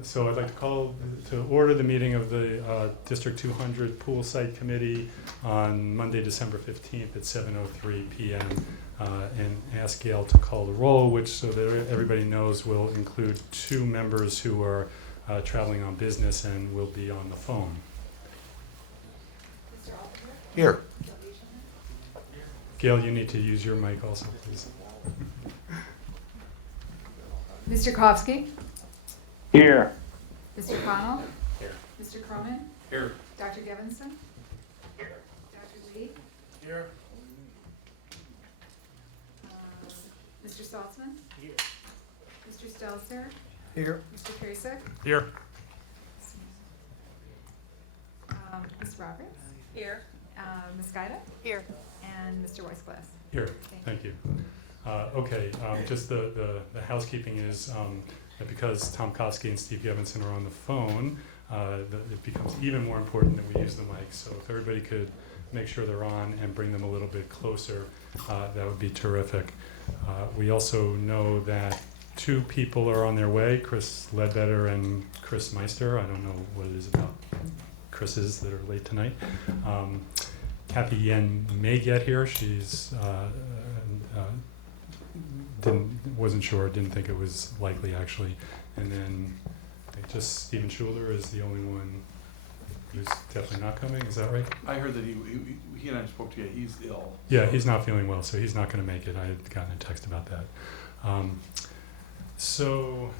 So I'd like to call to order the meeting of the District 200 Pool Site Committee on Monday, December 15th at 7:03 p.m. And ask Gail to call the roll, which, so that everybody knows, will include 2 members who are traveling on business and will be on the phone. Here. Gail, you need to use your mic also, please. Mr. Kofsky? Here. Mr. Connell? Here. Mr. Croman? Here. Dr. Gevinson? Here. Dr. Lee? Here. Mr. Saltzman? Here. Mr. Stelzer? Here. Mr. Krasik? Here. Ms. Roberts? Here. Ms. Gaida? Here. And Mr. Weisglass? Here, thank you. Okay, just the housekeeping is that because Tom Kosky and Steve Gevinson are on the phone, it becomes even more important that we use the mic. So if everybody could make sure they're on and bring them a little bit closer, that would be terrific. We also know that 2 people are on their way, Chris Ledbetter and Chris Meister. I don't know what it is about Chris's that are late tonight. Kathy Yen may get here. She's wasn't sure, didn't think it was likely actually. And then I think just Stephen Schuler is the only one who's definitely not coming. Is that right? I heard that he and I spoke together. He's ill. Yeah, he's not feeling well, so he's not going to make it. I had gotten a text about that. So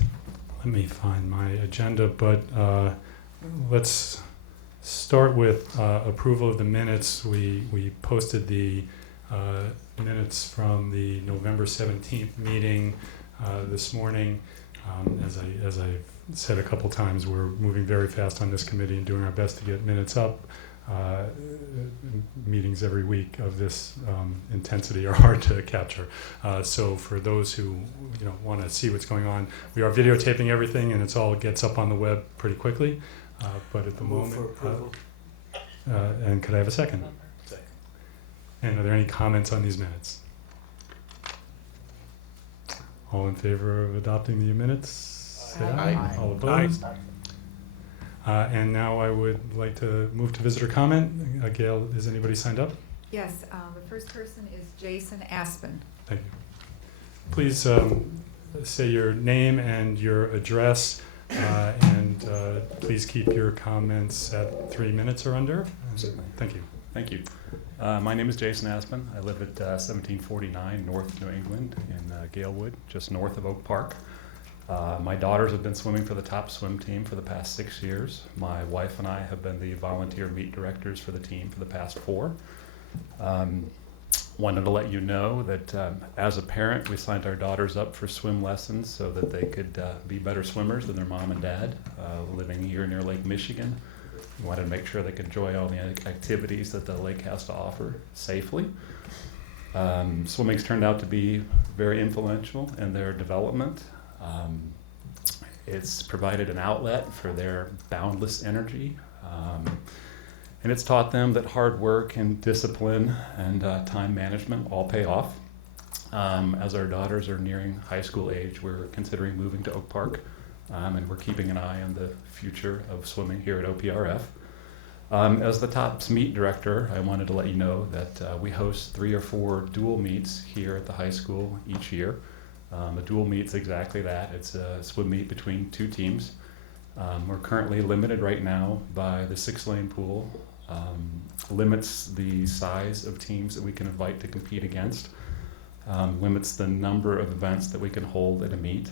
let me find my agenda, but let's start with approval of the minutes. We posted the minutes from the November 17th meeting this morning. As I've said a couple times, we're moving very fast on this committee and doing our best to get minutes up. Meetings every week of this intensity are hard to capture. So for those who want to see what's going on, we are videotaping everything, and it's all gets up on the web pretty quickly. But at the moment, for approval. And could I have a second? Second. And are there any comments on these minutes? All in favor of adopting the minutes? Say aye. Aye. All opposed? And now I would like to move to visitor comment. Gail, is anybody signed up? Yes, the first person is Jason Aspen. Thank you. Please say your name and your address, and please keep your comments at 3 minutes or under. Certainly. Thank you. Thank you. My name is Jason Aspen. I live at 1749 North New England in Galewood, just north of Oak Park. My daughters have been swimming for the top swim team for the past 6 years. My wife and I have been the volunteer meet directors for the team for the past 4. Wanted to let you know that as a parent, we signed our daughters up for swim lessons so that they could be better swimmers than their mom and dad, living here near Lake Michigan. We wanted to make sure they could enjoy all the activities that the lake has to offer safely. Swimming's turned out to be very influential in their development. It's provided an outlet for their boundless energy. And it's taught them that hard work and discipline and time management all pay off. As our daughters are nearing high school age, we're considering moving to Oak Park, and we're keeping an eye on the future of swimming here at OPRF. As the TOPS meet director, I wanted to let you know that we host 3 or 4 dual meets here at the high school each year. A dual meet's exactly that. It's a swim meet between 2 teams. We're currently limited right now by the 6-lane pool. Limits the size of teams that we can invite to compete against, limits the number of events that we can hold at a meet.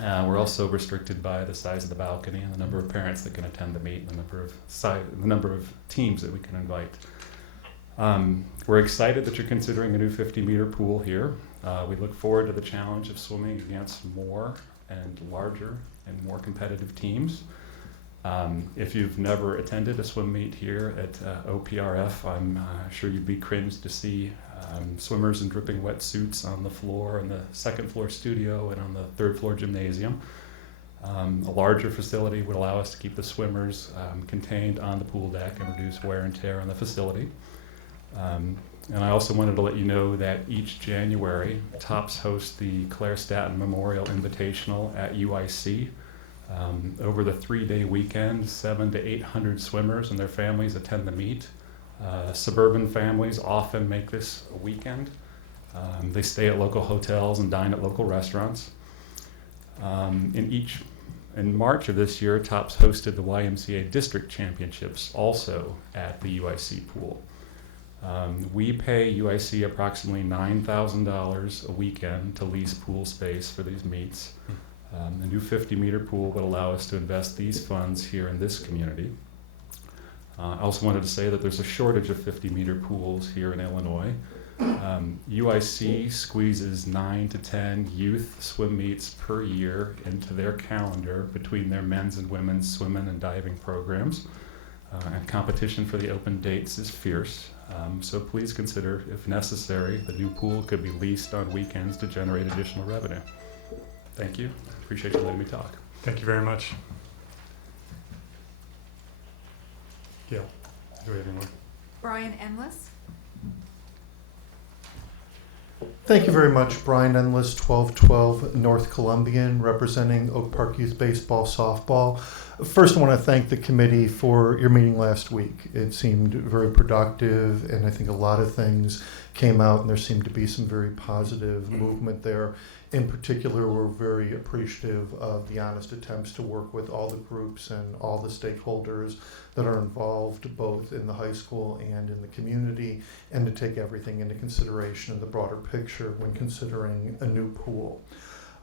We're also restricted by the size of the balcony and the number of parents that can attend the meet, and the number of teams that we can invite. We're excited that you're considering a new 50-meter pool here. We look forward to the challenge of swimming against more and larger and more competitive teams. If you've never attended a swim meet here at OPRF, I'm sure you'd be cringed to see swimmers in dripping wetsuits on the floor in the 2nd floor studio and on the 3rd floor gymnasium. A larger facility would allow us to keep the swimmers contained on the pool deck and reduce wear and tear on the facility. And I also wanted to let you know that each January, TOPS hosts the Claire Staton Memorial Invitational at UIC. Over the 3-day weekend, 700 to 800 swimmers and their families attend the meet. Suburban families often make this a weekend. They stay at local hotels and dine at local restaurants. In March of this year, TOPS hosted the YMCA District Championships, also at the UIC pool. We pay UIC approximately $9,000 a weekend to lease pool space for these meets. The new 50-meter pool would allow us to invest these funds here in this community. I also wanted to say that there's a shortage of 50-meter pools here in Illinois. UIC squeezes 9 to 10 youth swim meets per year into their calendar between their men's and women's swimming and diving programs. And competition for the open dates is fierce. So please consider, if necessary, the new pool could be leased on weekends to generate additional revenue. Thank you. Appreciate you letting me talk. Thank you very much. Gail, do we have any more? Brian Endless. Thank you very much, Brian Endless, 1212 North Columbian, representing Oak Park Youth Baseball Softball. First, I want to thank the committee for your meeting last week. It seemed very productive, and I think a lot of things came out, and there seemed to be some very positive movement there. In particular, we're very appreciative of the honest attempts to work with all the groups and all the stakeholders that are involved, both in the high school and in the community, and to take everything into consideration in the broader picture when considering a new pool.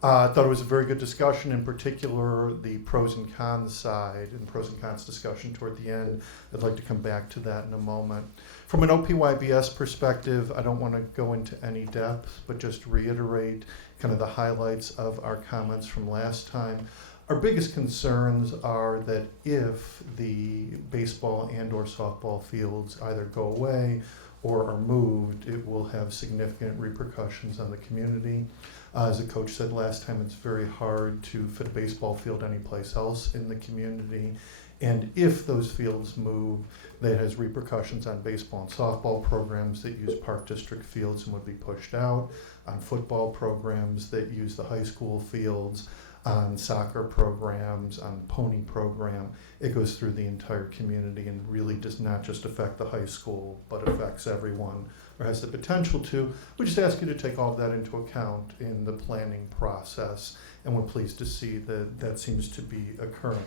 I thought it was a very good discussion, in particular the pros and cons side and pros and cons discussion toward the end. I'd like to come back to that in a moment. From an OPYBS perspective, I don't want to go into any depth, but just reiterate kind of the highlights of our comments from last time. Our biggest concerns are that if the baseball and or softball fields either go away or are moved, it will have significant repercussions on the community. As the coach said last time, it's very hard to fit a baseball field anyplace else in the community. And if those fields move, that has repercussions on baseball and softball programs that use Park District fields and would be pushed out, on football programs that use the high school fields, on soccer programs, on pony program. It goes through the entire community and really does not just affect the high school, but affects everyone, or has the potential to. We just ask you to take all of that into account in the planning process, and we're pleased to see that that seems to be occurring.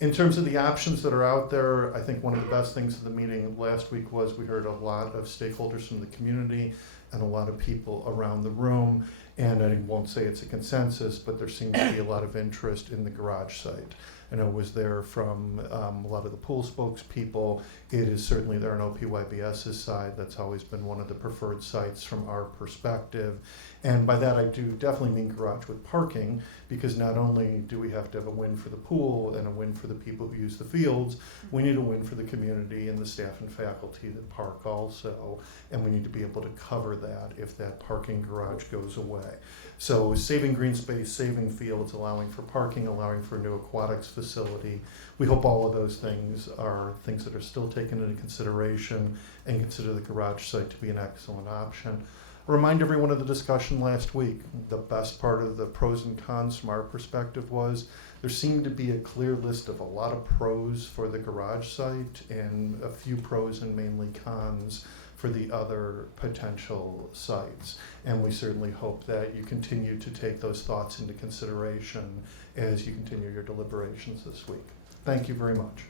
In terms of the options that are out there, I think one of the best things of the meeting last week was we heard a lot of stakeholders from the community and a lot of people around the room. And I won't say it's a consensus, but there seems to be a lot of interest in the garage site. I know it was there from a lot of the pool spokespeople. It is certainly there on OPYBS's side. That's always been one of the preferred sites from our perspective. And by that I do definitely mean garage with parking, because not only do we have to have a win for the pool and a win for the people who use the fields, we need a win for the community and the staff and faculty that park also, and we need to be able to cover that if that parking garage goes away. So saving green space, saving fields, allowing for parking, allowing for a new aquatics facility. We hope all of those things are things that are still taken into consideration, and consider the garage site to be an excellent option. Remind everyone of the discussion last week. The best part of the pros and cons from our perspective was there seemed to be a clear list of a lot of pros for the garage site and a few pros and mainly cons for the other potential sites. And we certainly hope that you continue to take those thoughts into consideration as you continue your deliberations this week. Thank you very much.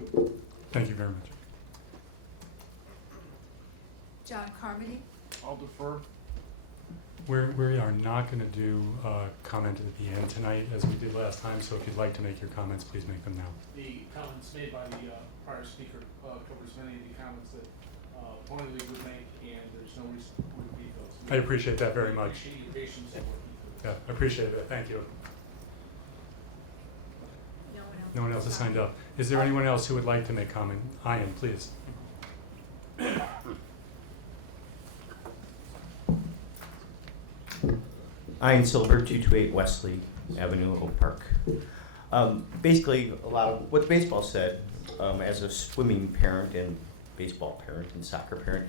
Thank you very much. John Carmody. I'll defer. We are not going to do comment at the end tonight as we did last time, so if you'd like to make your comments, please make them now. The comments made by the prior speaker covers many of the comments that Pony League would make, and there's no reason to repeat those. I appreciate that very much. Appreciate your patience and working through Yeah, I appreciate that. Thank you. No one else has signed up. Is there anyone else who would like to make comment? Ian, please. Ian Silver, 228 Wesley Avenue, Oak Park. Basically, a lot of what baseball said, as a swimming parent and baseball parent and soccer parent,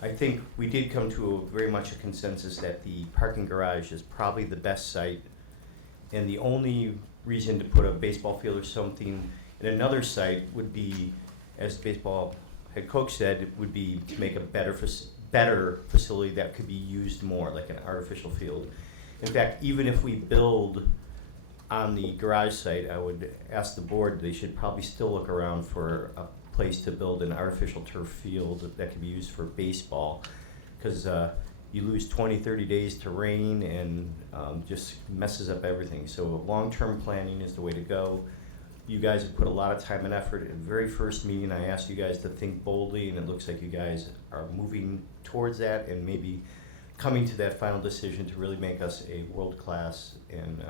I think we did come to very much a consensus that the parking garage is probably the best site and the only reason to put a baseball field or something in another site would be, as baseball head coach said, it would be to make a better facility that could be used more, like an artificial field. In fact, even if we build on the garage site, I would ask the board, they should probably still look around for a place to build an artificial turf field that could be used for baseball, because you lose 20, 30 days to rain and just messes up everything. So long-term planning is the way to go. You guys have put a lot of time and effort. In the very first meeting, I asked you guys to think boldly, and it looks like you guys are moving towards that and maybe coming to that final decision to really make us a world-class and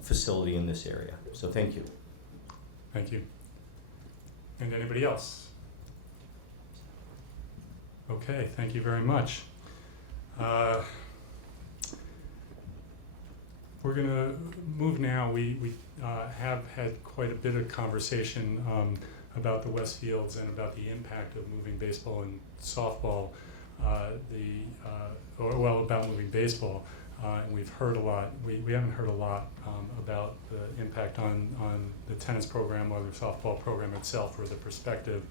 facility in this area. So thank you. Thank you. And anybody else? Okay, thank you very much. We're going to move now. We have had quite a bit of conversation about the West Fields and about the impact of moving baseball and softball, about moving baseball. And we've heard a lot. We haven't heard a lot about the impact on the tennis program or the softball program itself, or the perspective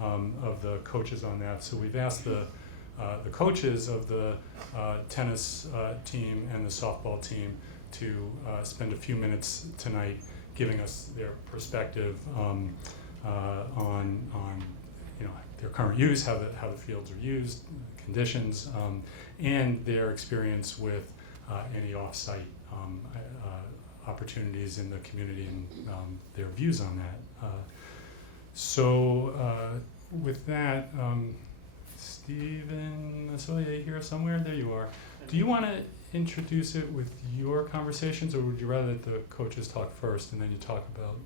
of the coaches on that. So we've asked the coaches of the tennis team and the softball team to spend a few minutes tonight giving us their perspective on their current use, how the fields are used, conditions, and their experience with any off-site opportunities in the community and their views on that. With that, Stephen Nasoya here somewhere? There you are. Do you want to introduce it with your conversations, or would you rather that the coaches talk first and then you talk about,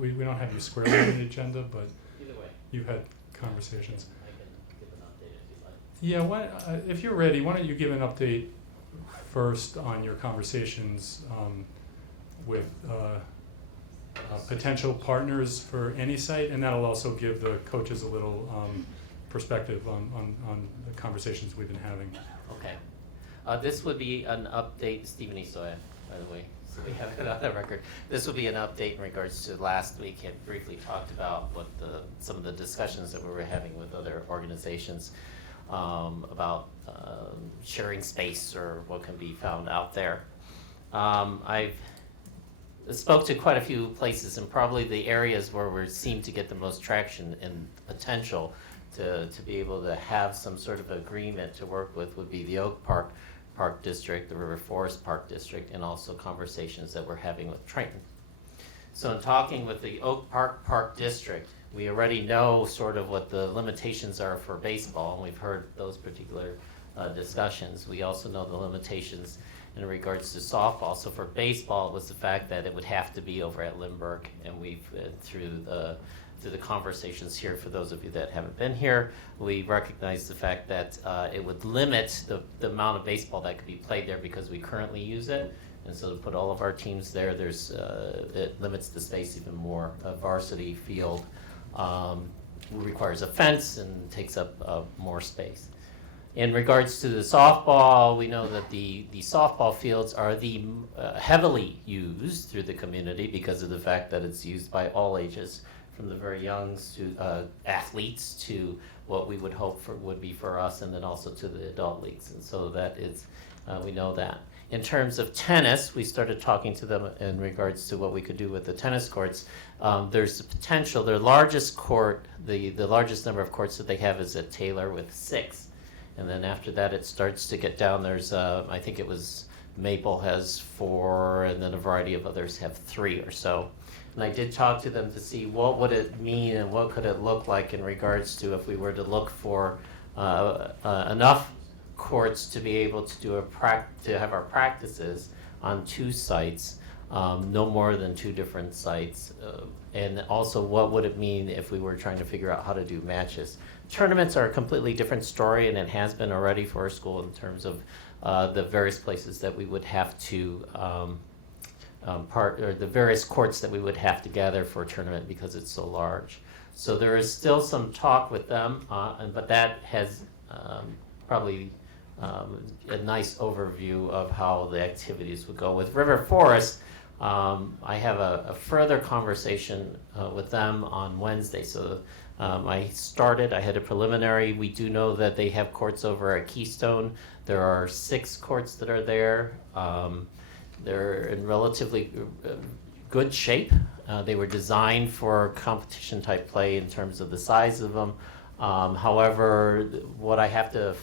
we don't have you squarely on the agenda, but either way, you've had conversations. I can give an update if you'd like. Yeah, if you're ready, why don't you give an update first on your conversations with potential partners for any site, and that'll also give the coaches a little perspective on the conversations we've been having. Okay. This would be an update, Stephen Isoya, by the way, so we have it on the record. This would be an update in regards to last week. Had briefly talked about what some of the discussions that we were having with other organizations about sharing space or what can be found out there. I've spoke to quite a few places, and probably the areas where we seem to get the most traction and potential to be able to have some sort of agreement to work with would be the Oak Park District, the River Forest Park District, and also conversations that we're having with Triton. So in talking with the Oak Park District, we already know sort of what the limitations are for baseball, and we've heard those particular discussions. We also know the limitations in regards to softball. So for baseball, it was the fact that it would have to be over at Lindbergh, and we've through the conversations here, for those of you that haven't been here, we recognize the fact that it would limit the amount of baseball that could be played there, because we currently use it, and so to put all of our teams there, it limits the space even more. A varsity field requires a fence and takes up more space. In regards to the softball, we know that the softball fields are the heavily used through the community because of the fact that it's used by all ages, from the very youngs to athletes to what we would hope for would be for us, and then also to the adult leagues. And so that is, we know that. In terms of tennis, we started talking to them in regards to what we could do with the tennis courts. There's the potential. Their largest court, the largest number of courts that they have is at Taylor with 6. And then after that, it starts to get down. There's, I think it was Maple has 4, and then a variety of others have 3 or so. And I did talk to them to see what would it mean and what could it look like in regards to if we were to look for enough courts to be able to do to have our practices on 2 sites, no more than 2 different sites, and also what would it mean if we were trying to figure out how to do matches. Tournaments are a completely different story, and it has been already for our school in terms of the various places that we would have to the various courts that we would have to gather for a tournament because it's so large. So there is still some talk with them, but that has probably a nice overview of how the activities would go. With River Forest, I have a further conversation with them on Wednesday. So I had a preliminary. We do know that they have courts over at Keystone. There are 6 courts that are there. They're in relatively good shape. They were designed for competition type play in terms of the size of them. However, what I have to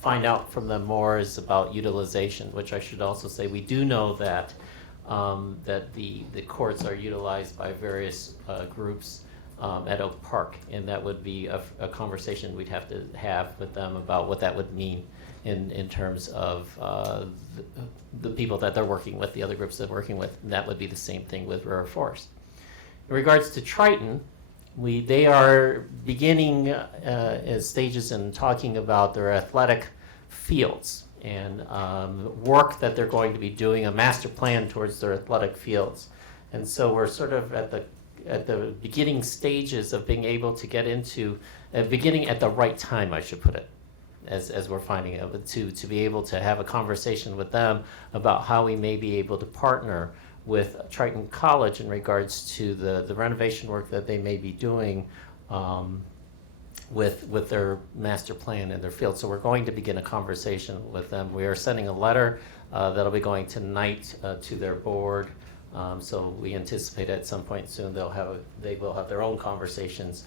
find out from them more is about utilization, which I should also say we do know that the courts are utilized by various groups at Oak Park, and that would be a conversation we'd have to have with them about what that would mean in terms of the people that they're working with, the other groups they're working with. And that would be the same thing with River Forest. In regards to Triton, they are beginning as stages in talking about their athletic fields and work that they're going to be doing, a master plan towards their athletic fields. And so we're sort of at the beginning stages of being able to get into, beginning at the right time, I should put it, as we're finding out, to be able to have a conversation with them about how we may be able to partner with Triton College in regards to the renovation work that they may be doing with their master plan and their field. So we're going to begin a conversation with them. We are sending a letter that'll be going tonight to their board. So we anticipate at some point soon they will have their own conversations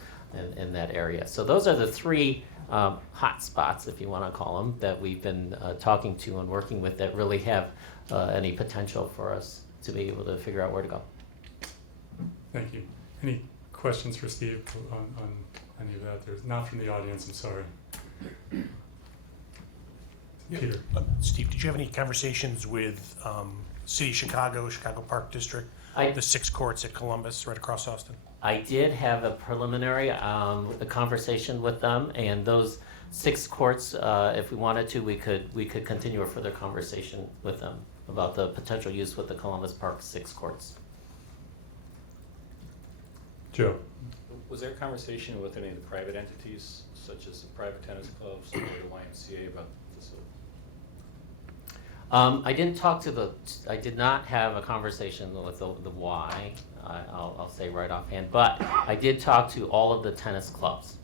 in that area. So those are the 3 hot spots, if you want to call them, that we've been talking to and working with that really have any potential for us to be able to figure out where to go. Thank you. Any questions for Steve on any of that? There's not from the audience, I'm sorry. Peter. Steve, did you have any conversations with City of Chicago Park District, the 6 courts at Columbus, right across Austin? I did have a preliminary a conversation with them, and those 6 courts, if we wanted to, we could continue a further conversation with them about the potential use with the Columbus Park 6 courts. Joe. Was there a conversation with any of the private entities, such as the private tennis clubs or the YMCA, about this? I did not have a conversation with the Y, I'll say right offhand, but I did talk to all of the tennis clubs.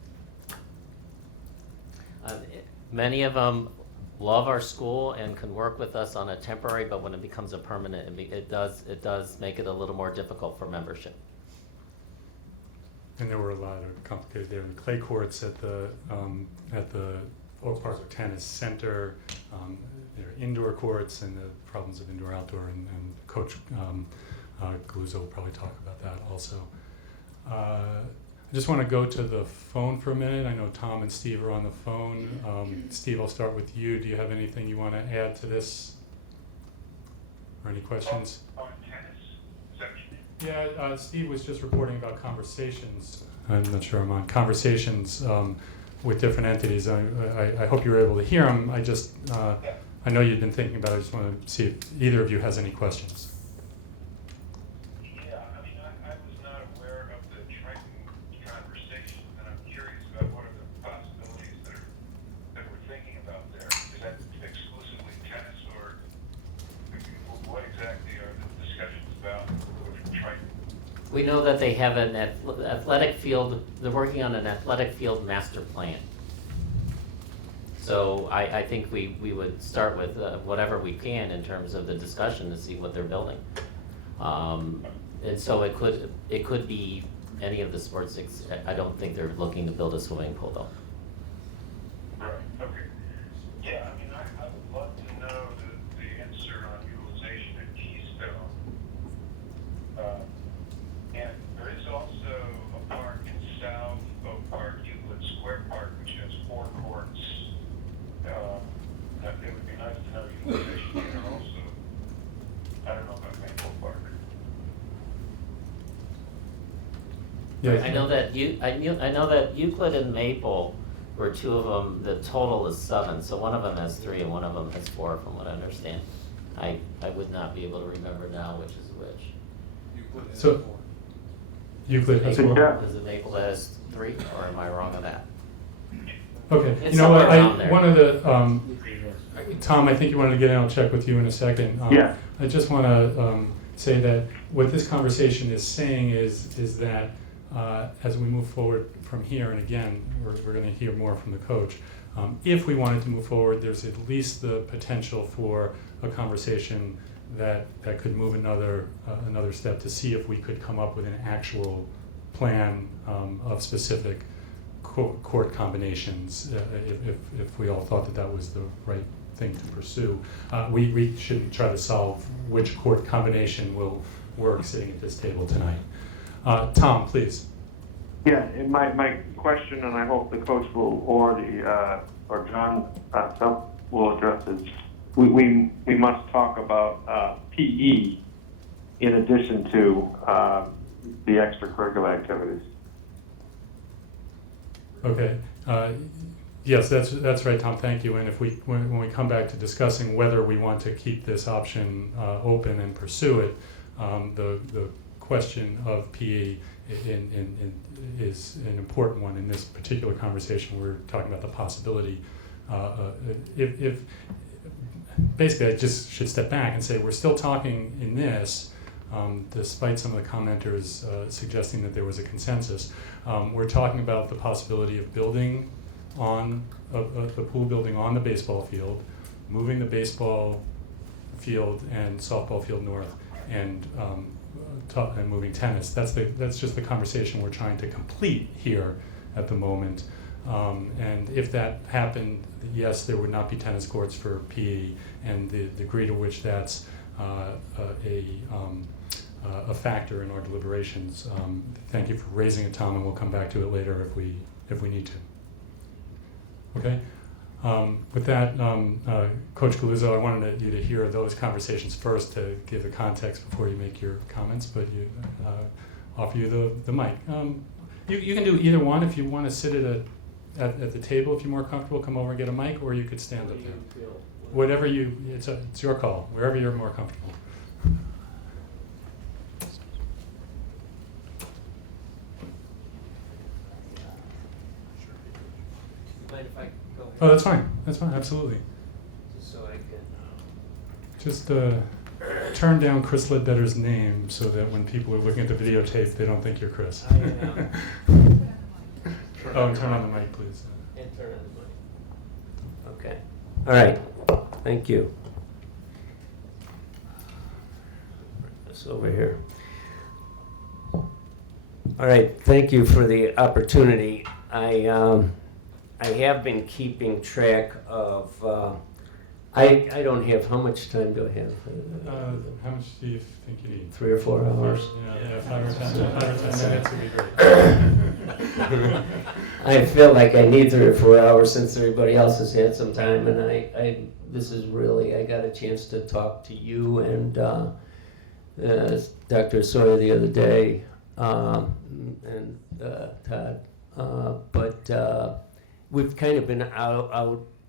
Many of them love our school and can work with us on a temporary, but when it becomes a permanent, it does make it a little more difficult for membership. And there were a lot of complicated there in the clay courts at the Oak Park Tennis Center. There are indoor courts and the problems of indoor-outdoor, and Coach Gluzo will probably talk about that also. I just want to go to the phone for a minute. I know Tom and Steve are on the phone. Steve, I'll start with you. Do you have anything you want to add to this? Or any questions? On tennis, yeah, Steve was just reporting about conversations. I'm not sure I'm on. Conversations with different entities. I hope you were able to hear them. I know you've been thinking about it. I just want to see if either of you has any questions. yeah, I mean, I was not aware of the Triton conversation, and I'm curious about what are the possibilities that we're thinking about there. Is that exclusively tennis, or what exactly are the discussions about with Triton? We know that they have an athletic field, they're working on an athletic field master plan. So I think we would start with whatever we can in terms of the discussion to see what they're building. And so it could be any of the sports. I don't think they're looking to build a swimming pool though. Right, okay. Yeah, I mean, I would love to know the answer on utilization at Keystone. And there is also a park in South Oak Park, Euclid Square Park, which has 4 courts. It would be nice to know utilization there also. I don't know about Maple Park. Yeah, I know that Euclid and Maple were 2 of them. The total is 7. So one of them has 3 and one of them has 4, from what I understand. I would not be able to remember now which is which. So Euclid has 4. Yeah. Is it Maple that has 3, or am I wrong on that? Okay. It's You know what? somewhere around there. One of the Tom, I think you wanted to get in. I'll check with you in a second. Yeah. I just want to say that what this conversation is saying is that as we move forward from here, and again, we're going to hear more from the coach, if we wanted to move forward, there's at least the potential for a conversation that could move another step to see if we could come up with an actual plan of specific court combinations, if we all thought that was the right thing to pursue. We shouldn't try to solve which court combination will work sitting at this table tonight. Tom, please. Yeah, and my question, and I hope the coach will, or John will address this. We must talk about PE in addition to the extracurricular activities. Okay. Yes, that's right, Tom. Thank you. And if when we come back to discussing whether we want to keep this option open and pursue it, the question of PE is an important one in this particular conversation. We're talking about the possibility. If basically, I just should step back and say we're still talking in this, despite some of the commenters suggesting that there was a consensus. We're talking about the possibility of building on the pool building on the baseball field, moving the baseball field and softball field north, and moving tennis. That's just the conversation we're trying to complete here at the moment. And if that happened, yes, there would not be tennis courts for PE, and the degree to which that's a factor in our deliberations. Thank you for raising it, Tom, and we'll come back to it later if we need to. Okay. With that, Coach Galluzzo, I wanted you to hear those conversations first to give the context before you make your comments, but you offer you the mic. You can do either one. If you want to sit at the table, if you're more comfortable, come over and get a mic, or you could stand up there. Whatever it's your call, wherever you're more comfortable. Mind if I go ahead? Oh, that's fine. That's fine. Absolutely. Just so I can. Just turn down Chris Ledbetter's name so that when people are looking at the videotape, they don't think you're Chris. I am. Oh, and turn on the mic, please. And turn on the mic. Okay. All right. Thank you. Put this over here. All right. Thank you for the opportunity. I have been keeping track of. I don't have. How much time do I have? How much do you think you need? 3 or 4 hours. Yeah, 5 or 10 minutes would be great. I feel like I need 3 or 4 hours since everybody else has had some time, and this is really, I got a chance to talk to you and Dr. Sawyer the other day, and Todd, but we've kind of been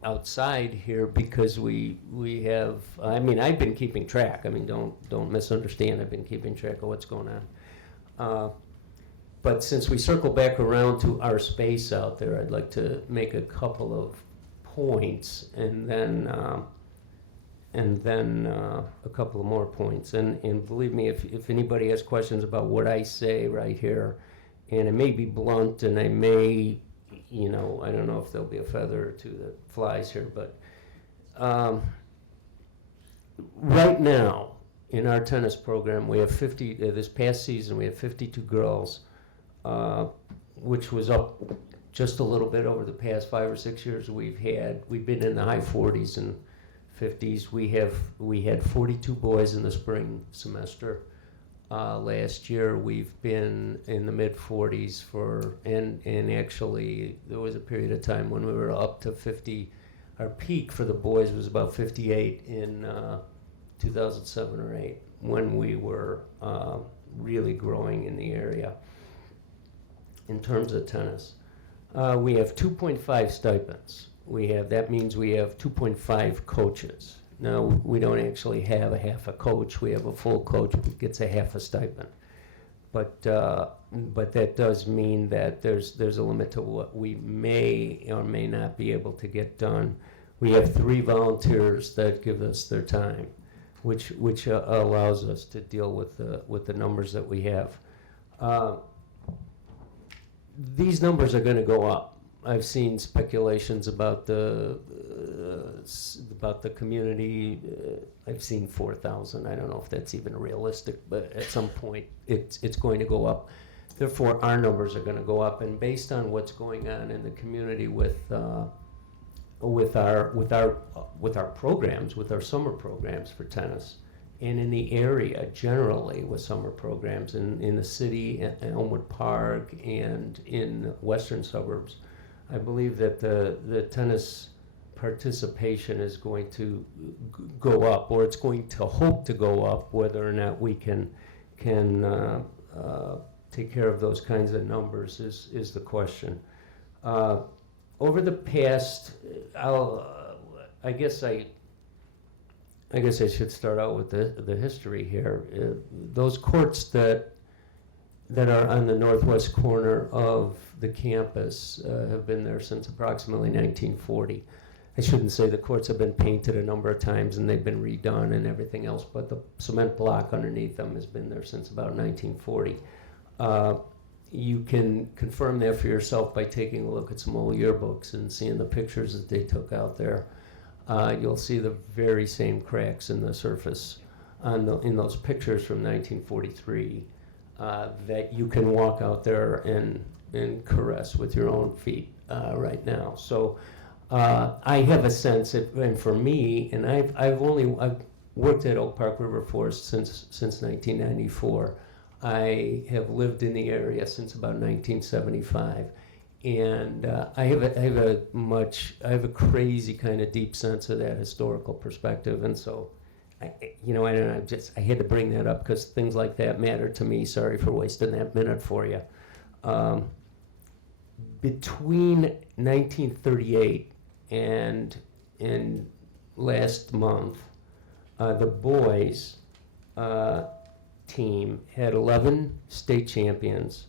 outside here because we have, I mean, I've been keeping track. I mean, don't misunderstand. I've been keeping track of what's going on. But since we circle back around to our space out there, I'd like to make a couple of points and then a couple of more points. And believe me, if anybody has questions about what I say right here, and it may be blunt and I may, I don't know if there'll be a feather or two that flies here, but right now in our tennis program, we have 50, this past season, we have 52 girls, which was up just a little bit over the past 5 or 6 years. We've been in the high 40s and 50s. We had 42 boys in the spring semester. Last year we've been in the mid 40s and actually there was a period of time when we were up to 50. Our peak for the boys was about 58 in 2007 or 8 when we were really growing in the area. In terms of tennis, we have 2.5 stipends. That means we have 2.5 coaches. Now, we don't actually have a half a coach. We have a full coach who gets a half a stipend. But that does mean that there's a limit to what we may or may not be able to get done. We have 3 volunteers that give us their time. which allows us to deal with the numbers that we have. These numbers are going to go up. I've seen speculations about the community. I've seen 4,000. I don't know if that's even realistic, but at some point it's going to go up. Therefore, our numbers are going to go up, and based on what's going on in the community with our programs, with our summer programs for tennis, and in the area generally with summer programs in the city, in Elmwood Park, and in western suburbs, I believe that the tennis participation is going to go up, or it's going to hope to go up. Whether or not we can take care of those kinds of numbers is the question. Over the past, I guess I should start out with the history here. Those courts that are on the northwest corner of the campus have been there since approximately 1940. I shouldn't say the courts have been painted a number of times and they've been redone and everything else, but the cement block underneath them has been there since about 1940. You can confirm that for yourself by taking a look at some old yearbooks and seeing the pictures that they took out there. You'll see the very same cracks in the surface in those pictures from 1943 that you can walk out there and caress with your own feet right now. So I have a sense, and for me, and I've worked at Oak Park River Forest since 1994. I have lived in the area since about 1975, and I have a crazy kind of deep sense of that historical perspective, and so I had to bring that up because things like that matter to me. Sorry for wasting that minute for you. Between 1938 and last month, the boys team had 11 state champions,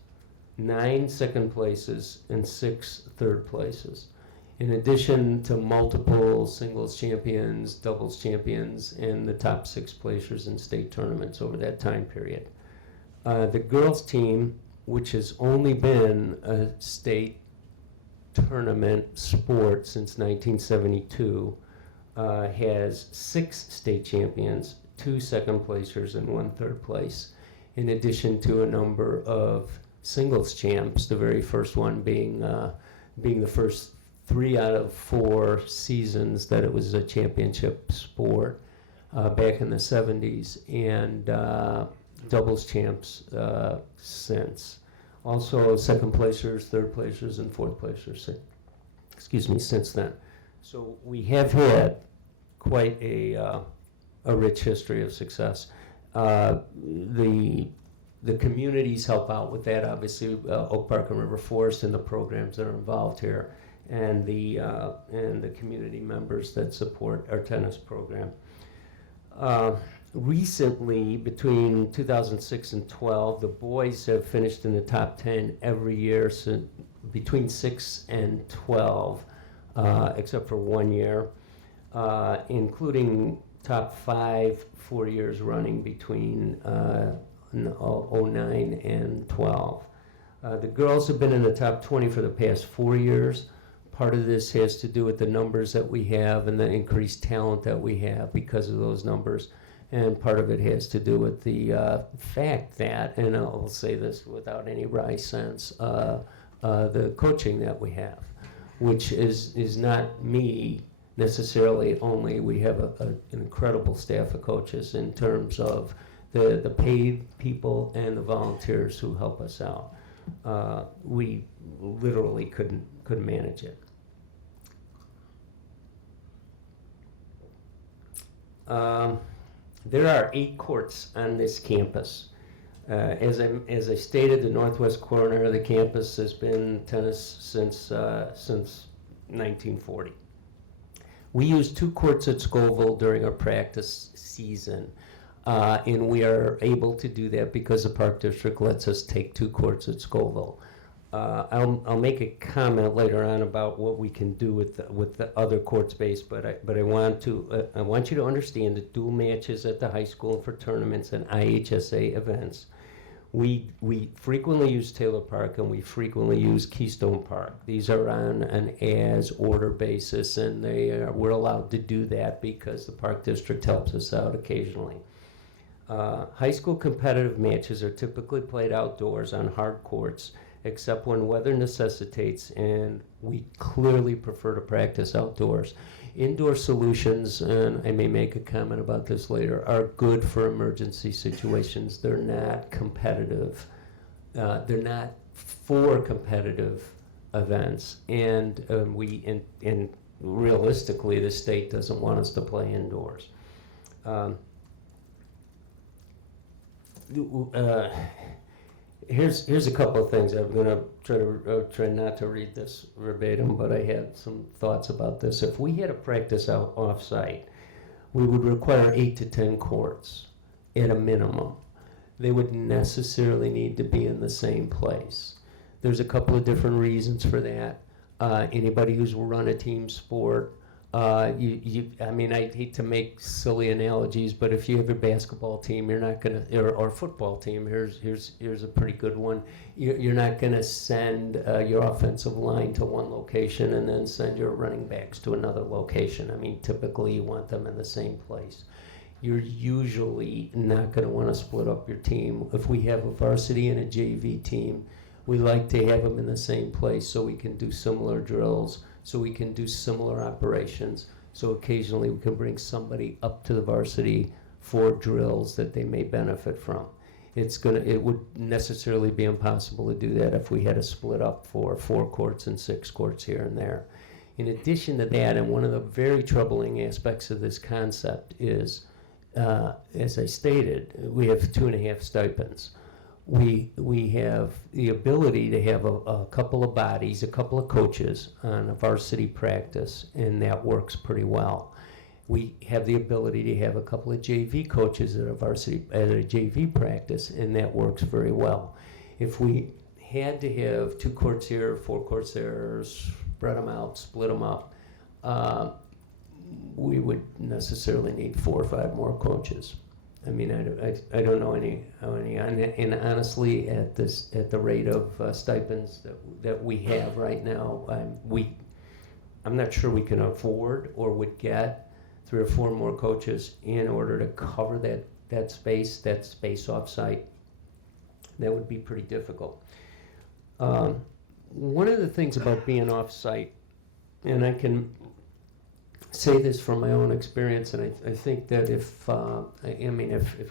9 second places, and 6 third places, in addition to multiple singles champions, doubles champions, and the top 6 placers in state tournaments over that time period. The girls team, which has only been a state tournament sport since 1972, has 6 state champions, 2 second placers, and 1 third place, in addition to a number of singles champs, the very first one being the first 3 out of 4 seasons that it was a championship sport back in the 70s, and doubles champs since. Also second placers, third placers, and fourth placers, since then. So we have had quite a rich history of success. The communities help out with that, obviously, Oak Park and River Forest and the programs that are involved here, and the community members that support our tennis program. Recently, between 2006 and 12, the boys have finished in the top 10 every year between 6 and 12, except for 1 year, including top 5 4 years running between 09 and 12. The girls have been in the top 20 for the past 4 years. Part of this has to do with the numbers that we have and the increased talent that we have because of those numbers. And part of it has to do with the fact that, and I'll say this without any wry sense, the coaching that we have, which is not me necessarily only. We have an incredible staff of coaches in terms of the paid people and the volunteers who help us out. We literally couldn't manage it. There are 8 courts on this campus. As I stated, the northwest corner of the campus has been tennis since 1940. We use 2 courts at Scoville during our practice season, and we are able to do that because the Park District lets us take 2 courts at Scoville. I'll make a comment later on about what we can do with the other court space, but I want you to understand that dual matches at the high school for tournaments and IHSA events. We frequently use Taylor Park and we frequently use Keystone Park. These are on an as order basis, and we're allowed to do that because the Park District helps us out occasionally. High school competitive matches are typically played outdoors on hard courts, except when weather necessitates, and we clearly prefer to practice outdoors. Indoor solutions, and I may make a comment about this later, are good for emergency situations. They're not competitive. They're not for competitive events, and and realistically, the state doesn't want us to play indoors. Here's a couple of things. I'm going to try not to read this verbatim, but I had some thoughts about this. If we had a practice out off-site, we would require 8 to 10 courts at a minimum. They would necessarily need to be in the same place. There's a couple of different reasons for that. Anybody who's run a team sport, I mean, I hate to make silly analogies, but if you have a basketball team, you're not gonna, or football team. Here's a pretty good one. You're not gonna send your offensive line to one location and then send your running backs to another location. I mean, typically you want them in the same place. You're usually not gonna want to split up your team. If we have a varsity and a JV team, we like to have them in the same place so we can do similar drills, so we can do similar operations. So occasionally we can bring somebody up to the varsity for drills that they may benefit from. It would necessarily be impossible to do that if we had to split up for 4 courts and 6 courts here and there. In addition to that, and one of the very troubling aspects of this concept is, as I stated, we have 2.5 stipends. We have the ability to have a couple of bodies, a couple of coaches on a varsity practice, and that works pretty well. We have the ability to have a couple of JV coaches at a JV practice, and that works very well. If we had to have 2 courts here, 4 courts there, spread them out, split them up, we would necessarily need 4 or 5 more coaches. I mean, I don't know any, and honestly, at the rate of stipends that we have right now, I'm not sure we can afford or would get 3 or 4 more coaches in order to cover that space off-site. That would be pretty difficult. One of the things about being off-site, and I can say this from my own experience, and I think that if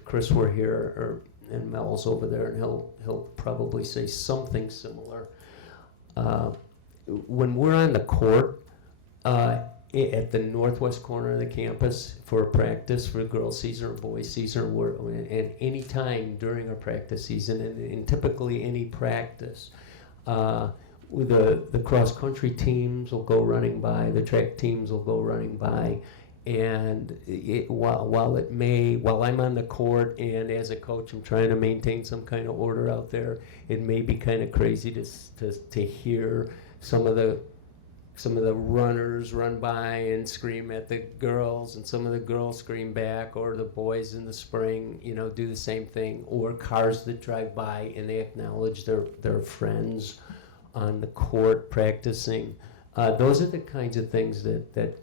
Chris were here and Mel's over there, and he'll probably say something similar. When we're on the court at the northwest corner of the campus for a practice for girls' season or boys' season, or at any time during our practice season, and typically any practice, the cross-country teams will go running by, the track teams will go running by, and while I'm on the court and as a coach I'm trying to maintain some kind of order out there, it may be kind of crazy to hear some of the runners run by and scream at the girls, and some of the girls scream back, or the boys in the spring, do the same thing, or cars that drive by and they acknowledge their friends on the court practicing. Those are the kinds of things that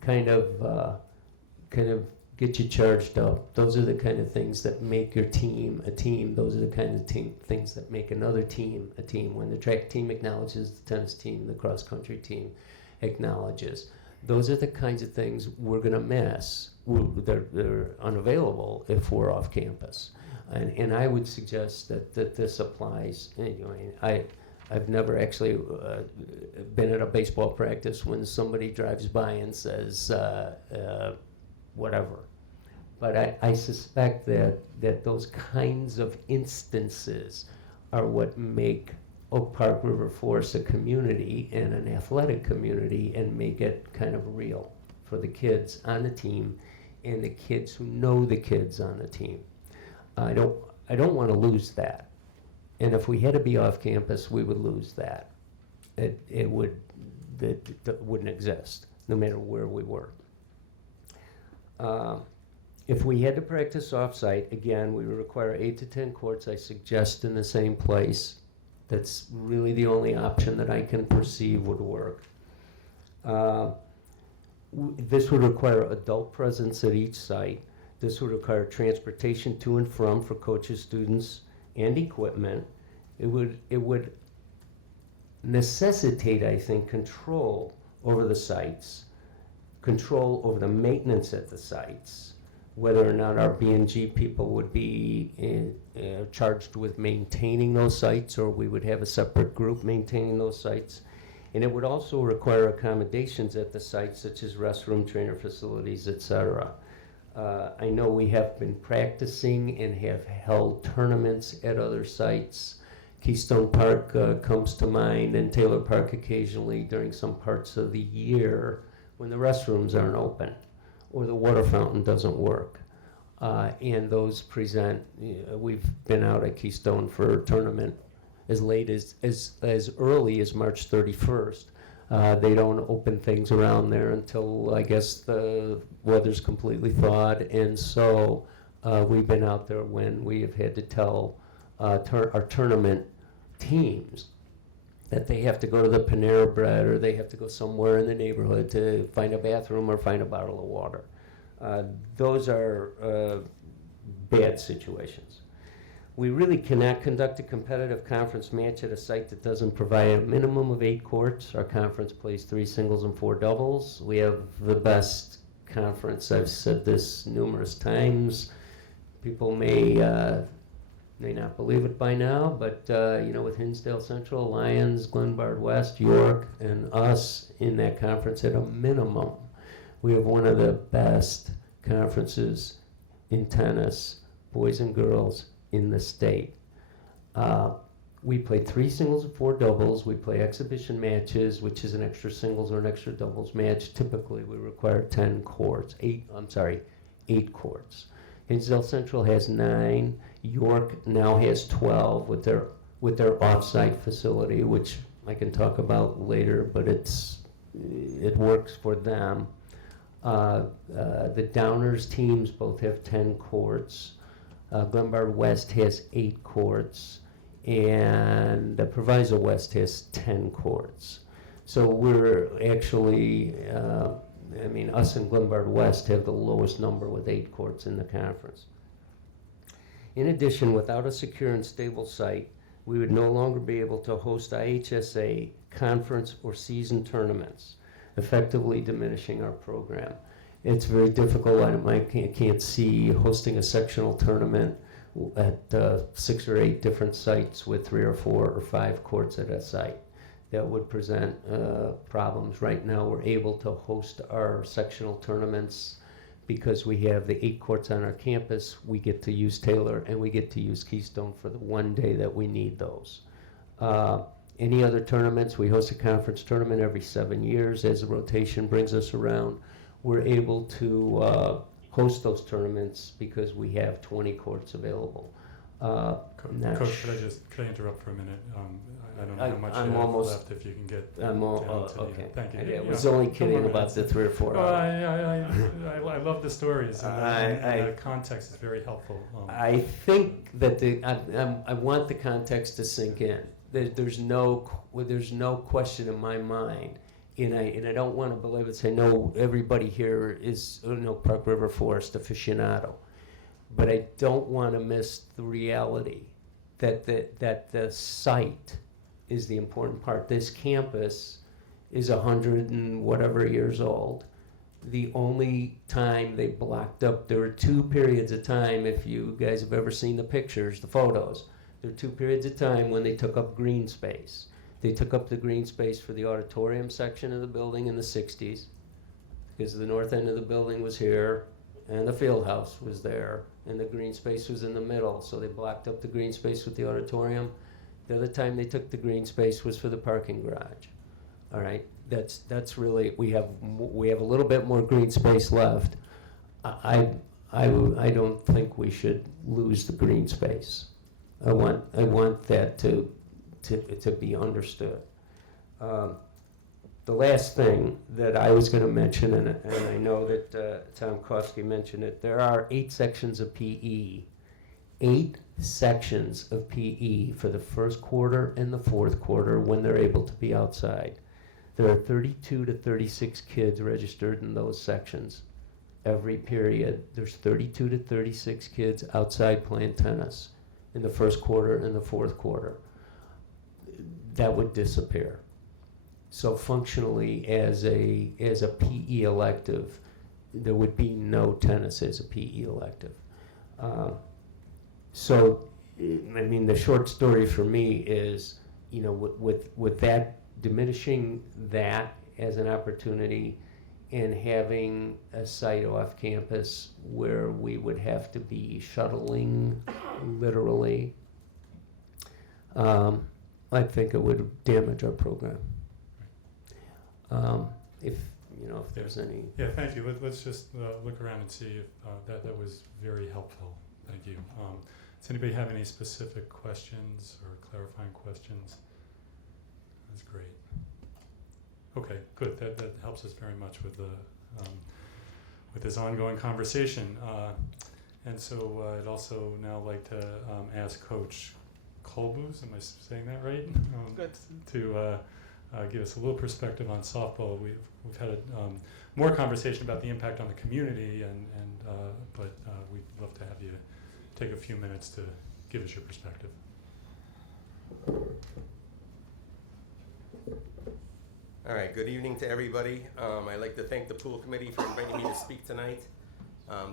kind of get you charged up. Those are the kind of things that make your team a team. Those are the kind of things that make another team a team. When the track team acknowledges the tennis team, the cross-country team acknowledges. Those are the kinds of things we're going to miss. They're unavailable if we're off campus. And I would suggest that this applies. I've never actually been at a baseball practice when somebody drives by and says whatever. But I suspect that those kinds of instances are what make Oak Park River Forest a community and an athletic community, and make it kind of real for the kids on the team and the kids who know the kids on the team. I don't want to lose that. And if we had to be off campus, we would lose that. It wouldn't exist, no matter where we were. If we had to practice off-site, again, we would require 8 to 10 courts, I suggest, in the same place. That's really the only option that I can perceive would work. This would require adult presence at each site. This would require transportation to and from for coaches, students, and equipment. It would necessitate, I think, control over the sites, control over the maintenance at the sites, whether or not our B&G people would be charged with maintaining those sites, or we would have a separate group maintaining those sites. And it would also require accommodations at the sites, such as restroom, trainer facilities, etc. I know we have been practicing and have held tournaments at other sites. Keystone Park comes to mind, and Taylor Park occasionally during some parts of the year when the restrooms aren't open or the water fountain doesn't work. And those present, we've been out at Keystone for a tournament as late as early as March 31st. They don't open things around there until, I guess, the weather's completely thawed. And so we've been out there when we have had to tell our tournament teams that they have to go to the Panera Bread, or they have to go somewhere in the neighborhood to find a bathroom or find a bottle of water. Those are bad situations. We really cannot conduct a competitive conference match at a site that doesn't provide a minimum of 8 courts. Our conference plays 3 singles and 4 doubles. We have the best conference. I've said this numerous times. People may not believe it by now, but with Hinsdale Central, Lions, Glenbard West, York, and us in that conference at a minimum, we have one of the best conferences in tennis, boys and girls, in the state. We play 3 singles and 4 doubles. We play exhibition matches, which is an extra singles or an extra doubles match. Typically, we require 8 courts. Hinsdale Central has 9. York now has 12 with their off-site facility, which I can talk about later, but it works for them. The Downers teams both have 10 courts. Glenbard West has 8 courts, and the Proviso West has 10 courts. So we're actually, us and Glenbard West have the lowest number with 8 courts in the conference. In addition, without a secure and stable site, we would no longer be able to host IHSA conference or season tournaments, effectively diminishing our program. It's very difficult. I can't see hosting a sectional tournament at 6 or 8 different sites with 3 or 4 or 5 courts at a site. That would present problems. Right now, we're able to host our sectional tournaments because we have the 8 courts on our campus. We get to use Taylor and we get to use Keystone for the one day that we need those. Any other tournaments, we host a conference tournament every 7 years. As the rotation brings us around, we're able to host those tournaments because we have 20 courts available. Coach, could I interrupt for a minute? I don't know how much you have left, if you can get down to okay. Thank you. I was only kidding about the 3 or 4 hours. I love the stories, and the context is very helpful. I think that I want the context to sink in. There's no question in my mind, and I don't want to belabor it. I know everybody here is Park River Forest aficionado, but I don't want to miss the reality that the site is the important part. This campus is 100 and whatever years old. The only time they blocked up, there were 2 periods of time, if you guys have ever seen the pictures, the photos, there were 2 periods of time when they took up green space. They took up the green space for the auditorium section of the building in the 60s, because the north end of the building was here, and the field house was there, and the green space was in the middle, so they blocked up the green space with the auditorium. The other time they took the green space was for the parking garage. All right, that's really, we have a little bit more green space left. I don't think we should lose the green space. I want that to be understood. The last thing that I was going to mention, and I know that Tom Kosky mentioned it, there are 8 sections of PE. 8 sections of PE for the first quarter and the fourth quarter when they're able to be outside. There are 32 to 36 kids registered in those sections. Every period, there's 32 to 36 kids outside playing tennis in the first quarter and the fourth quarter. That would disappear. So functionally, as a PE elective, there would be no tennis as a PE elective. So, I mean, the short story for me is, you know, with that, diminishing that as an opportunity and having a site off campus where we would have to be shuttling literally, I think it would damage our program. If there's any. Yeah, thank you. Let's just look around and see if that was very helpful. Thank you. Does anybody have any specific questions or clarifying questions? That's great. Okay, good. That helps us very much with this ongoing conversation. And so I'd also now like to ask Coach Kolbus, am I saying that right? Good. To give us a little perspective on softball. We've had more conversation about the impact on the community, but we'd love to have you take a few minutes to give us your perspective. All right, good evening to everybody. I'd like to thank the pool committee for inviting me to speak tonight.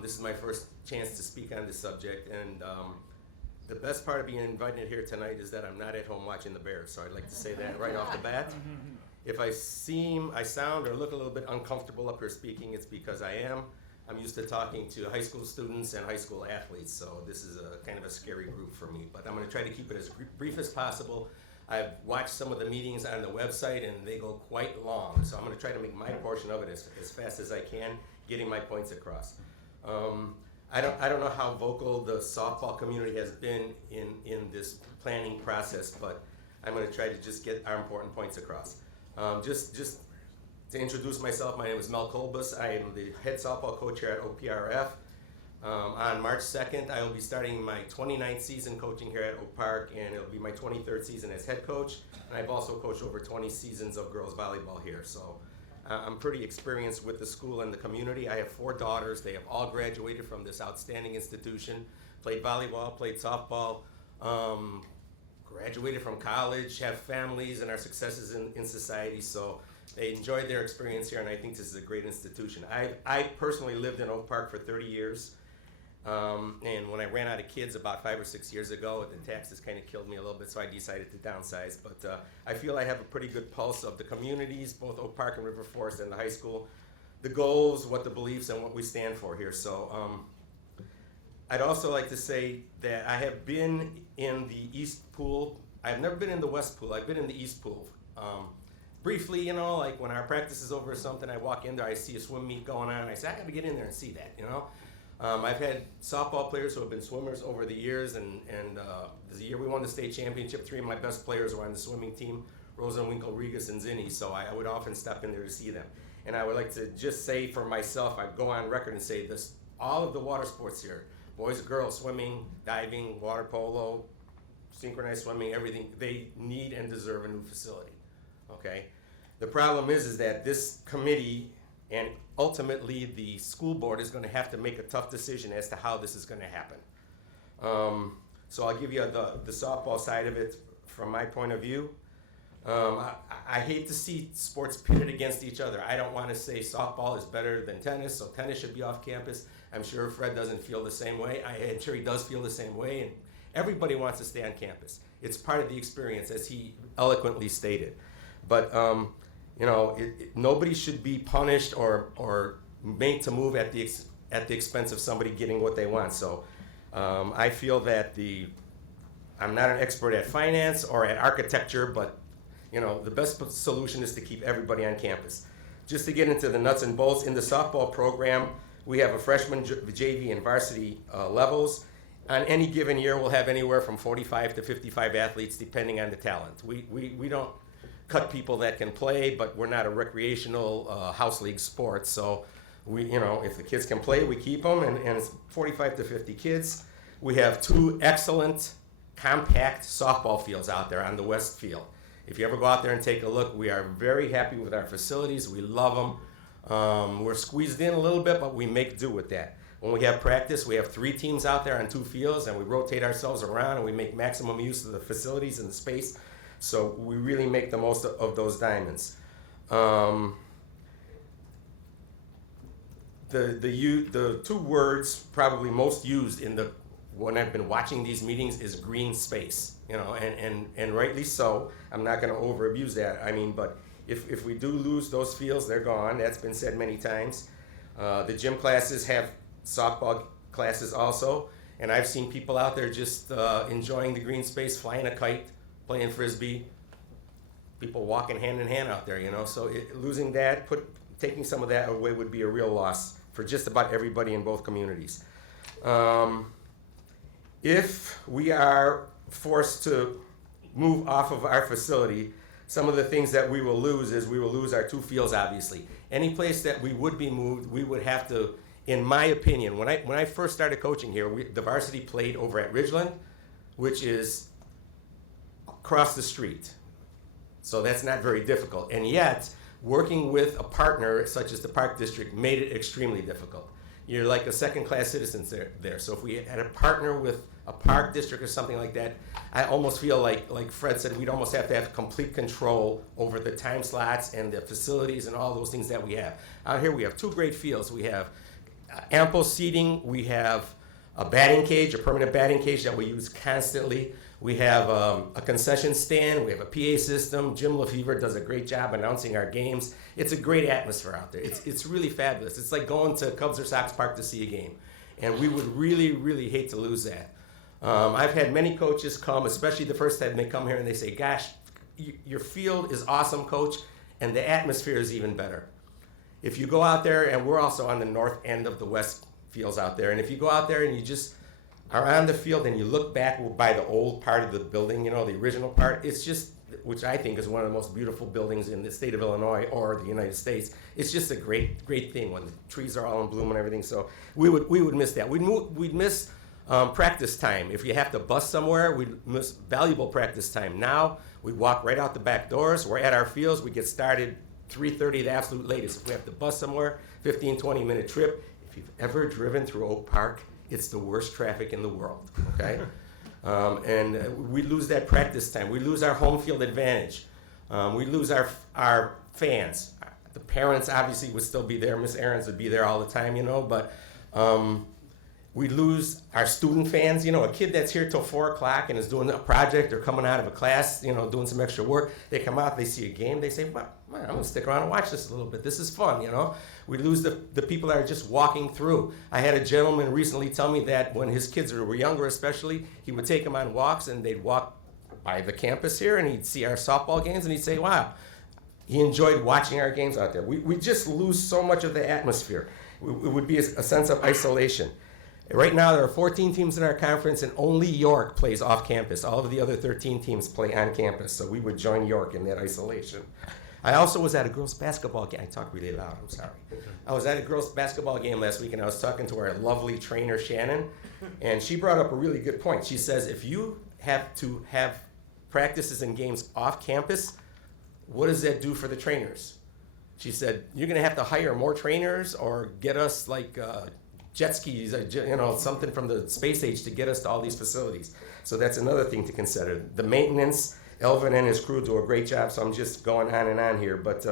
This is my first chance to speak on this subject, and the best part of being invited here tonight is that I'm not at home watching the Bears, so I'd like to say that right off the bat. If I sound or look a little bit uncomfortable up here speaking, it's because I am. I'm used to talking to high school students and high school athletes, so this is a kind of a scary group for me, but I'm going to try to keep it as brief as possible. I've watched some of the meetings on the website, and they go quite long, so I'm going to try to make my portion of it as fast as I can, getting my points across. I don't know how vocal the softball community has been in this planning process, but I'm going to try to just get our important points across. Just to introduce myself, my name is Mel Kolbus. I am the head softball coach here at OPRF. On March 2nd, I will be starting my 29th season coaching here at Oak Park, and it'll be my 23rd season as head coach. And I've also coached over 20 seasons of girls volleyball here. So I'm pretty experienced with the school and the community. I have 4 daughters. They have all graduated from this outstanding institution, played volleyball, played softball, graduated from college, have families, and are successes in society. So they enjoyed their experience here, and I think this is a great institution. I personally lived in Oak Park for 30 years. And when I ran out of kids about 5 or 6 years ago, the taxes kind of killed me a little bit, so I decided to downsize. But I feel I have a pretty good pulse of the communities, both Oak Park and River Forest and the high school, the goals, what the beliefs, and what we stand for here. So I'd also like to say that I have been in the East Pool. I've never been in the West Pool. I've been in the East Pool. Briefly, you know, like when our practice is over or something, I walk in there, I see a swim meet going on, and I say, I got to get in there and see that, you know. I've had softball players who have been swimmers over the years, and the year we won the state championship, 3 of my best players were on the swimming team, Rosenwinkel, Regas, and Zinni, so I would often step in there to see them. And I would like to just say for myself, I'd go on record and say this, all of the water sports here, boys and girls, swimming, diving, water polo, synchronized swimming, everything, they need and deserve a new facility, okay? The problem is that this committee and ultimately the school board is going to have to make a tough decision as to how this is going to happen. So I'll give you the softball side of it from my point of view. I hate to see sports pitted against each other. I don't want to say softball is better than tennis, so tennis should be off campus. I'm sure Fred doesn't feel the same way. I'm sure he does feel the same way, and everybody wants to stay on campus. It's part of the experience, as he eloquently stated. But you know, nobody should be punished or made to move at the expense of somebody getting what they want. So I feel that I'm not an expert at finance or at architecture, but you know, the best solution is to keep everybody on campus. Just to get into the nuts and bolts, in the softball program, we have a freshman, JV, and varsity levels. on any given year, we'll have anywhere from 45 to 55 athletes, depending on the talent. We don't cut people that can play, but we're not a recreational house league sport. So if the kids can play, we keep them, and it's 45 to 50 kids. We have 2 excellent, compact softball fields out there on the west field. If you ever go out there and take a look, we are very happy with our facilities. We love them. We're squeezed in a little bit, but we make do with that. When we have practice, we have 3 teams out there on 2 fields, and we rotate ourselves around, and we make maximum use of the facilities and the space. So we really make the most of those diamonds. The 2 words probably most used when I've been watching these meetings is green space, and rightly so. I'm not going to over abuse that. But if we do lose those fields, they're gone. That's been said many times. The gym classes have softball classes also, and I've seen people out there just enjoying the green space, flying a kite, playing frisbee, people walking hand in hand out there, So losing that, taking some of that away would be a real loss for just about everybody in both communities. If we are forced to move off of our facility, some of the things that we will lose is we will lose our 2 fields, obviously. Any place that we would be moved, we would have to, in my opinion, when I first started coaching here, the varsity played over at Ridgeland, which is across the street. So that's not very difficult. And yet, working with a partner such as the Park District made it extremely difficult. You're like a second-class citizen there. So if we had a partner with a Park District or something like that, I almost feel like Fred said, we'd almost have to have complete control over the time slots and the facilities and all those things that we have. Out here we have 2 great fields. We have ample seating. We have a batting cage, a permanent batting cage that we use constantly. We have a concession stand. We have a PA system. Jim Lefevre does a great job announcing our games. It's a great atmosphere out there. It's really fabulous. It's like going to Cubs or Sox Park to see a game. And we would really, really hate to lose that. I've had many coaches come, especially the first time they come here, and they say, gosh, your field is awesome, coach, and the atmosphere is even better. If you go out there, and we're also on the north end of the west fields out there, and if you go out there and you just are on the field and you look back by the old part of the building, the original part, it's just, which I think is one of the most beautiful buildings in the state of Illinois or the United States. It's just a great, great thing when the trees are all in bloom and everything. So we would miss that. We'd miss practice time. If you have to bus somewhere, we'd miss valuable practice time. Now we walk right out the back doors. We're at our fields. We get started 3:30, the absolute latest. If we have to bus somewhere, 15, 20-minute trip. If you've ever driven through Oak Park, it's the worst traffic in the world, okay? And we lose that practice time. We lose our home field advantage. We lose our fans. The parents obviously would still be there. Miss Aarons would be there all the time, but we lose our student fans. A kid that's here till 4 o'clock and is doing a project or coming out of a class, doing some extra work, they come out, they see a game, they say, well, I'm gonna stick around and watch this a little bit. This is fun, We lose the people that are just walking through. I had a gentleman recently tell me that when his kids were younger especially, he would take them on walks and they'd walk by the campus here and he'd see our softball games and he'd say, wow, he enjoyed watching our games out there. We just lose so much of the atmosphere. It would be a sense of isolation. Right now there are 14 teams in our conference and only York plays off campus. All of the other 13 teams play on campus, so we would join York in that isolation. I also was at a girls' basketball game. I talk really loud, I'm sorry. I was at a girls' basketball game last week and I was talking to our lovely trainer, Shannon, and she brought up a really good point. She says, if you have to have practices and games off campus, what does that do for the trainers? She said, you're gonna have to hire more trainers or get us jet skis, something from the space age to get us to all these facilities. So that's another thing to consider. The maintenance, Elvin and his crew do a great job, so I'm just going on and on here. But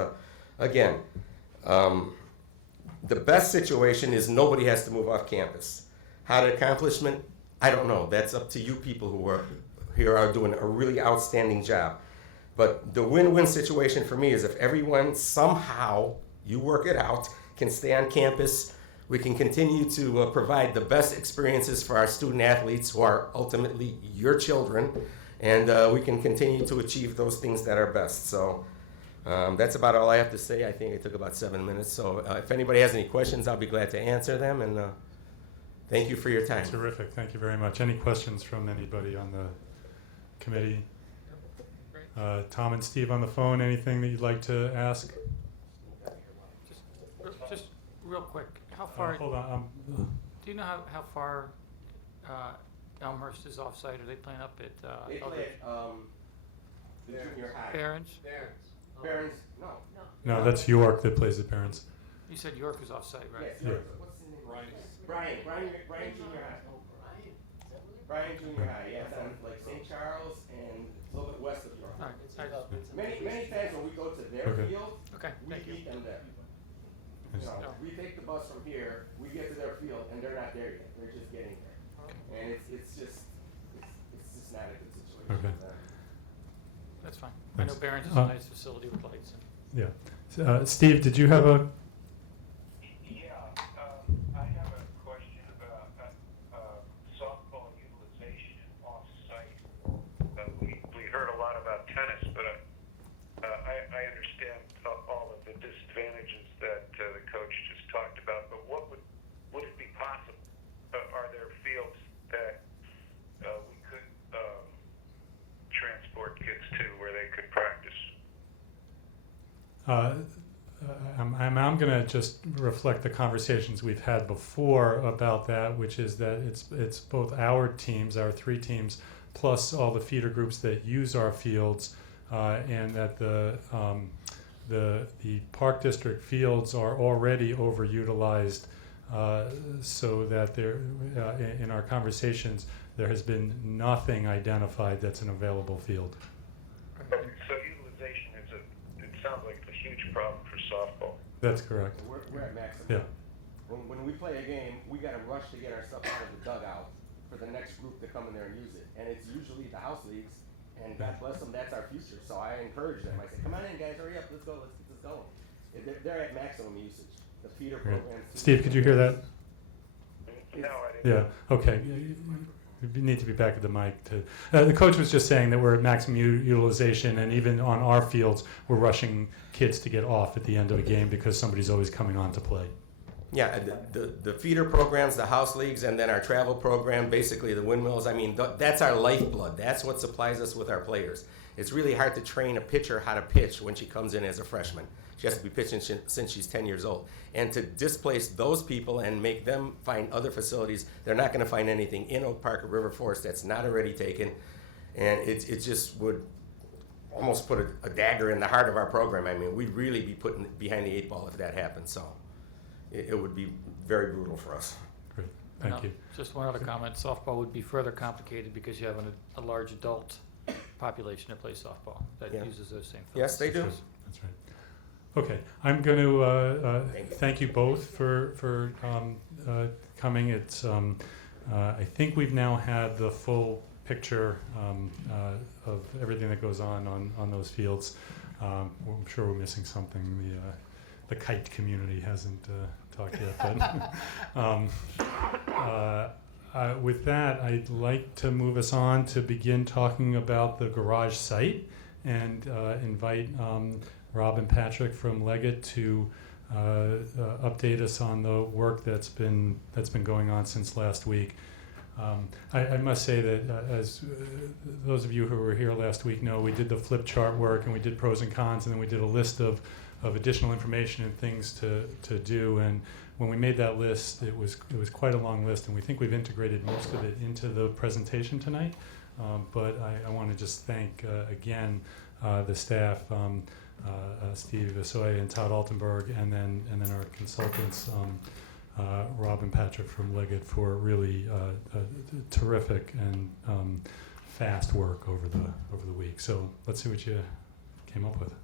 again, the best situation is nobody has to move off campus. How to accomplishment, I don't know. That's up to you people who are here are doing a really outstanding job. But the win-win situation for me is if everyone somehow, you work it out, can stay on campus, we can continue to provide the best experiences for our student athletes who are ultimately your children, and we can continue to achieve those things that are best. So that's about all I have to say. I think it took about 7 minutes. So if anybody has any questions, I'll be glad to answer them. And Thank you for your time. Terrific, thank you very much. Any questions from anybody on the committee? Tom and Steve on the phone, anything that you'd like to ask? Just real quick, how far, Hold on, do you know how far Elmhurst is offsite? Are they playing up at They play at the junior high. Barron's? Barron's, no. no, that's York that plays at Barron's. You said York is offsite, right? Yes, York. What's his name? Brian Junior High. Brian Junior High, yeah, it's on like St. Charles and a little bit west of York. All right. Many times when we go to their Okay. field, Okay, we thank you. beat them there. You know, we take the bus from here, we get to their field, and they're not there yet. They're just getting there, and it's just not a good situation. Okay. for them. That's fine. I Thanks. know Barron's is a nice facility with lights. Yeah. Steve, did you have a, Yeah, I have a question about softball utilization off-site. We heard a lot about tennis, but I understand all of the disadvantages that the coach just talked about. But would it be possible? Are there fields that we could transport kids to where they could practice? I'm going to just reflect the conversations we've had before about that, which is that it's both our teams, our 3 teams, plus all the feeder groups that use our fields, and that the Park District fields are already overutilized, so that there, in our conversations, there has been nothing identified that's an available field. So utilization it sounds like a huge problem for softball. That's correct. We're at maximum. Yeah. When we play a game, we got to rush to get our stuff out of the dugout for the next group to come in there and use it. And it's usually the house leagues, and God bless them, that's our future. So I encourage them. I say, come on in, guys, hurry up, let's go, let's get this going. They're at maximum usage. The feeder Great. programs. Steve, could you hear that? No, I didn't. Yeah, okay. You need to be back at the mic. The coach was just saying that we're at maximum utilization, and even on our fields, we're rushing kids to get off at the end of a game because somebody's always coming on to play. Yeah, the feeder programs, the house leagues, and then our travel program, basically the windmills. I mean, that's our lifeblood. That's what supplies us with our players. It's really hard to train a pitcher how to pitch when she comes in as a freshman. She has to be pitching since she's 10 years old. And to displace those people and make them find other facilities, they're not going to find anything in Oak Park or River Forest that's not already taken. And it just would almost put a dagger in the heart of our program. I mean, we'd really be putting behind the 8 ball if that happened. So it would be very brutal for us. Great, thank you. Just one other comment. Softball would be further complicated because you have a large adult population that plays softball that uses those same fields. Yes, they do. That's right. Okay, I'm going to thank you both for coming. It's I think we've now had the full picture of everything that goes on those fields. I'm sure we're missing something. The kite community hasn't talked yet, but with that, I'd like to move us on to begin talking about the garage site and invite Rob and Patrick from Leggett to update us on the work that's been going on since last week. I must say that as those of you who were here last week know, we did the flip chart work and we did pros and cons, and then we did a list of additional information and things to do. And when we made that list, it was quite a long list, and we think we've integrated most of it into the presentation tonight. But I want to just thank again the staff. Steve Visoy and Todd Altenberg, and then our consultants, Rob and Patrick from Leggett, for really terrific and fast work over the week. So let's see what you came up with.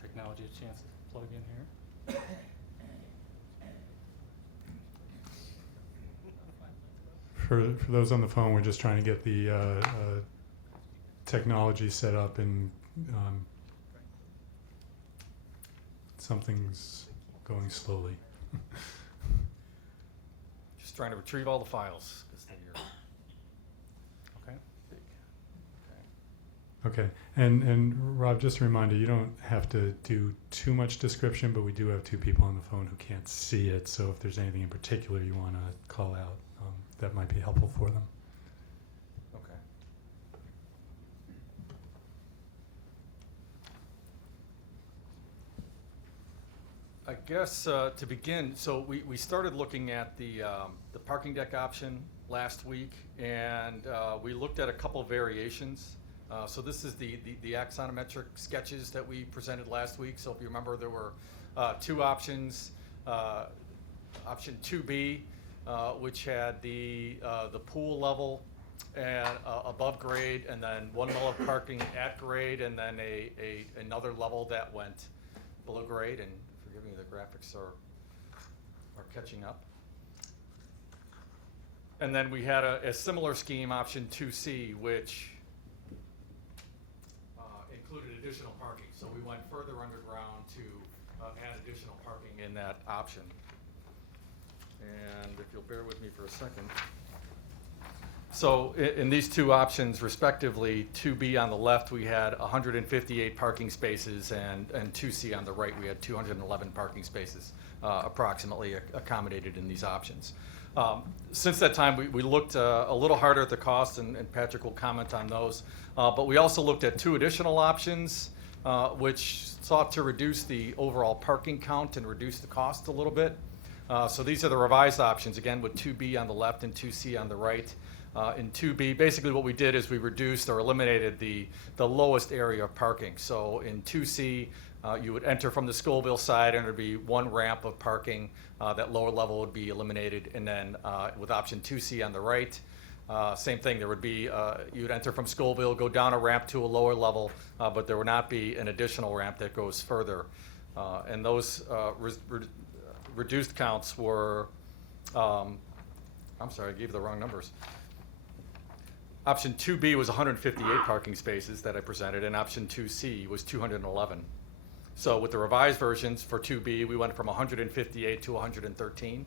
Technology a chance to plug in here. for those on the phone, we're just trying to get the technology set up, and something's going slowly. Just trying to retrieve all the files. 'cause they're- Okay. Okay, and Rob, just a reminder, you don't have to do too much description, but we do have two people on the phone who can't see it, so if there's anything in particular you want to call out, that might be helpful for them. Okay. I guess to begin, so we started looking at the parking deck option last week, and we looked at a couple of variations. So this is the axonometric sketches that we presented last week. So if you remember, there were two options. Option 2B, which had the pool level and above grade, and then one level of parking at grade, and then another level that went below grade. And forgive me, the graphics are catching up. And then we had a similar scheme, option 2C, which included additional parking. So we went further underground to add additional parking in that option. And if you'll bear with me for a second. So in these two options, respectively, 2B on the left, we had 158 parking spaces, and 2C on the right, we had 211 parking spaces approximately accommodated in these options. Since that time, we looked a little harder at the cost, and Patrick will comment on those. But we also looked at two additional options, which sought to reduce the overall parking count and reduce the cost a little bit. So these are the revised options, again, with 2B on the left and 2C on the right. In 2B, basically what we did is we reduced or eliminated the lowest area of parking. So in 2C, you would enter from the Scoville side, and there'd be one ramp of parking. That lower level would be eliminated. And then with option 2C on the right, same thing. There would be, you'd enter from Scoville, go down a ramp to a lower level, but there would not be an additional ramp that goes further. And those reduced counts were, I'm sorry, I gave the wrong numbers. Option 2B was 158 parking spaces that I presented, and option 2C was 211. So with the revised versions for 2B, we went from 158 to 113.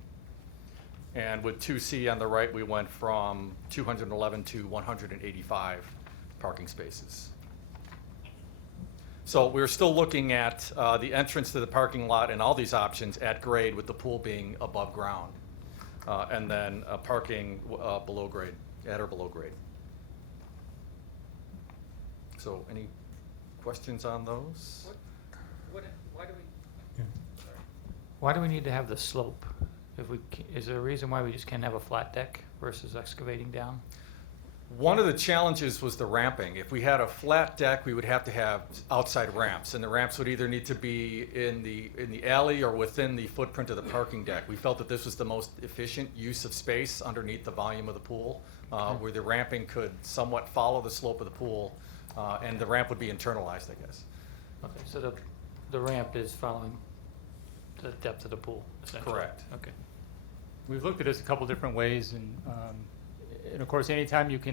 And with 2C on the right, we went from 211 to 185 parking spaces. So we're still looking at the entrance to the parking lot and all these options at grade, with the pool being above ground. And then parking below grade, at or below grade. So any questions on those? Why do we need to have the slope? Is there a reason why we just can't have a flat deck versus excavating down? One of the challenges was the ramping. If we had a flat deck, we would have to have outside ramps, and the ramps would either need to be in the alley or within the footprint of the parking deck. We felt that this was the most efficient use of space underneath the volume of the pool, where the ramping could somewhat follow the slope of the pool, and the ramp would be internalized, I guess. Okay, so the ramp is following the depth of the pool, essentially? Correct. Okay. We've looked at this a couple different ways, and of course, anytime if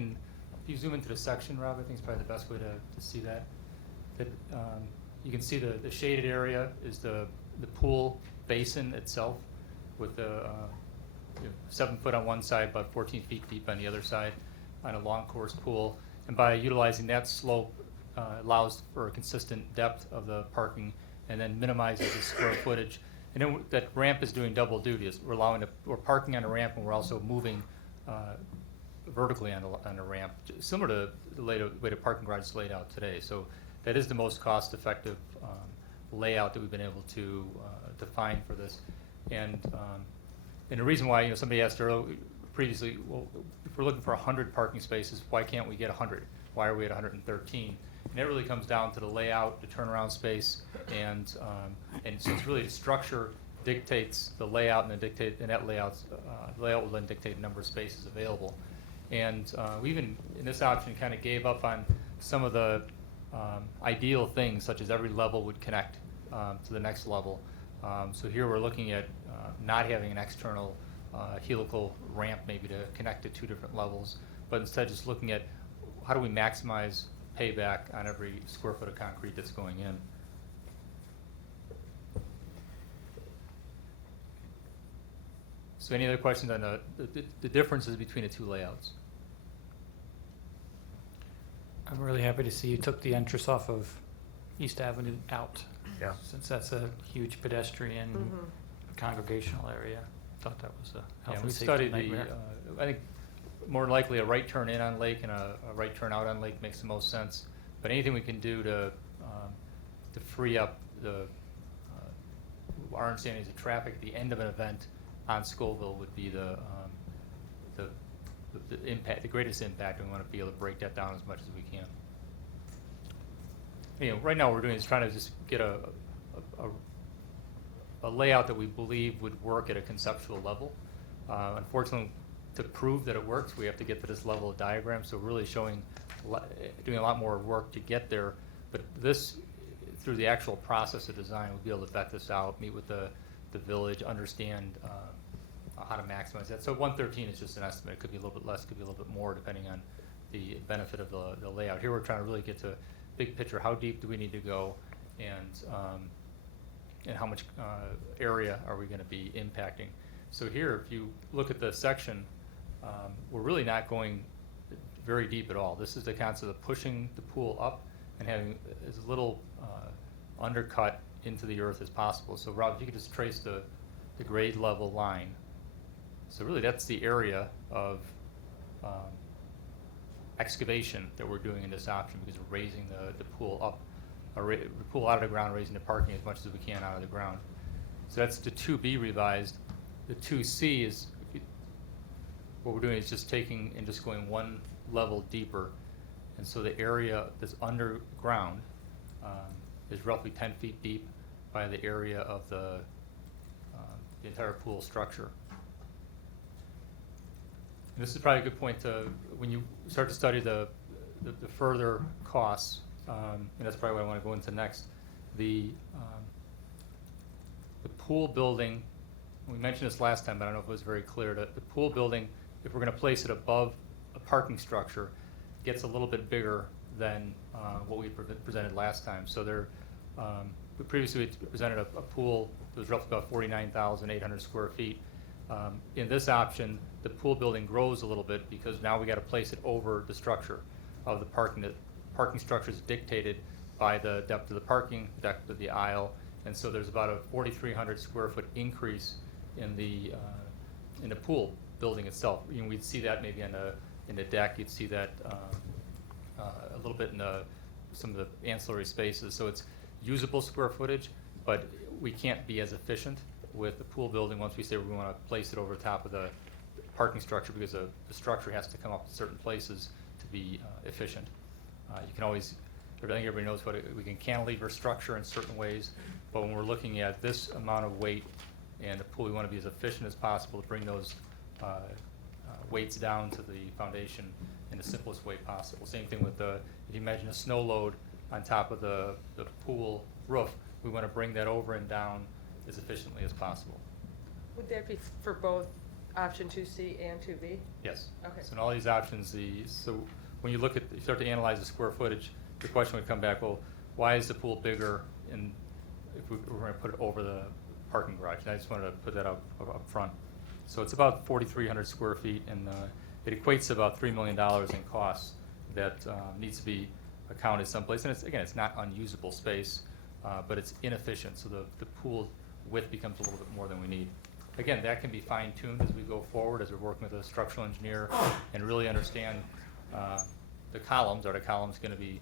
you zoom into the section, Rob, I think it's probably the best way to see that. You can see the shaded area is the pool basin itself, with the 7 foot on one side, about 14 feet deep on the other side, on a long course pool. And by utilizing that slope, allows for a consistent depth of the parking, and then minimizes the square footage. And then that ramp is doing double duty. We're parking on a ramp, and we're also moving vertically on a ramp, similar to the way the parking garage is laid out today. So that is the most cost-effective layout that we've been able to define for this. And the reason why, somebody asked previously, well, if we're looking for 100 parking spaces, why can't we get 100? Why are we at 113? And it really comes down to the layout, the turnaround space, and so it's really the structure dictates the layout, and that layout will then dictate the number of spaces available. And we even in this option kind of gave up on some of the ideal things, such as every level would connect to the next level. So here we're looking at not having an external helical ramp maybe to connect to 2 different levels, but instead just looking at how do we maximize payback on every square foot of concrete that's going in. So any other questions on the differences between the 2 layouts? I'm really happy to see you took the entrance off of East Avenue out. Yeah. Since that's a huge pedestrian congregational area. Thought that was a Yeah, health we and safety studied the, nightmare. I think more than likely a right turn in on Lake and a right turn out on Lake makes the most sense. But anything we can do to free up our understanding is the traffic at the end of an event on Scoville would be the impact, the greatest impact, and we want to be able to break that down as much as we can. You know, right now what we're doing is trying to just get a layout that we believe would work at a conceptual level. Unfortunately, to prove that it works, we have to get to this level of diagram. So we're really doing a lot more work to get there. But this, through the actual process of design, we'll be able to vet this out, meet with the village, understand how to maximize that. So 113 is just an estimate. It could be a little bit less, could be a little bit more, depending on the benefit of the layout. Here we're trying to really get to big picture. How deep do we need to go, and how much area are we going to be impacting? So here, if you look at the section, we're really not going very deep at all. This is the concept of pushing the pool up and having as little undercut into the earth as possible. So Rob, if you could just trace the grade level line. So really that's the area of excavation that we're doing in this option, because we're raising the pool up, the pool out of the ground, raising the parking as much as we can out of the ground. So that's the 2B revised. The 2C is, what we're doing is just taking and just going 1 level deeper. And so the area that's underground is roughly 10 feet deep by the area of the entire pool structure. And this is probably a good point to, when you start to study the further costs, and that's probably what I want to go into next. The pool building, we mentioned this last time, but I don't know if it was very clear. The pool building, if we're going to place it above a parking structure, gets a little bit bigger than what we presented last time. So previously we presented a pool that was roughly about 49,800 square feet. In this option, the pool building grows a little bit because now we got to place it over the structure of the parking. The parking structure is dictated by the depth of the parking, depth of the aisle, and so there's about a 4,300 square foot increase in the pool building itself. You know, we'd see that maybe in the deck. You'd see that a little bit in some of the ancillary spaces. So it's usable square footage, but we can't be as efficient with the pool building once we say we want to place it over the top of the parking structure, because the structure has to come up in certain places to be efficient. You can always, I think everybody knows we can cantilever structure in certain ways, but when we're looking at this amount of weight and the pool, we want to be as efficient as possible to bring those weights down to the foundation in the simplest way possible. Same thing with if you imagine a snow load on top of the pool roof, we want to bring that over and down as efficiently as possible. Would that be for both option 2C and 2B? Yes. Okay. So in all these options, so when you start to analyze the square footage, the question would come back, well, why is the pool bigger if we're going to put it over the parking garage? And I just wanted to put that up front. So it's about 4,300 square feet, and it equates to about $3 million in costs that needs to be accounted someplace. And it's not unusable space, but it's inefficient. So the pool width becomes a little bit more than we need. Again, that can be fine-tuned as we go forward, as we're working with a structural engineer and really understand the columns. Are the columns going to be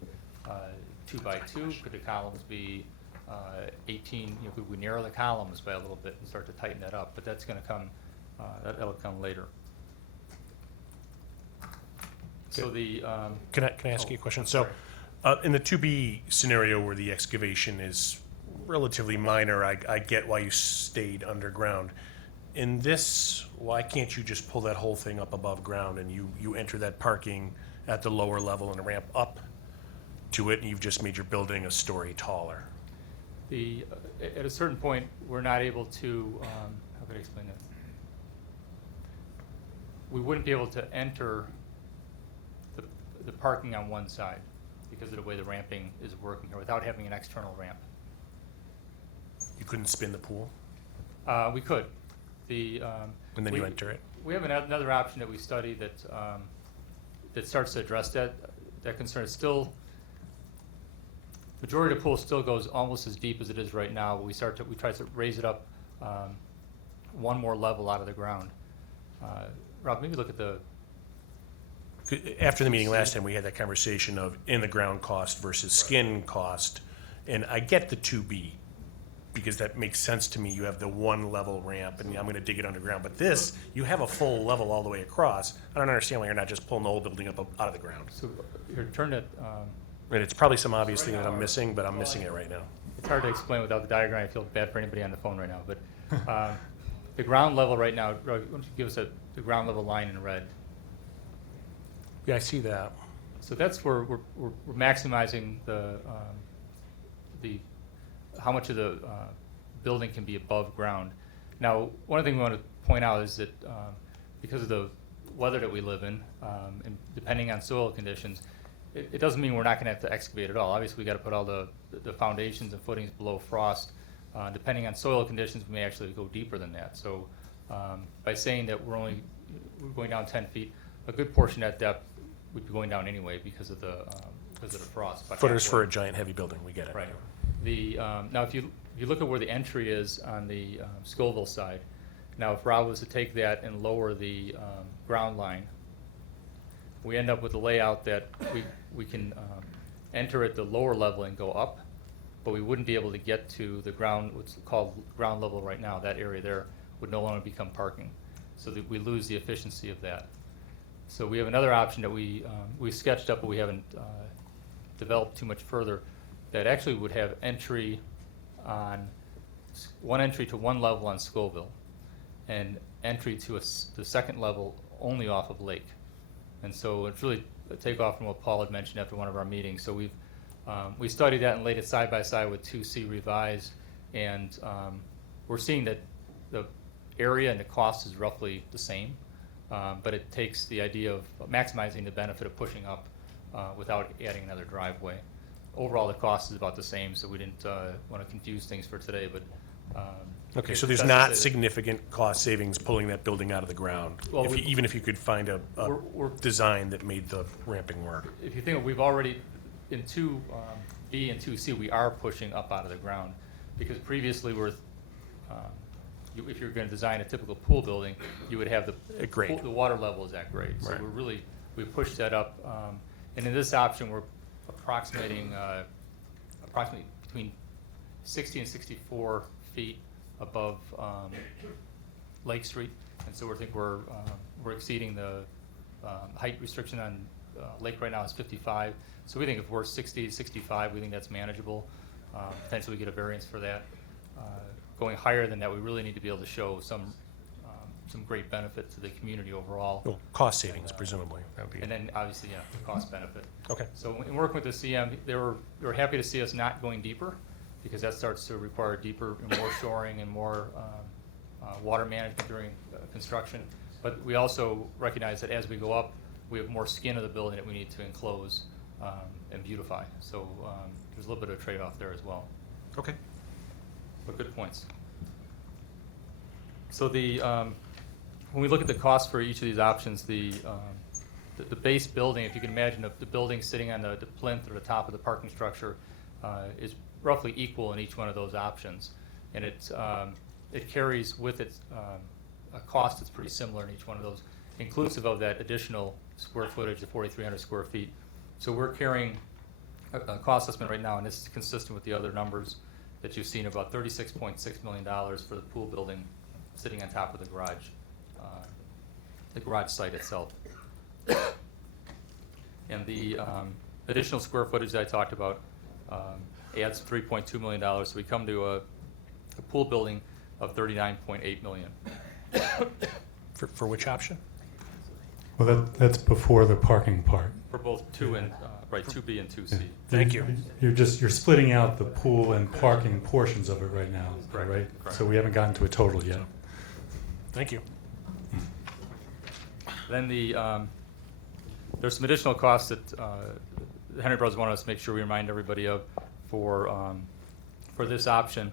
2 by 2? Could the columns be 18? Could we narrow the columns by a little bit and start to tighten that up? But that's going to come. That'll come later. So Can I ask you a question? So, in the 2B scenario where the excavation is relatively minor, I get why you stayed underground. In this, why can't you just pull that whole thing up above ground and you enter that parking at the lower level and ramp up to it, and you've just made your building a story taller? At a certain point, we're not able to. How can I explain that? we wouldn't be able to enter the parking on one side because of the way the ramping is working here without having an external ramp. You couldn't spin the pool We could. The, and then you enter it? We have another option that we study that, that starts to address that concern. It's still, majority of the pool still goes almost as deep as it is right now. We try to raise it up one more level out of the ground. Rob, maybe look at the, After the meeting last time, we had that conversation of in-the-ground cost versus skin cost, and I get the 2B, because that makes sense to me. You have the one level ramp, and I'm gonna dig it underground, but this, you have a full level all the way across. I don't understand why you're not just pulling the whole building up out of the ground. so here, turn it, And it's probably some obvious thing that I'm missing, but I'm missing it right now. it's hard to explain without the diagram. I feel bad for anybody on the phone right now, but the ground level right now, Rob, why don't you give us the ground level line in red? Yeah, I see that. So that's where we're maximizing the how much of the building can be above ground. Now, one of the things we want to point out is that because of the weather that we live in, and depending on soil conditions, it doesn't mean we're not going to have to excavate at all. Obviously, we got to put all the foundations and footings below frost. Depending on soil conditions, we may actually go deeper than that. So by saying that we're going down 10 feet, a good portion of that depth would be going down anyway because of the frost. But Footers for a giant heavy building, we get it. right. Now, if you look at where the entry is on the Scoville side, now if Rob was to take that and lower the ground line, we end up with a layout that we can enter at the lower level and go up, but we wouldn't be able to get to the ground, what's called ground level right now. That area there would no longer become parking, so that we lose the efficiency of that. So we have another option that we sketched up, but we haven't developed too much further, that actually would have entry on, one entry to one level on Scoville, and entry to the second level only off of Lake. And so it's really a takeoff from what Paul had mentioned after one of our meetings. So we studied that and laid it side by side with 2C revised, and we're seeing that the area and the cost is roughly the same, but it takes the idea of maximizing the benefit of pushing up without adding another driveway. Overall, the cost is about the same, so we didn't want to confuse things for today, but. Okay, so there's not significant cost savings pulling that building out of the ground, Well, even if you could find a design that made the ramping work. If you think, we've already, in 2B and 2C, we are pushing up out of the ground, because previously if you're going to design a typical pool building, you would have the water level is at grade. So Right. we pushed that up, and in this option, we're approximately between 60 and 64 feet above Lake Street, and so we're exceeding the height restriction on Lake right now is 55. So we think if we're 60 to 65, we think that's manageable. Potentially we get a variance for that. Going higher than that, we really need to be able to show some great benefit to the community overall. Well, cost savings, presumably. That would be And then obviously, yeah, the cost benefit. Okay. So in working with the CM, they were happy to see us not going deeper, because that starts to require deeper and more shoring and more water management during construction. But we also recognize that as we go up, we have more skin of the building that we need to enclose and beautify. So there's a little bit of a trade-off there as well. Okay. But good points. So when we look at the cost for each of these options, the base building, if you can imagine the building sitting on the plinth or the top of the parking structure, is roughly equal in each one of those options, and it carries with it a cost that's pretty similar in each one of those, inclusive of that additional square footage, the 4,300 square feet. So we're carrying a cost estimate right now, and this is consistent with the other numbers that you've seen, about $36.6 million for the pool building sitting on top of the garage site itself. And the additional square footage that I talked about adds $3.2 million, so we come to a pool building of $39.8 million. For which option? Well, that's before the parking part. For both 2B and 2C. Thank you. You're splitting out the pool and parking portions of it right now, Correct. right? Correct. So we haven't gotten to a total yet. Thank you. Then there's some additional costs that Henry Brothers wanted us to make sure we remind everybody of for this option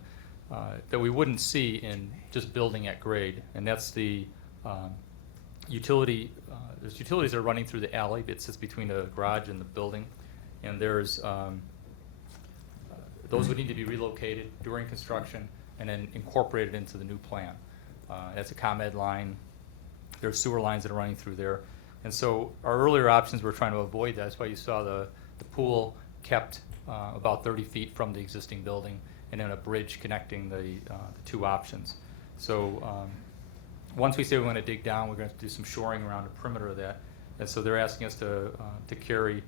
that we wouldn't see in just building at grade, and that's the utility. There's utilities that are running through the alley that sits between the garage and the building, and there's those would need to be relocated during construction and then incorporated into the new plan. That's a ComEd line. There's sewer lines that are running through there. And so our earlier options were trying to avoid that. That's why you saw the pool kept about 30 feet from the existing building, and then a bridge connecting the two options. So once we say we want to dig down, we're going to do some shoring around the perimeter of that. And so they're asking us to carry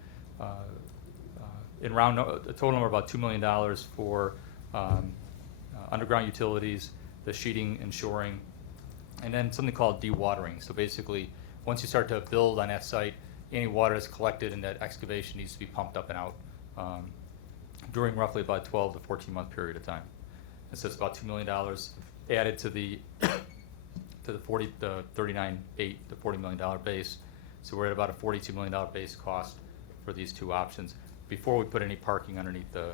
in round a total number of about $2 million for underground utilities, the sheeting and shoring, and then something called dewatering. So basically, once you start to build on that site, any water that's collected in that excavation needs to be pumped up and out during roughly about 12 to 14 month period of time. And so it's about $2 million added to the to the 39.8, the $40 million base. So we're at about a $42 million base cost for these two options before we put any parking underneath the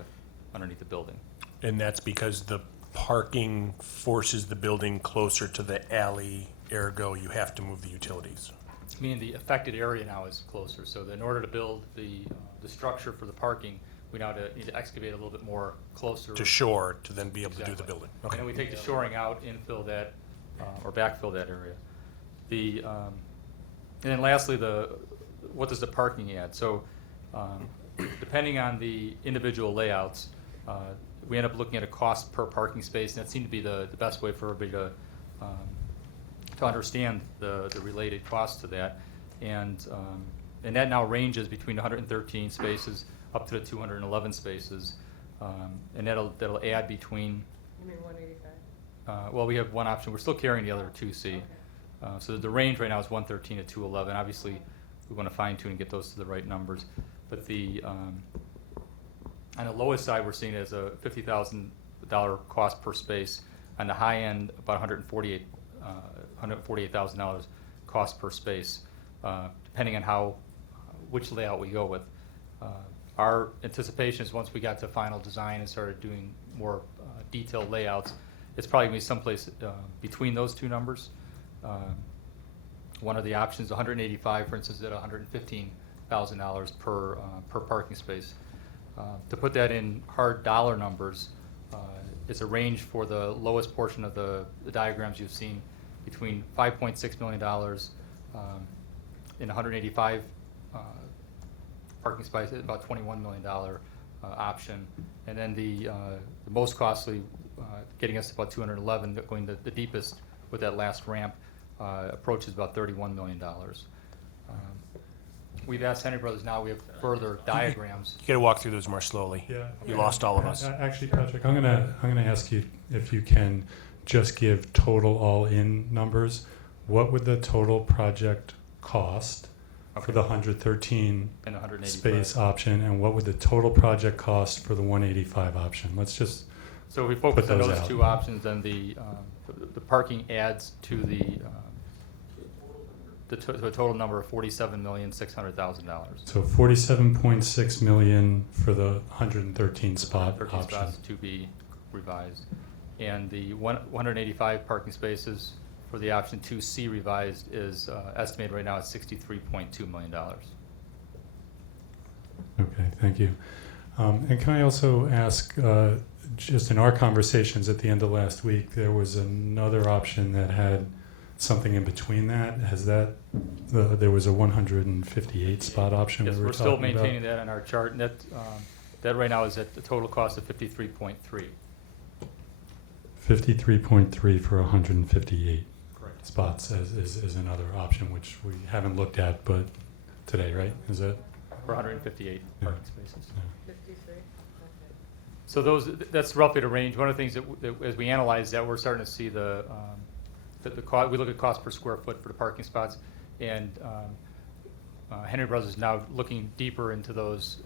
building. And that's because the parking forces the building closer to the alley, ergo you have to move the utilities. Meaning the affected area now is closer, so that in order to build the structure for the parking, we now need to excavate a little bit more closer. To shore to then be able to do the building. Okay. And then we take the shoring out, infill that, or backfill that area. And then lastly, what does the parking add? So depending on the individual layouts, we end up looking at a cost per parking space, and that seemed to be the best way for everybody to understand the related costs to that. And that now ranges between 113 spaces up to the 211 spaces. And that'll add between. You mean 185? Well, we have one option. We're still carrying the other 2C. Okay. So the range right now is 113 to 211. Obviously, we want to fine tune and get those to the right numbers. But on the lowest side, we're seeing it as a $50,000 cost per space. On the high end, about $148,000 cost per space, depending on which layout we go with. Our anticipation is once we got to final design and started doing more detailed layouts, it's probably going to be someplace between those two numbers. One of the options, 185, for instance, at $115,000 per parking space. To put that in hard dollar numbers, it's a range for the lowest portion of the diagrams you've seen between $5.6 million in 185 parking spaces, about $21 million option, and then the most costly, getting us to about 211, going the deepest with that last ramp, approaches about $31 million. We've asked Henry Brothers now, we have further diagrams. You gotta walk through those more slowly. Yeah. You lost all of us. Actually, Patrick, I'm gonna ask you if you can just give total all-in numbers. What would the total project cost for the 113 and 185 space option, and what would the total project cost for the 185 option? Let's just so if we focus put on those those out. two options, then the parking adds to to a total number of $47,600,000. So 47.6 million for the 113 spot 13 option. spots to be revised. And the 185 parking spaces for the option 2C revised is estimated right now at $63.2 million. Okay, thank you. And can I also ask, just in our conversations at the end of last week, there was another option that had something in between that. Has that, there was a 158 spot option Yes, we were we're still talking about? maintaining that on our chart, and that right now is at the total cost of 53.3. 53.3 for 158 Correct. spots is another option, which we haven't looked at, but today, right? Is that? For 158 parking spaces. 53? Okay. So that's roughly the range. One of the things that as we analyze that, we're starting to see the cost. We look at cost per square foot for the parking spots, and Henry Brothers is now looking deeper into those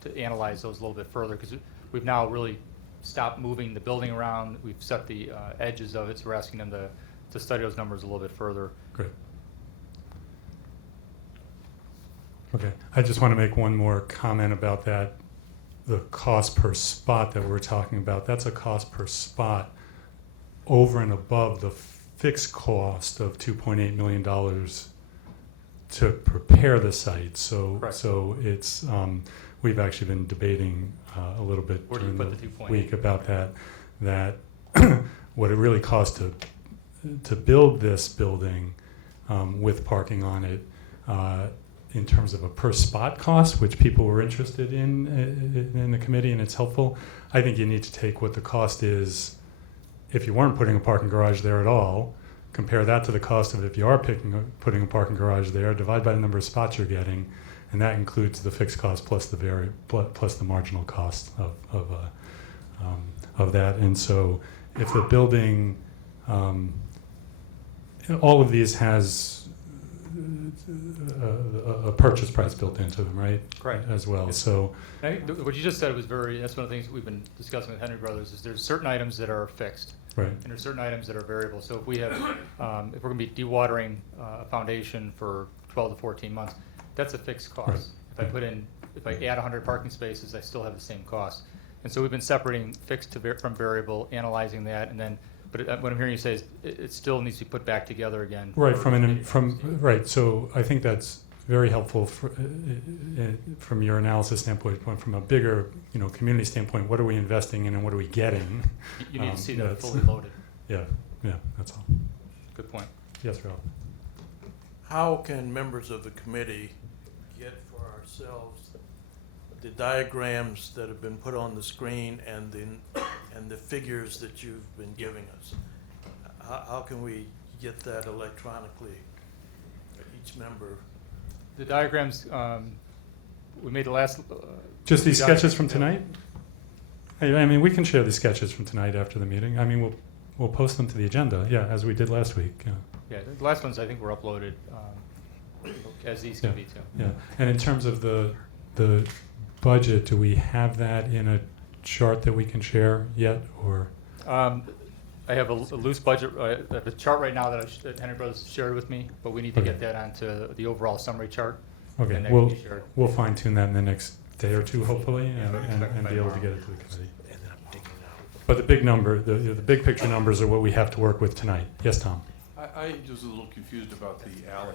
to analyze those a little bit further, because we've now really stopped moving the building around. We've set the edges of it, so we're asking them to study those numbers a little bit further. Great. Okay, I just want to make one more comment about that. The cost per spot that we're talking about, that's a cost per spot over and above the fixed cost of $2.8 million to prepare the site. So, Correct. so it's, we've actually been debating a little bit Where do you during put the the 2.8? week about that what it really costs to build this building with parking on it, in terms of a per spot cost, which people were interested in the committee, and it's helpful. I think you need to take what the cost is if you weren't putting a parking garage there at all, compare that to the cost of if you are putting a parking garage there, divide by the number of spots you're getting, and that includes the fixed cost plus the marginal cost of that. And so, if the building, all of these has a purchase price built into them, right? Correct. As well. Yes. So, I think what you just said was that's one of the things we've been discussing with Henry Brothers, is there's certain items that are fixed. right. And there's certain items that are variable. So if we have, if we're gonna be dewatering a foundation for 12 to 14 months, that's a fixed cost. Right. If I add 100 parking spaces, I still have the same cost. And so we've been separating fixed from variable, analyzing that, and then, but what I'm hearing you say is it still needs to be put back together again. Right, for- right. So I think that's very helpful from your analysis standpoint. From a bigger, community standpoint, what are we investing in and what are we getting? You need to see that That's- fully loaded. Yeah, that's all. Good point. Yes, Ralph. How can members of the committee get for ourselves the diagrams that have been put on the screen and the figures that you've been giving us? How can we get that electronically, each member? The diagrams, we made the last. Just these two sketches from diagrams. tonight? I mean, we can share these sketches from tonight after the meeting. I mean, we'll post them to the agenda, yeah, as we did last week. Yeah, Yeah, the last ones I think were uploaded, as these can be too. yeah. And in terms of the budget, do we have that in a chart that we can share yet, or? I have a loose budget, I have a chart right now that Henry Brothers shared with me, but we need to Okay. get that onto the overall summary chart. Okay, and that can we'll, be shared. we'll fine tune that in the next day or two, hopefully, Yeah, we expect and by be able to tomorrow. get it to the committee. But the big number, the big picture numbers are what we have to work with tonight. Yes, Tom? I was a little confused about the alley.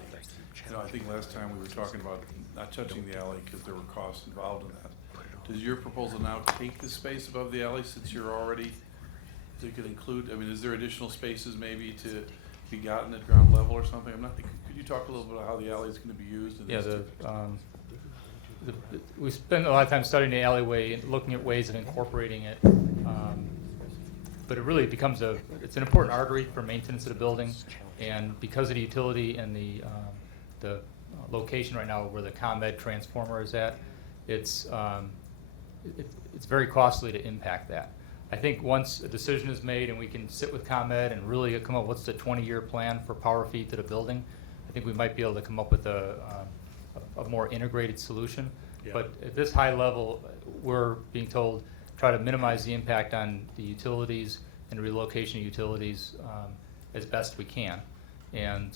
I think last time we were talking about not touching the alley because there were costs involved in that. Does your proposal now take the space above the alley since you're already, so you could include, is there additional spaces maybe to be gotten at ground level or something? Could you talk a little bit about how the alley is going to be used? In Yeah, this? we spend a lot of time studying the alleyway and looking at ways of incorporating it. But it really becomes it's an important artery for maintenance of the building. And because of the utility and the location right now where the ComEd transformer is at, it's very costly to impact that. I think once a decision is made and we can sit with ComEd and really come up with what's the 20-year plan for power feed to the building, I think we might be able to come up with a more integrated solution. Yeah. But at this high level, we're being told, try to minimize the impact on the utilities and relocation of utilities as best we can. And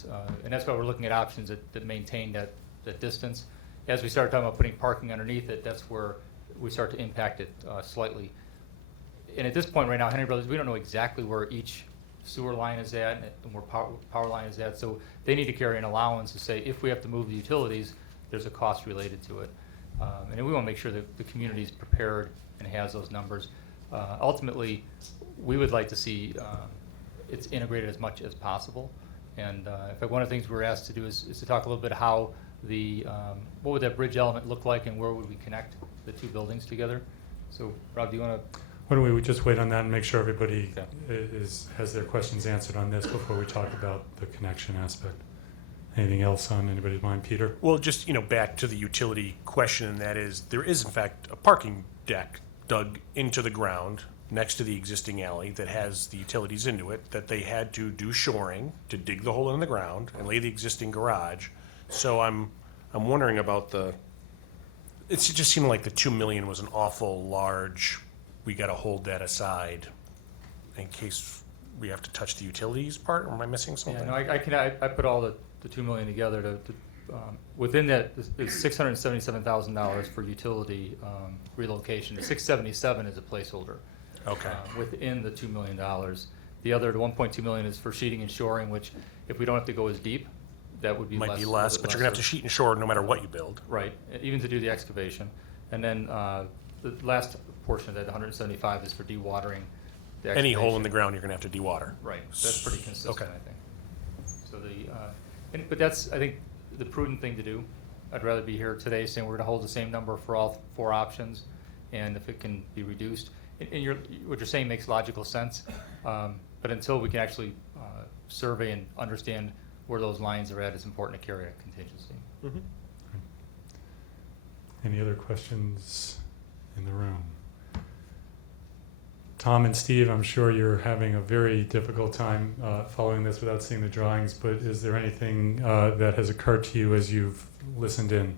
that's why we're looking at options that maintain that distance. As we start talking about putting parking underneath it, that's where we start to impact it slightly. And at this point right now, Henry Brothers, we don't know exactly where each sewer line is at and where power line is at. So they need to carry an allowance to say if we have to move the utilities, there's a cost related to it. And we want to make sure that the community is prepared and has those numbers. Ultimately, we would like to see it's integrated as much as possible. And in fact, one of the things we're asked to do is to talk a little bit how what would that bridge element look like and where would we connect the two buildings together? So, Rob, do you want to? Why don't we just wait on that and make sure everybody has their questions answered on this before we talk about the connection aspect? Anything else on anybody's mind, Peter? Well, just, back to the utility question, and that is, there is in fact a parking deck dug into the ground next to the existing alley that has the utilities into it, that they had to do shoring to dig the hole in the ground and lay the existing garage. So I'm wondering about it just seemed like the $2 million was an awful large, we gotta hold that aside in case we have to touch the utilities part, or am I missing something? Yeah, no, I put all the $2 million together to within that is $677,000 for utility relocation. The 677 is a placeholder. Okay. Within the $2 million. The other, the 1.2 million is for sheeting and shoring, which if we don't have to go as deep, that would be less. Might be a less, little bit but you're gonna have to lesser. sheet and shore no matter what you build. Right, even to do the excavation. And then the last portion of that, the 175, is for dewatering the excavation. Any hole in the ground, you're gonna have to dewater. Right, that's pretty consistent, Okay. I think. So but that's, I think, the prudent thing to do. I'd rather be here today saying we're gonna hold the same number for all 4 options, and if it can be reduced. And what you're saying makes logical sense, but until we can actually survey and understand where those lines are at, it's important to carry a contingency. Mm-hmm. Any other questions in the room? Tom and Steve, I'm sure you're having a very difficult time following this without seeing the drawings, but is there anything that has occurred to you as you've listened in?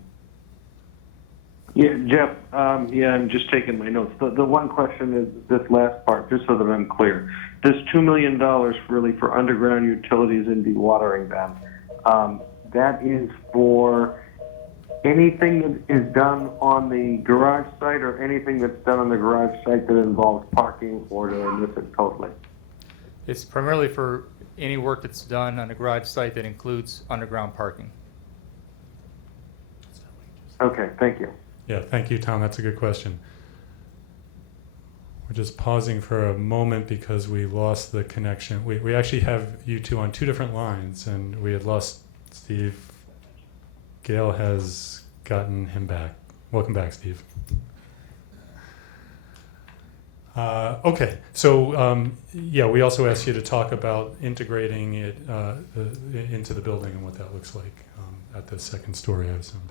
Yeah, Jeff, I'm just taking my notes. The one question is this last part, just so that I'm clear. This $2 million really for underground utilities and dewatering them, that is for anything that is done on the garage site or anything that's done on the garage site that involves parking, or do I miss it totally? It's primarily for any work that's done on a garage site that includes underground parking. Okay, thank you. Yeah, thank you, Tom. That's a good question. We're just pausing for a moment because we lost the connection. We actually have you two on 2 different lines, and we had lost Steve. Gail has gotten him back. Welcome back, Steve. Okay, so yeah, we also asked you to talk about integrating it into the building and what that looks like at the second story, I assume.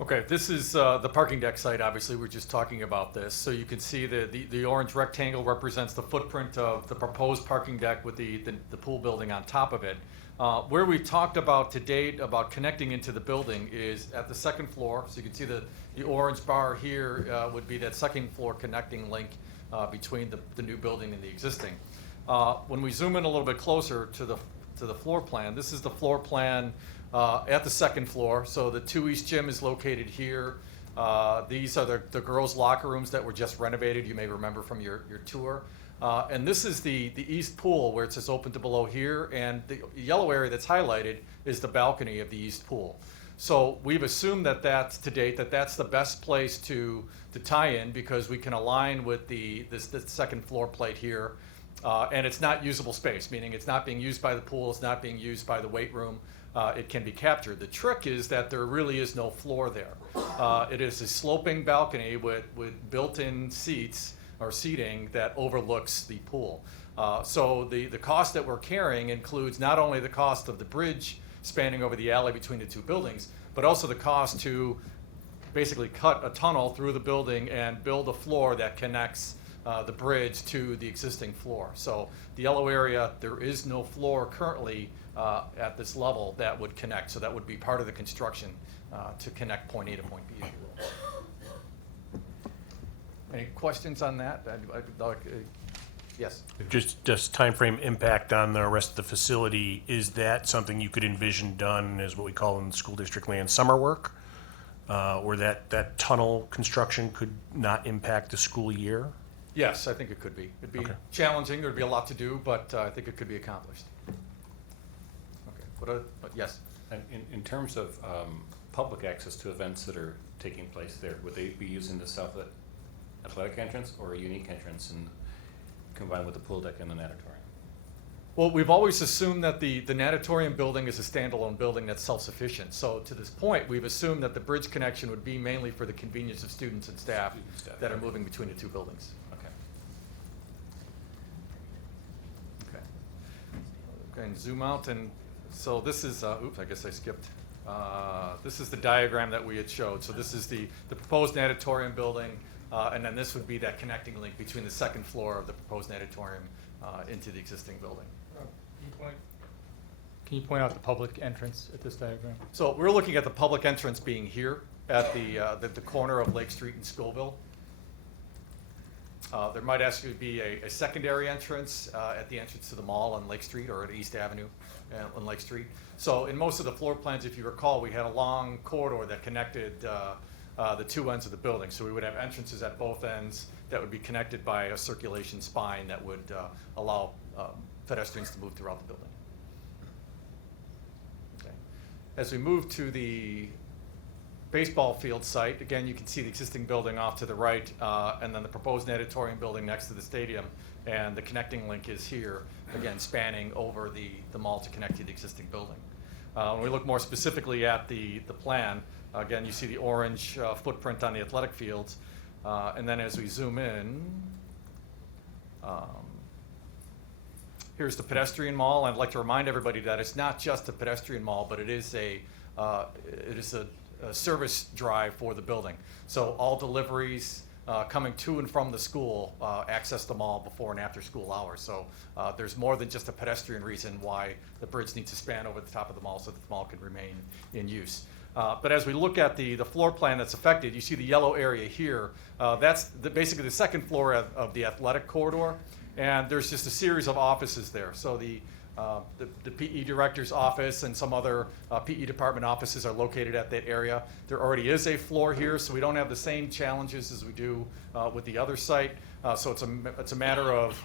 Okay, this is the parking deck site. Obviously, we're just talking about this. So you can see the orange rectangle represents the footprint of the proposed parking deck with the pool building on top of it. Where we talked about to date about connecting into the building is at the second floor. So you can see the orange bar here would be that second floor connecting link between the new building and the existing. When we zoom in a little bit closer to the floor plan, this is the floor plan at the second floor. So the 2 East Gym is located here. These are the girls' locker rooms that were just renovated, you may remember from your tour. And this is the east pool where it says open to below here, and the yellow area that's highlighted is the balcony of the east pool. So we've assumed that that's to date that's the best place to tie in, because we can align with the second floor plate here, and it's not usable space, meaning it's not being used by the pool, it's not being used by the weight room. It can be captured. The trick is that there really is no floor there. It is a sloping balcony with built-in seats or seating that overlooks the pool. So the cost that we're carrying includes not only the cost of the bridge spanning over the alley between the 2 buildings, but also the cost to basically cut a tunnel through the building and build a floor that connects the bridge to the existing floor. So the yellow area, there is no floor currently at this level that would connect. So that would be part of the construction to connect point A to point B, if you will. Any questions on that? Yes. Just time frame impact on the rest of the facility, is that something you could envision done as what we call in school district land summer work? Where that tunnel construction could not impact the school year? Yes, I think it could be. It'd be challenging, there'd be a lot to do, but I think it could be accomplished. Okay, but yes. And in terms of public access to events that are taking place there, would they be using the South Athletic entrance or a unique entrance and combined with the pool deck and the natatorium? Well, we've always assumed that the natatorium building is a standalone building that's self-sufficient. So to this point, we've assumed that the bridge connection would be mainly for the convenience of students and staff that are moving between the 2 buildings. Okay, and zoom out, and so this is, oops, I guess I skipped. This is the diagram that we had showed. So this is the proposed natatorium building, and then this would be that connecting link between the second floor of the proposed natatorium into the existing building. Can you point out the public entrance at this diagram? So we're looking at the public entrance being here at the corner of Lake Street and Scoville. There might actually be a secondary entrance at the entrance to the mall on Lake Street or at East Avenue on Lake Street. So in most of the floor plans, if you recall, we had a long corridor that connected the two ends of the building. So we would have entrances at both ends that would be connected by a circulation spine that would allow pedestrians to move throughout the building. Okay. As we move to the baseball field site, again, you can see the existing building off to the right, and then the proposed natatorium building next to the stadium, and the connecting link is here, again, spanning over the mall to connect to the existing building. When we look more specifically at the plan, again, you see the orange footprint on the athletic fields, and then as we zoom in, here's the pedestrian mall. I'd like to remind everybody that it's not just a pedestrian mall, but it is a service drive for the building. So all deliveries coming to and from the school access the mall before and after school hours. So there's more than just a pedestrian reason why the bridge needs to span over the top of the mall so that the mall can remain in use. But as we look at the floor plan that's affected, you see the yellow area here. That's basically the second floor of the athletic corridor, and there's just a series of offices there. So the PE director's office and some other PE department offices are located at that area. There already is a floor here, so we don't have the same challenges as we do with the other site. So it's a matter of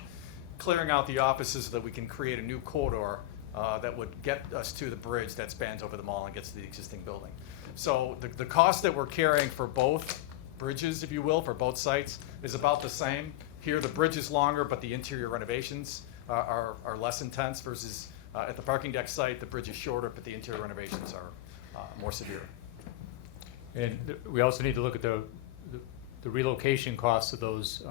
clearing out the offices so that we can create a new corridor that would get us to the bridge that spans over the mall and gets to the existing building. So the cost that we're carrying for both bridges, if you will, for both sites is about the same. Here the bridge is longer, but the interior renovations are less intense versus at the parking deck site, the bridge is shorter, but the interior renovations are more severe. And we also need to look at the relocation costs of those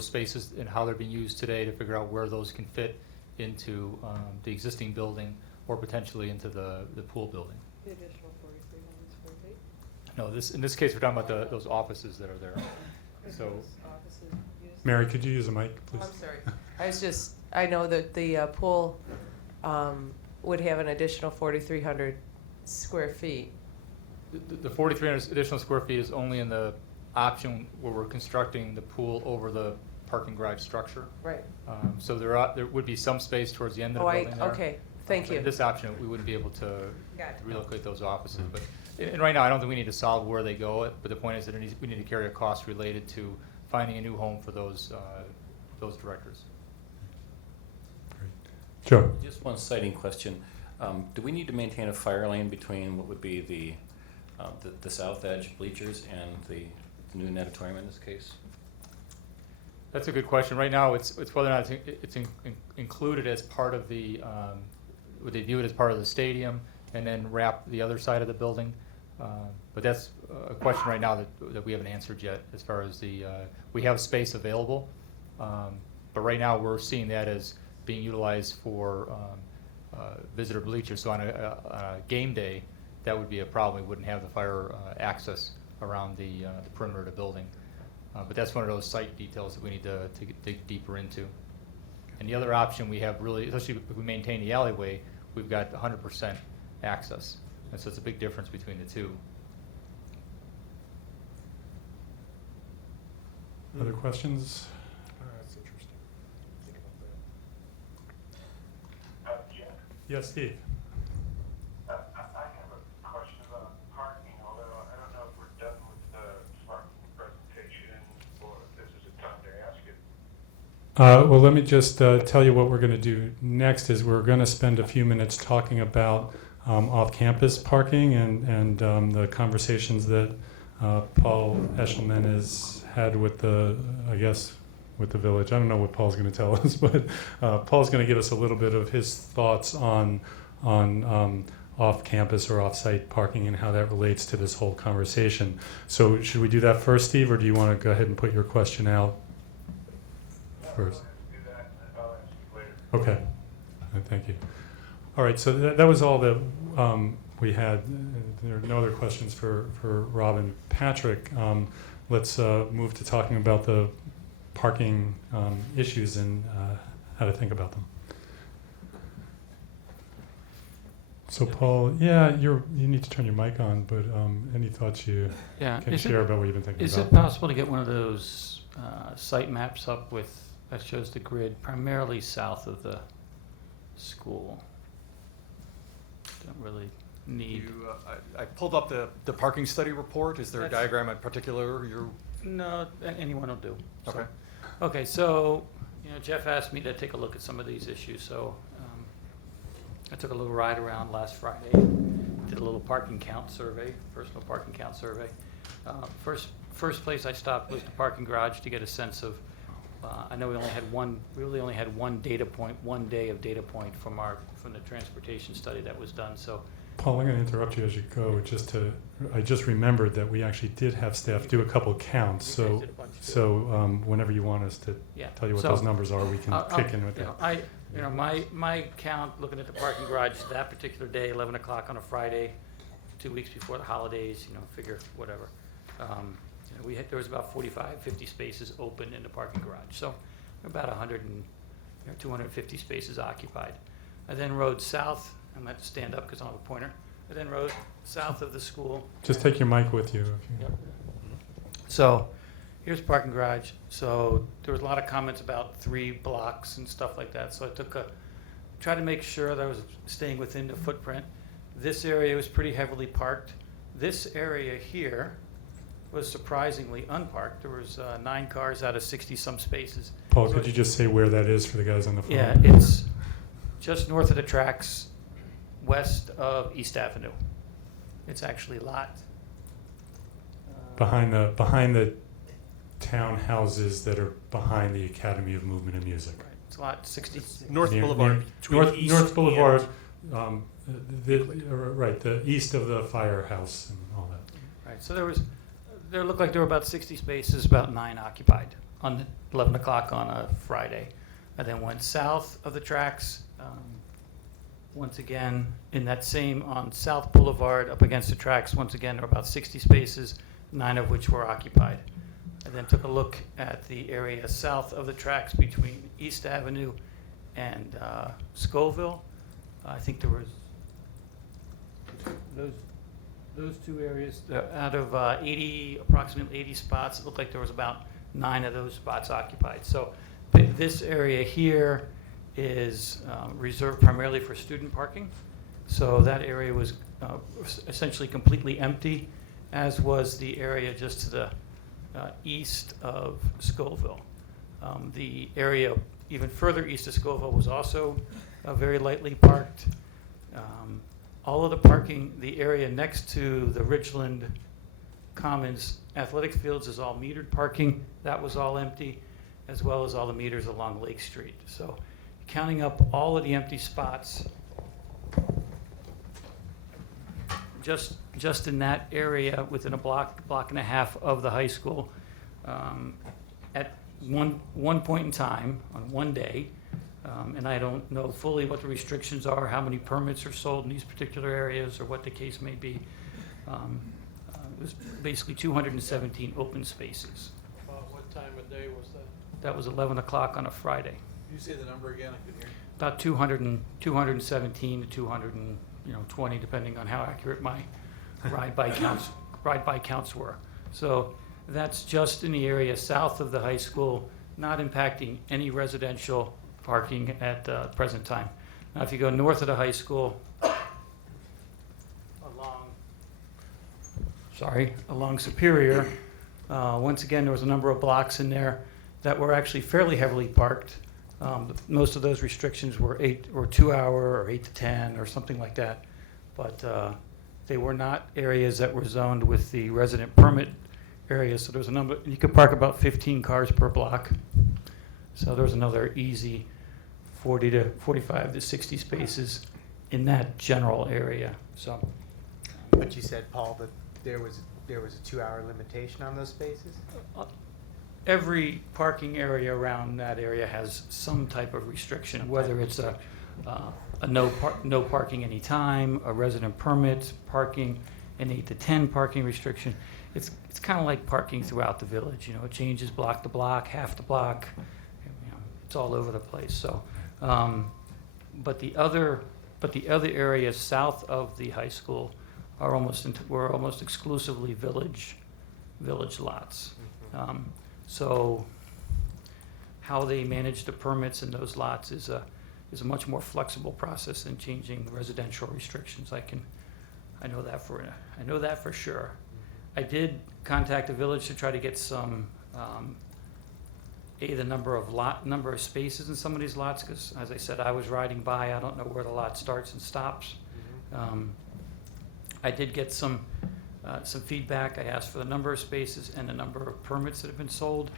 spaces and how they're being used today to figure out where those can fit into the existing building or potentially into the pool building. The additional 4,300 square feet? No, in this case, we're talking about those offices that are there. So, Offices used? Mary, could you use a mic, please? I'm sorry. I know that the pool would have an additional 4,300 square feet. the 4,300 additional square feet is only in the option where we're constructing the pool over the parking garage structure. Right. So there would be some space towards the end of the building there. Okay, thank But you. this option, we wouldn't be able to Got it. relocate those offices. But and right now, I don't think we need to solve where they go. But the point is that we need to carry a cost related to finding a new home for those directors. Joe. Just one citing question. Do we need to maintain a fire lane between what would be the south edge bleachers and the new natatorium in this case? That's a good question. Right now, it's whether or not it's included as part of the, would they view it as part of the stadium and then wrap the other side of the building? But that's a question right now that we haven't answered yet as far as we have space available. But right now, we're seeing that as being utilized for visitor bleachers. So on a game day, that would be a problem. We wouldn't have the fire access around the perimeter of the building. But that's one of those site details that we need to dig deeper into. And the other option we have really, especially if we maintain the alleyway, we've got 100% access. And so it's a big difference between the two. Other questions? That's interesting. Think about that. Jeff, Yes, Steve. I have a question about parking, although I don't know if we're done with the parking presentation or if this is a time to ask it. Well, let me just tell you what we're going to do next is we're going to spend a few minutes talking about off-campus parking and the conversations that Paul Eshelman has had with with the village. I don't know what Paul's going to tell us, but Paul's going to give us a little bit of his thoughts on off-campus or off-site parking and how that relates to this whole conversation. So should we do that first, Steve, or do you want to go ahead and put your question out first? Do that, and I'll ask you later. Okay, thank you. All right, so that was all that we had. There are no other questions for Rob and Patrick. Let's move to talking about the parking issues and how to think about them. So Paul, yeah, you need to turn your mic on, but any thoughts you Yeah. can share about what you've been thinking Is about? it possible to get one of those site maps up that shows the grid primarily south of the school? Don't really need. I pulled up the parking study report. Is there a That's- diagram in particular you're? No, anyone will do. So- Okay. Okay, so, Jeff asked me to take a look at some of these issues, so I took a little ride around last Friday, did a little parking count survey, personal parking count survey. First place I stopped was the parking garage to get a sense of, I know we really only had one data point, one day of data point from the transportation study that was done, so. Paul, I'm going to interrupt you as you go. I just remembered that we actually did have staff do a couple counts. You guys did a bunch, too. So whenever you want us to Yeah. tell you what So, those numbers are, we can kick in with that. My count, looking at the parking garage that particular day, 11 o'clock on a Friday, 2 weeks before the holidays, figure whatever. There was about 45, 50 spaces open in the parking garage, so about 250 spaces occupied. I then rode south. I'm going to have to stand up because I don't have a pointer. I then rode south of the school. Just take your mic with you. If you Yep. So here's parking garage. So there was a lot of comments about 3 blocks and stuff like that. So I tried to make sure that I was staying within the footprint. This area was pretty heavily parked. This area here was surprisingly unparked. There was 9 cars out of 60-some spaces. Paul, So could you just say where that is for the guys on the phone? Yeah, it's just north of the tracks, west of East Avenue. It's actually lot. Behind the townhouses that are behind the Academy of Movement and Music. Right, it's lot 60. North Near- Boulevard. near- between East North Boulevard, and- the east of the firehouse and all that. Right, so there looked like there were about 60 spaces, about 9 occupied on 11 o'clock on a Friday. I then went south of the tracks, once again, on South Boulevard up against the tracks, once again, there were about 60 spaces, 9 of which were occupied. I then took a look at the area south of the tracks between East Avenue and Scoville. I think there was those 2 areas, out of approximately 80 spots, it looked like there was about 9 of those spots occupied. So this area here is reserved primarily for student parking. So that area was essentially completely empty, as was the area just to the east of Scoville. The area even further east of Scoville was also very lightly parked. All of the parking, the area next to the Ridgeland Commons athletic fields is all metered parking. That was all empty, as well as all the meters along Lake Street. So counting up all of the empty spots, just in that area within a block and a half of the high school, at one point in time, on one day, and I don't know fully what the restrictions are, how many permits are sold in these particular areas, or what the case may be. It was basically 217 open spaces. What time of day was that? That was 11 o'clock on a Friday. Can you say the number again? I couldn't hear. About 217 to 220, depending on how accurate my ride-by counts were. So that's just in the area south of the high school, not impacting any residential parking at the present time. Now, if you go north of the high school, along Superior, once again, there was a number of blocks in there that were actually fairly heavily parked. Most of those restrictions were 2 hour or 8 to 10 or something like that. But they were not areas that were zoned with the resident permit areas. So there was a number, you could park about 15 cars per block. So there was another easy 40 to 45 to 60 spaces in that general area. So But you said, Paul, that there was a 2-hour limitation on those spaces? every parking area around that area has some type of restriction, whether it's a no parking anytime, a resident permit, parking, an 8 to 10 parking restriction. It's kind of like parking throughout the village. It changes block to block, half to block. It's all over the place. So, but the other but the other areas south of the high school are were almost exclusively village lots. So how they manage the permits in those lots is a much more flexible process than changing residential restrictions. I know that for sure. I did contact the village to try to get some, the number of spaces in some of these lots, because as I said, I was riding by, I don't know where the lot starts and stops. I did get some feedback. I asked for the number of spaces and the number of permits that have been sold,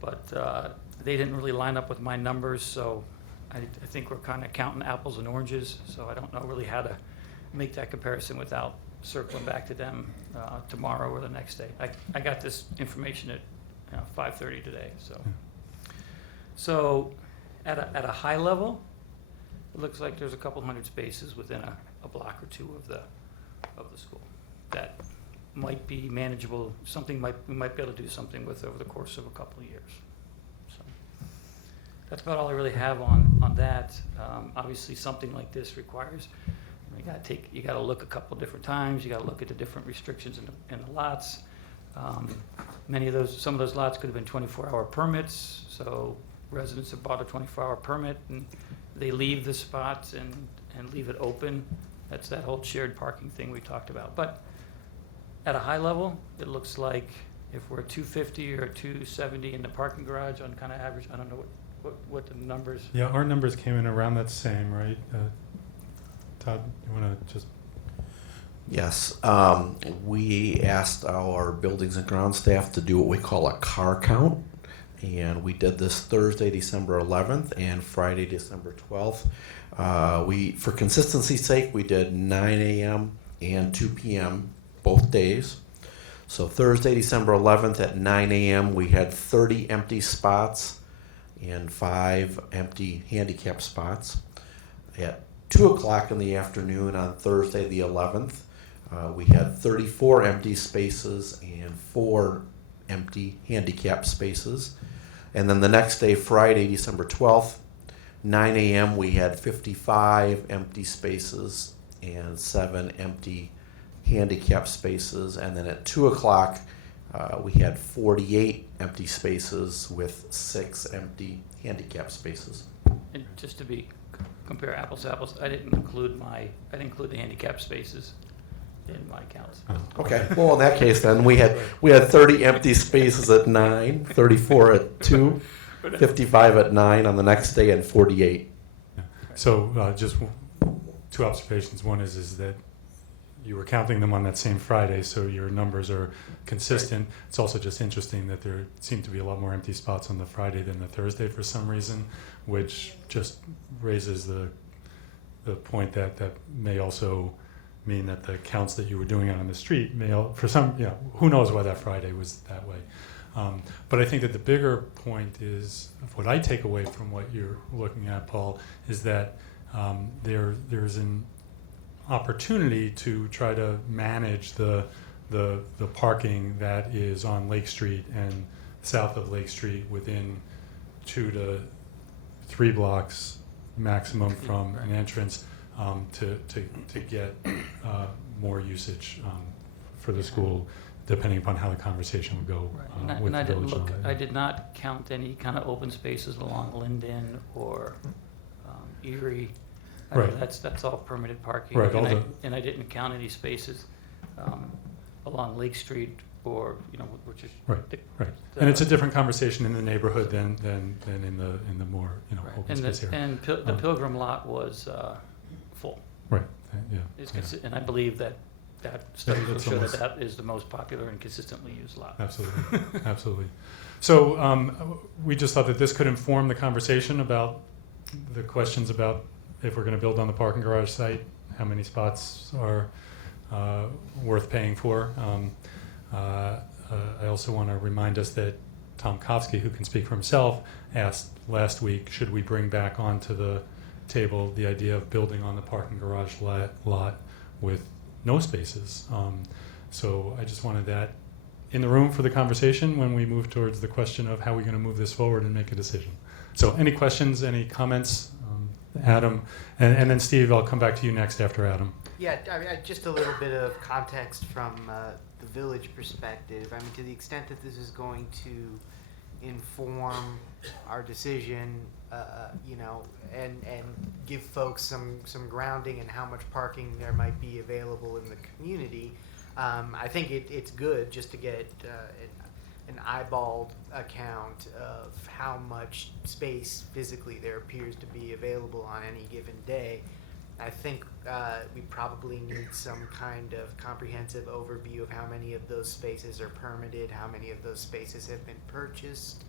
but they didn't really line up with my numbers, so I think we're kind of counting apples and oranges, so I don't know really how to make that comparison without circling back to them tomorrow or the next day. I got this information at 5:30 today, so at a high level, it looks like there's a couple hundred spaces within a block or two of the school that might be manageable. We might be able to do something with over the course of a couple of years. So that's about all I really have on that. Obviously, something like this requires you got to look a couple different times. You got to look at the different restrictions in the lots. Some of those lots could have been 24-hour permits. So residents have bought a 24-hour permit and they leave the spots and leave it open. That's that whole shared parking thing we talked about. But at a high level, it looks like if we're 250 or 270 in the parking garage on kind of average, I don't know what the numbers. Yeah, our numbers came in around that same, right? Todd, you want to just? Yes, we asked our buildings and ground staff to do what we call a car count, and we did this Thursday, December 11th, and Friday, December 12th. For consistency's sake, we did 9 a.m. and 2 p.m. both days. So Thursday, December 11th at 9 a.m., we had 30 empty spots and 5 empty handicap spots. At 2 o'clock in the afternoon on Thursday the 11th, we had 34 empty spaces and 4 empty handicap spaces. And then the next day, Friday, December 12th, 9 a.m., we had 55 empty spaces and 7 empty handicap spaces. And then at 2 o'clock, we had 48 empty spaces with 6 empty handicap spaces. And just to compare apples to apples, I didn't include the handicap spaces in my counts. Okay, well, in that case then, we had 30 empty spaces at 9, 34 at 2, 55 at 9 on the next day, and 48. So just 2 observations. One is that you were counting them on that same Friday, so your numbers are consistent. Right. It's also just interesting that there seem to be a lot more empty spots on the Friday than the Thursday for some reason, which just raises the point that may also mean that the counts that you were doing out on the street who knows why that Friday was that way. But I think that the bigger point is, what I take away from what you're looking at, Paul, is that there's an opportunity to try to manage the parking that is on Lake Street and south of Lake Street within 2 to 3 blocks maximum from an entrance, to get more usage for the school, depending upon how the conversation would go with the village. I did not count any kind of open spaces along Linden or Erie. Right. That's all permitted parking. Right. And I didn't count any spaces along Lake Street or which is right. And it's a different conversation in the neighborhood than in the more open space area. And the Pilgrim lot was full. Right. And I believe that study will show that is the most popular and consistently used lot. Absolutely. Absolutely. So we just thought that this could inform the conversation about the questions about if we're going to build on the parking garage site, how many spots are worth paying for. I also want to remind us that Tom Kofsky, who can speak for himself, asked last week, should we bring back onto the table the idea of building on the parking garage lot with no spaces. So I just wanted that in the room for the conversation when we move towards the question of how we're going to move this forward and make a decision. So any questions, any comments? Adam, and then Steve, I'll come back to you next after Adam. Yeah, I mean, just a little bit of context from the village perspective. I mean, to the extent that this is going to inform our decision, you know, and give folks some grounding in how much parking there might be available in the community, I think it's good just to get an eyeballed account of how much space physically there appears to be available on any given day. I think we probably need some kind of comprehensive overview of how many of those spaces are permitted, how many of those spaces have been purchased,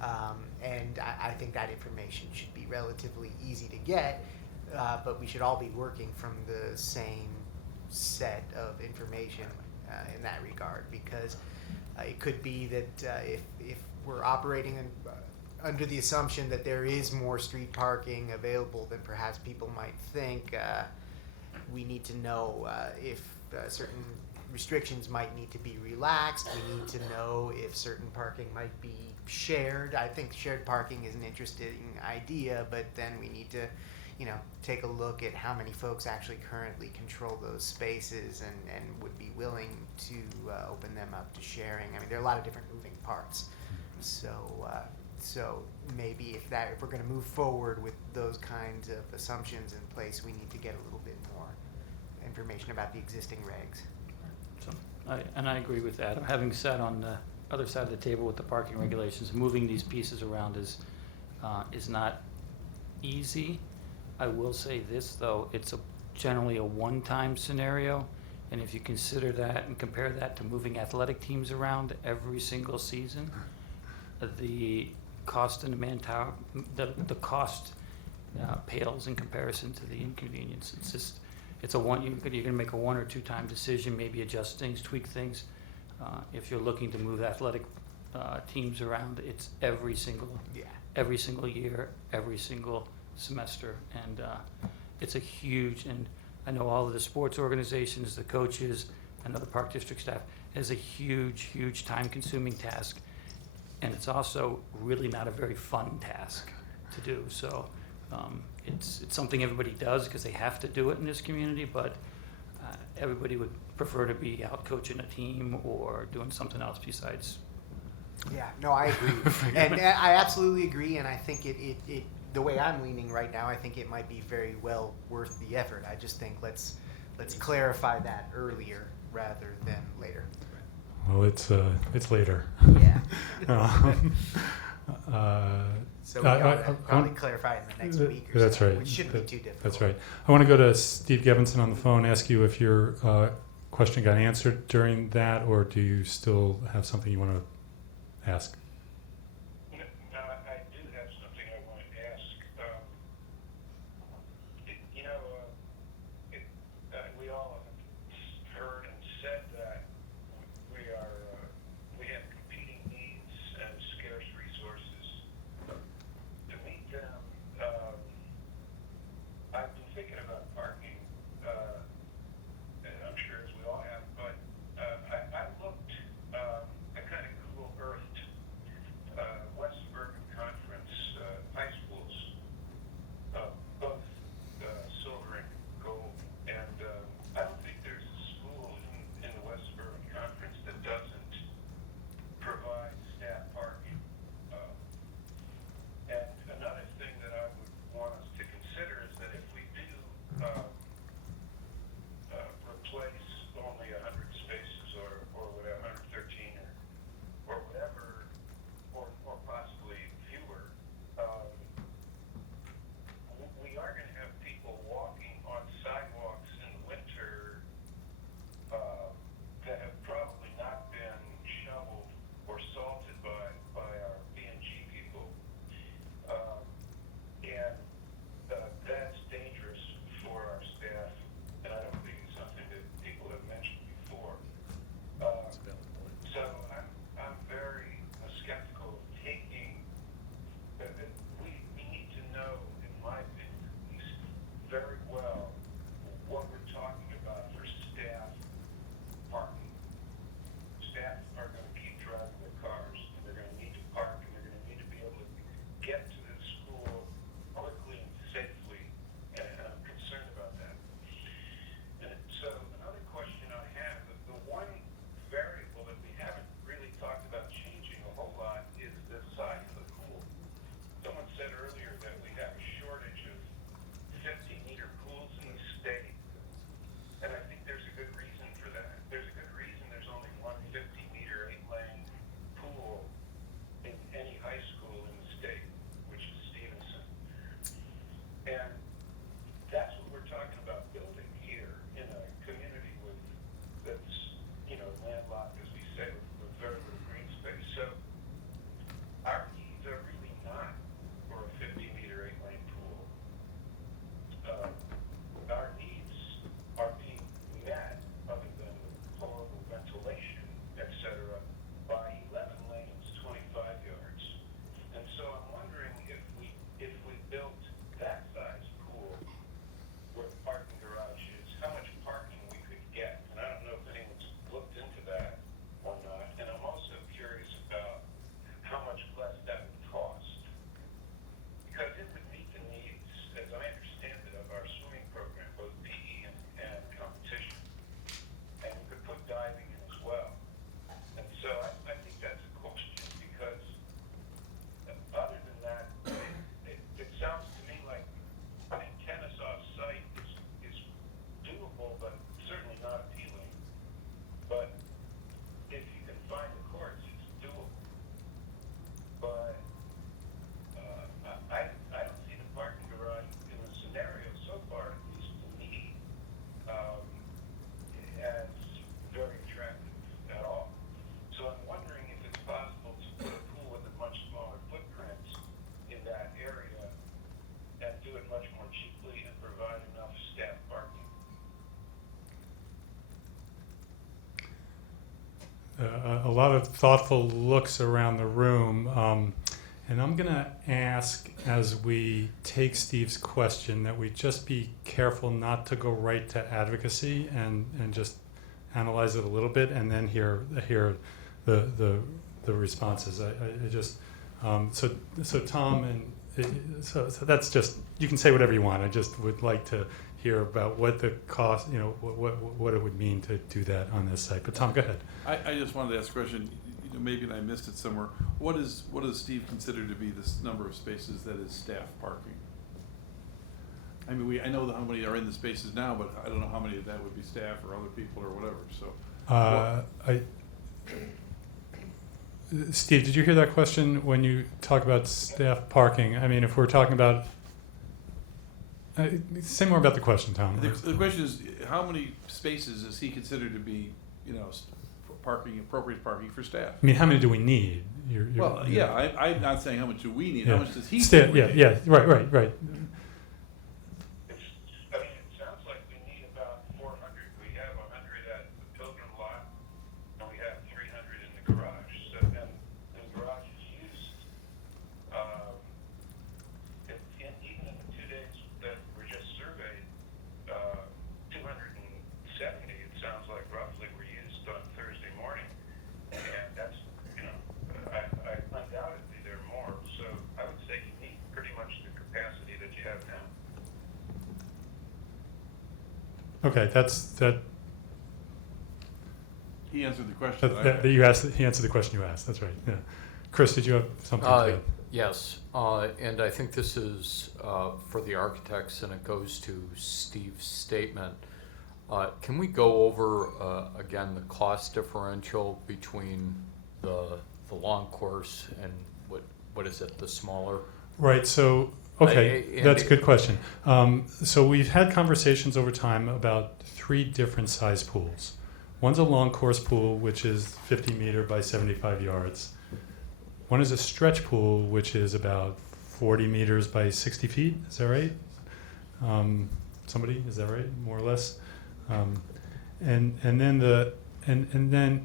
and I think that information should be relatively easy to get, but we should all be working from the same set of information in that regard, because it could be that if we're operating under the assumption that there is more street parking available than perhaps people might think, we need to know if certain restrictions might need to be relaxed. We need to know if certain parking might be shared. I think shared parking is an interesting idea, but then we need to, you know, take a look at how many folks actually currently control those spaces and would be willing to open them up to sharing. I mean, there are a lot of different moving parts. So maybe if we're going to move forward with those kinds of assumptions in place, we need to get a little bit more information about the existing regs. So, I agree with Adam. Having sat on the other side of the table with the parking regulations, moving these pieces around is not easy. I will say this, though, it's generally a one-time scenario, and if you consider that and compare that to moving athletic teams around every single season, the cost and the manpower, the cost pales in comparison to the inconvenience. It's just, it's a one, you're gonna make a 1 or 2 time decision, maybe adjust things, tweak things. If you're looking to move athletic teams around, it's every single year, every single semester, and it's a huge, and I know all of the sports organizations, the coaches, I know the Park District staff, is a huge time-consuming task, and it's also really not a very fun task to do. So it's something everybody does because they have to do it in this community, but everybody would prefer to be out coaching a team or doing something else besides. Yeah, no, I agree. And I absolutely agree, and I think it the way I'm leaning right now, I think it might be very well worth the effort. I just think let's clarify that earlier rather than later. Well, it's later. Yeah. So we ought to probably clarify it in the next week or that's so, right. which shouldn't be too difficult. That's right. I want to go to Steve Gevinson on the phone, ask you if your question got answered during that, or do you still have something you want to ask? I do have something I want to ask. We all have heard and said that we have competing needs and scarce resources. To meet them, I've been thinking about parking, and I'm sure as we all have, but I looked, I kind of Google Earthed West Suburban Conference high schools, both silver and gold, and I don't think there's a school in the West Suburban Conference that doesn't provide staff parking. And another thing that I would want us to consider is that if we do replace only 100 spaces or whatever, 113 or whatever, or possibly fewer, we are going to have people walking on sidewalks in the winter that have probably not been shoveled or salted by our B&G people. And that's dangerous for our staff, and I don't think it's something that people have mentioned before. So I'm very skeptical of taking. We need to know, in my opinion, at least, very well what we're talking about for staff parking. Staff are going to keep driving their cars, and they're going to need to park, and they're going to need to be able to get to the school quickly and safely. And that's what we're talking about building here in a community that's, landlocked, as we say, with very little green space. So our needs are really not for a 50-meter, 8-lane pool. Our needs are being met, other than horrible ventilation, et cetera, by 11 lanes, 25 yards. And so I'm wondering if we built that size pool where the parking garage is, how much parking we could get. And I don't know if anyone's looked into that or not. And I'm also curious about how much less that would cost. Because it would meet the needs, as I understand it, of our swimming program, both PE and competition. And we could put diving in as well. And so I think that's a question, because other than that, it sounds to me like putting tennis off-site is doable, but certainly not appealing. But if you can find the courts, it's doable. But I don't see the parking garage in the scenario so far, at least to me, as very attractive at all. So I'm wondering if it's possible to put a pool with a much smaller footprint in that area and do it much more cheaply and provide enough staff parking. A lot of thoughtful looks around the room. And I'm going to ask, as we take Steve's question, that we just be careful not to go right to advocacy and just analyze it a little bit and then hear the responses. I just so Tom, and so that's just, you can say whatever you want. I just would like to hear about what the cost, what it would mean to do that on this site. But Tom, go ahead. I just wanted to ask a question. Maybe I missed it somewhere. What does Steve consider to be this number of spaces that is staff parking? I mean, I know how many are in the spaces now, but I don't know how many of that would be staff or other people or whatever. So, Steve, did you hear that question when you talk about staff parking? I mean, if we're talking about, say more about the question, Tom. The question is, how many spaces does he consider to be, appropriate parking for staff? I mean, how many do we need? I'm not saying how much do we need. Yeah. How much does he think we need? Right. I mean, it sounds like we need about 400. We have 100 at the Pilgrim lot, and we have 300 in the garage. So, and the garage is used, even in the 2 days that were just surveyed, 270, it sounds like roughly, were used on Thursday morning. And that's, undoubtedly there are more. So I would say you need pretty much the capacity that you have now. Okay, that. He answered the question. He answered the question you asked. That's right. Yeah. Chris, did you have something to add? Yes, and I think this is for the architects, and it goes to Steve's statement. Can we go over again the cost differential between the long course and what is it, the smaller? Right. So, okay, that's a good question. So we've had conversations over time about 3 different size pools. One's a long course pool, which is 50 meter by 75 yards. One is a stretch pool, which is about 40 meters by 60 feet. Is that right? Somebody, is that right? More or less. And then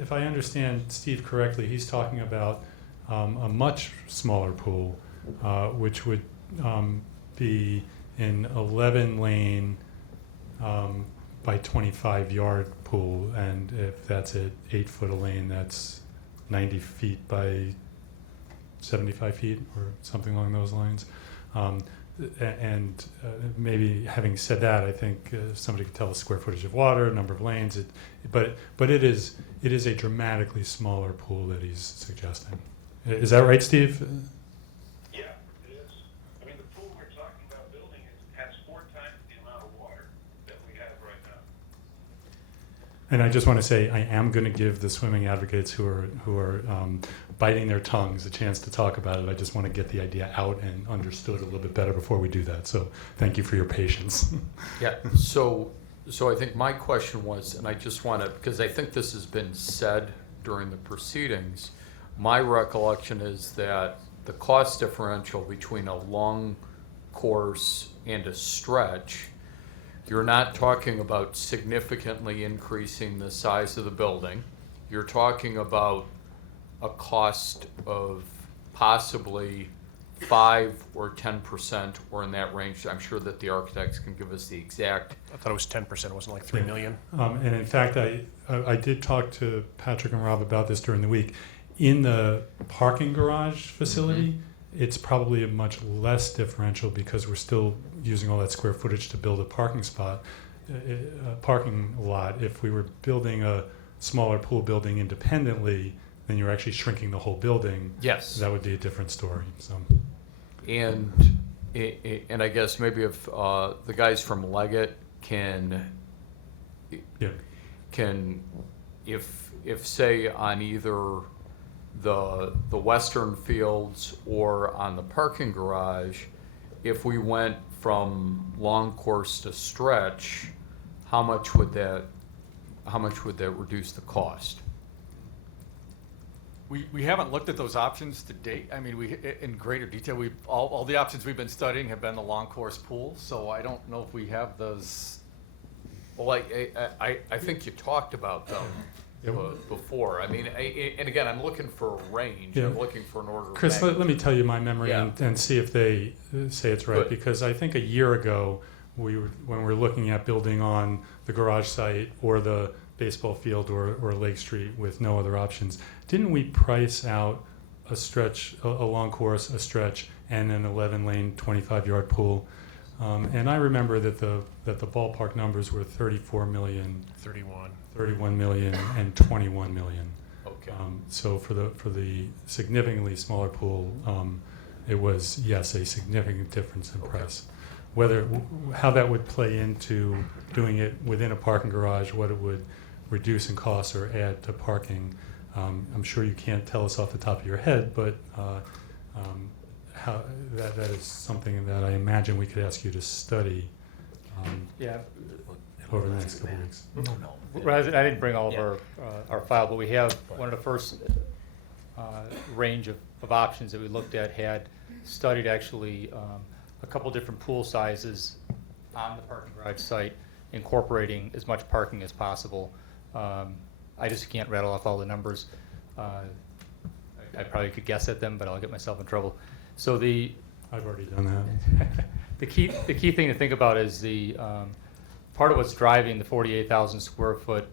if I understand Steve correctly, he's talking about a much smaller pool, which would be an 11 lane by 25 yard pool, and if that's at 8 foot a lane, that's 90 feet by 75 feet or something along those lines. Maybe having said that, I think somebody could tell us square footage of water, number of lanes, but it is a dramatically smaller pool that he's suggesting. Is that right, Steve? Yeah, it is. I mean, the pool we're talking about building has 4 times the amount of water that we have right now. And I just want to say, I am going to give the swimming advocates who are biting their tongues a chance to talk about it. I just want to get the idea out and understood a little bit better before we do that. So thank you for your patience. Yeah, so I think my question was, and I just want to, because I think this has been said during the proceedings, my recollection is that the cost differential between a long course and a stretch, you're not talking about significantly increasing the size of the building. You're talking about a cost of possibly 5 or 10% or in that range. I'm sure that the architects can give us the exact. I thought it was 10%, it wasn't like 3 million. And in fact, I did talk to Patrick and Rob about this during the week. In the parking garage facility, it's probably a much less differential because we're still using all that square footage to build a parking spot, a parking lot. If we were building a smaller pool building independently, then you're actually shrinking the whole building. Yes. That would be a different story. So. And I guess maybe if the guys from Leggett can, if say on either the western fields or on the parking garage, if we went from long course to stretch, how much would that reduce the cost? We haven't looked at those options to date. I mean, in greater detail, all the options we've been studying have been the long course pool, so I don't know if we have those. Well, I think you talked about them before. I mean, and again, I'm looking for a range. Yeah. I'm looking for an order of Chris, let me magnitude. tell you my memory Yeah. and see if they say it's right. Good. Because I think a year ago, when we were looking at building on the garage site or the baseball field or Lake Street with no other options, didn't we price out a stretch, a long course, a stretch, and an 11-lane, 25-yard pool? And I remember that the ballpark numbers were 34 million, 31 million, and 21 million. Okay. So for the significantly smaller pool, it was, yes, a significant difference in price. How that would play into doing it within a parking garage, what it would reduce in cost or add to parking, I'm sure you can't tell us off the top of your head, but how that is something that I imagine we could ask you to study over the next couple of weeks. I didn't bring all of our file, but we have one of the first range of options that we looked at had studied actually a couple different pool sizes on the parking garage site, incorporating as much parking as possible. I just can't rattle off all the numbers. I probably could guess at them, but I'll get myself in trouble. So I've already done that. The key thing to think about is the part of what's driving the 48,000 square foot,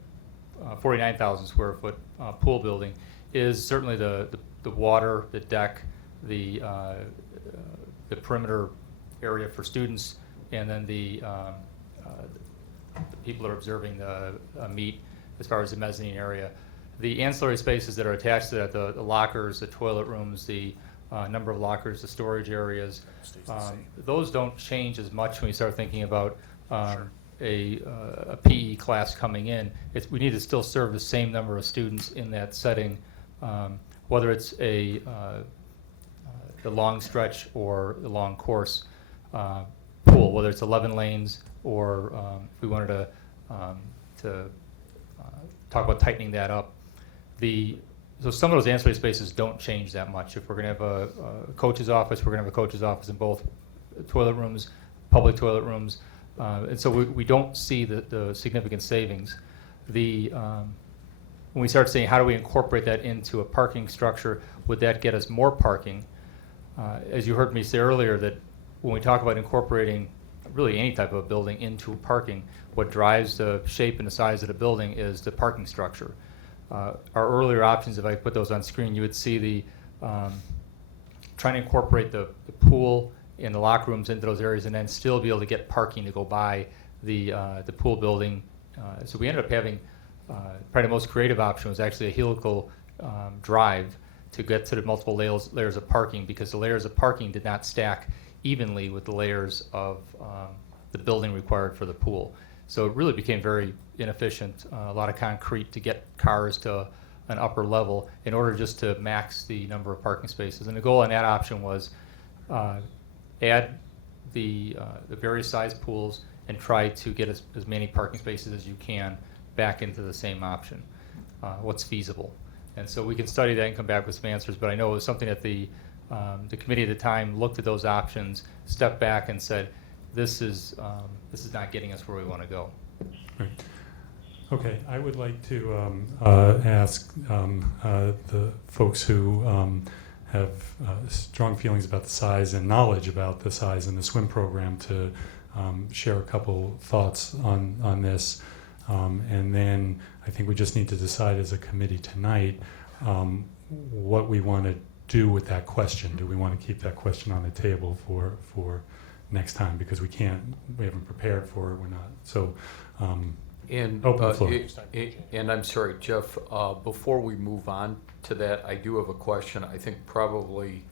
49,000 square foot pool building is certainly the water, the deck, the perimeter area for students, and then the people that are observing the meet as far as the mezzanine area. The ancillary spaces that are attached to that, the lockers, the toilet rooms, the number of lockers, the storage areas, those don't change as much when we start thinking about a PE class coming in. We need to still serve the same number of students in that setting, whether it's the long stretch or the long course pool, whether it's 11 lanes or if we wanted to talk about tightening that up. So some of those ancillary spaces don't change that much. If we're going to have a coach's office, we're going to have a coach's office in both toilet rooms, public toilet rooms, and so we don't see the significant savings. When we start saying how do we incorporate that into a parking structure, would that get us more parking? As you heard me say earlier, that when we talk about incorporating really any type of building into parking, what drives the shape and the size of the building is the parking structure. Our earlier options, if I put those on screen, you would see the trying to incorporate the pool and the locker rooms into those areas and then still be able to get parking to go by the pool building. So we ended up having probably the most creative option was actually a helical drive to get to the multiple layers of parking, because the layers of parking did not stack evenly with the layers of the building required for the pool. So it really became very inefficient, a lot of concrete to get cars to an upper level in order just to max the number of parking spaces. And the goal on that option was add the various size pools and try to get as many parking spaces as you can back into the same option, what's feasible. And so we can study that and come back with some answers, but I know it was something that the committee at the time looked at those options, stepped back and said, this is not getting us where we want to go. Right. Okay, I would like to ask the folks who have strong feelings about the size and knowledge about the size and the swim program to share a couple thoughts on this. And then I think we just need to decide as a committee tonight what we want to do with that question. Do we want to keep that question on the table for next time? Because we haven't prepared for it, we're not. So, and open the floor. And I'm sorry, Jeff, before we move on to that, I do have a question, I think probably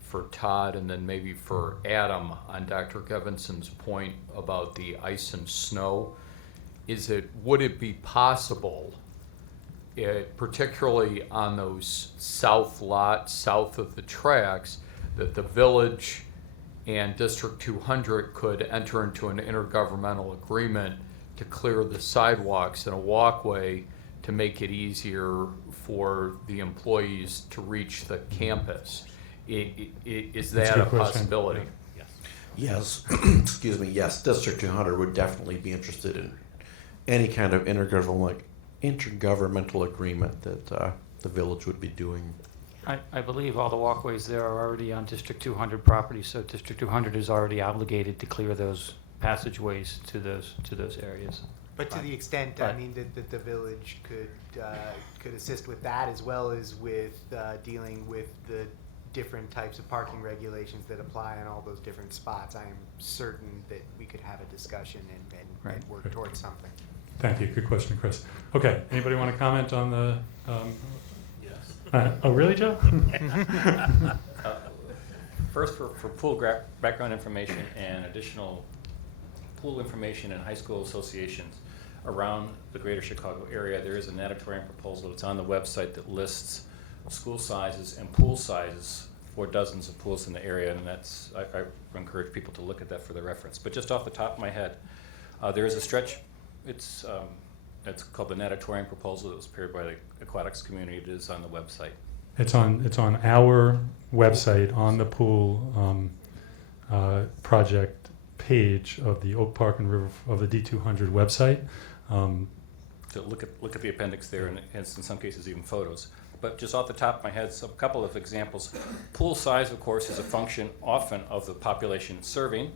for Todd and then maybe for Adam on Dr. Gevinson's point about the ice and snow. Would it be possible, particularly on those south lots, south of the tracks, that the village and District 200 could enter into an intergovernmental agreement to clear the sidewalks and a walkway to make it easier for the employees to reach the campus? Is that a possibility? Yes. Excuse me. Yes, District 200 would definitely be interested in any kind of intergovernmental agreement that the village would be doing. I believe all the walkways there are already on District 200 property, so District 200 is already obligated to clear those passageways to those areas. But to the extent, I mean, that the village could assist with that as well as with dealing with the different types of parking regulations that apply in all those different spots, I am certain that we could have a discussion and work towards something. Thank you. Good question, Chris. Okay. Anybody want to comment on the? Yes. Oh, really, Joe? First, for pool background information and additional pool information in high school associations around the greater Chicago area, there is a natatorium proposal that's on the website that lists school sizes and pool sizes for dozens of pools in the area, and that's, I encourage people to look at that for their reference. But just off the top of my head, there is a stretch, it's called the natatorium proposal that was prepared by the aquatics community. It is on the website. It's on our website on the pool project page of the Oak Park and River of the D200 website. So look at the appendix there, and in some cases even photos. But just off the top of my head, so a couple of examples. Pool size, of course, is a function often of the population serving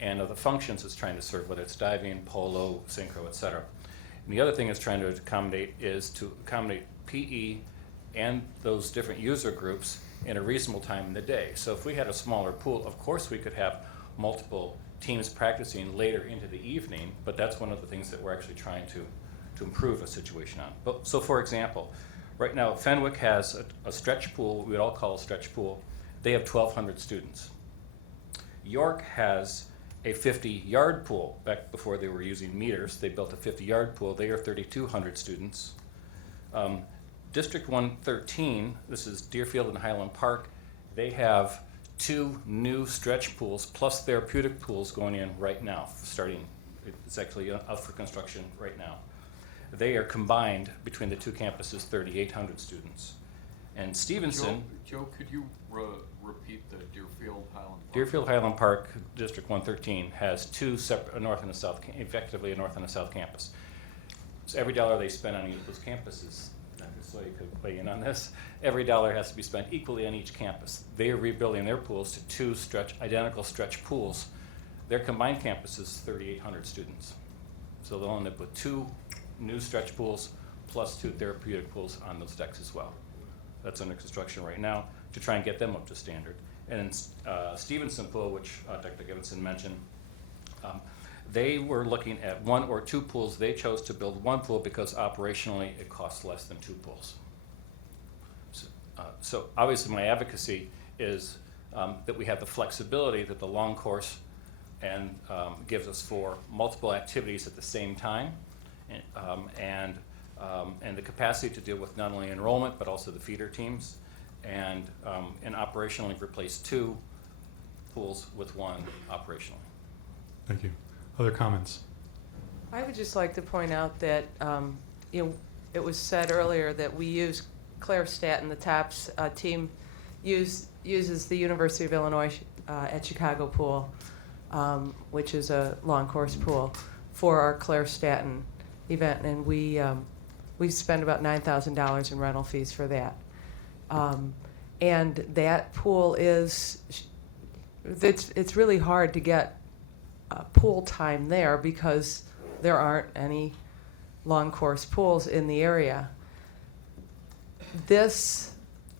and of the functions it's trying to serve, whether it's diving, polo, synchro, et cetera. And the other thing it's trying to accommodate is to accommodate PE and those different user groups in a reasonable time in the day. So if we had a smaller pool, of course we could have multiple teams practicing later into the evening, but that's one of the things that we're actually trying to improve a situation on. But, so for example, right now Fenwick has a stretch pool, we would all call a stretch pool. They have 1,200 students. York has a 50-yard pool. Back before they were using meters, they built a 50-yard pool. They are 3,200 students. District 113, this is Deerfield and Highland Park, they have 2 new stretch pools plus therapeutic pools going in right now, starting, it's actually up for construction right now. They are combined between the 2 campuses, 3,800 students. And Stevenson... Joe, could you repeat the Deerfield Highland Park? Deerfield Highland Park, District 113, has 2 separate, a north and a south, effectively a north and a south campus. So every dollar they spend on each of those campuses, so you could weigh in on this, every dollar has to be spent equally on each campus. They are rebuilding their pools to 2 identical stretch pools. Their combined campus is 3,800 students. So they'll end up with 2 new stretch pools plus 2 therapeutic pools on those decks as well. That's under construction right now to try and get them up to standard. And in Stevenson Pool, which Dr. Gevinson mentioned, they were looking at 1 or 2 pools. They chose to build 1 pool because operationally it costs less than 2 pools. So obviously my advocacy is that we have the flexibility that the long course and gives us for multiple activities at the same time, and the capacity to deal with not only enrollment but also the feeder teams, and operationally replace 2 pools with 1 operationally. Thank you. Other comments? I would just like to point out that, it was said earlier that we use Claire Staton, the TOPS team, uses the University of Illinois at Chicago pool, which is a long course pool, for our Claire Staton event, and we spend about $9,000 in rental fees for that. And that pool it's really hard to get pool time there because there aren't any long course pools in the area.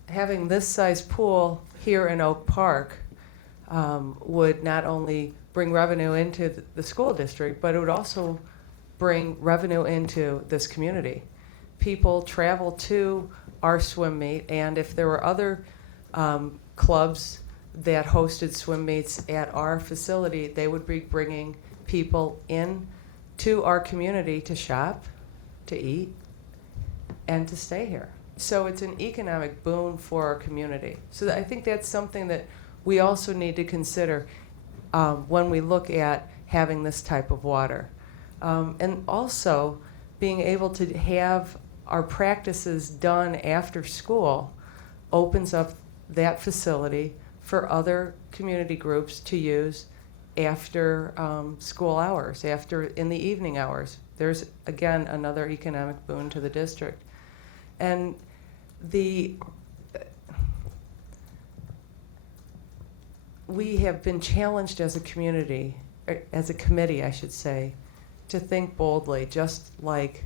Having this size pool here in Oak Park would not only bring revenue into the school district, but it would also bring revenue into this community. People travel to our swim meet, and if there were other clubs that hosted swim meets at our facility, they would be bringing people in to our community to shop, to eat, and to stay here. So it's an economic boon for our community. So I think that's something that we also need to consider when we look at having this type of water. And also being able to have our practices done after school opens up that facility for other community groups to use after school hours, in the evening hours. There's, again, another economic boon to the district. And we have been challenged as a community, as a committee, I should say, to think boldly, just like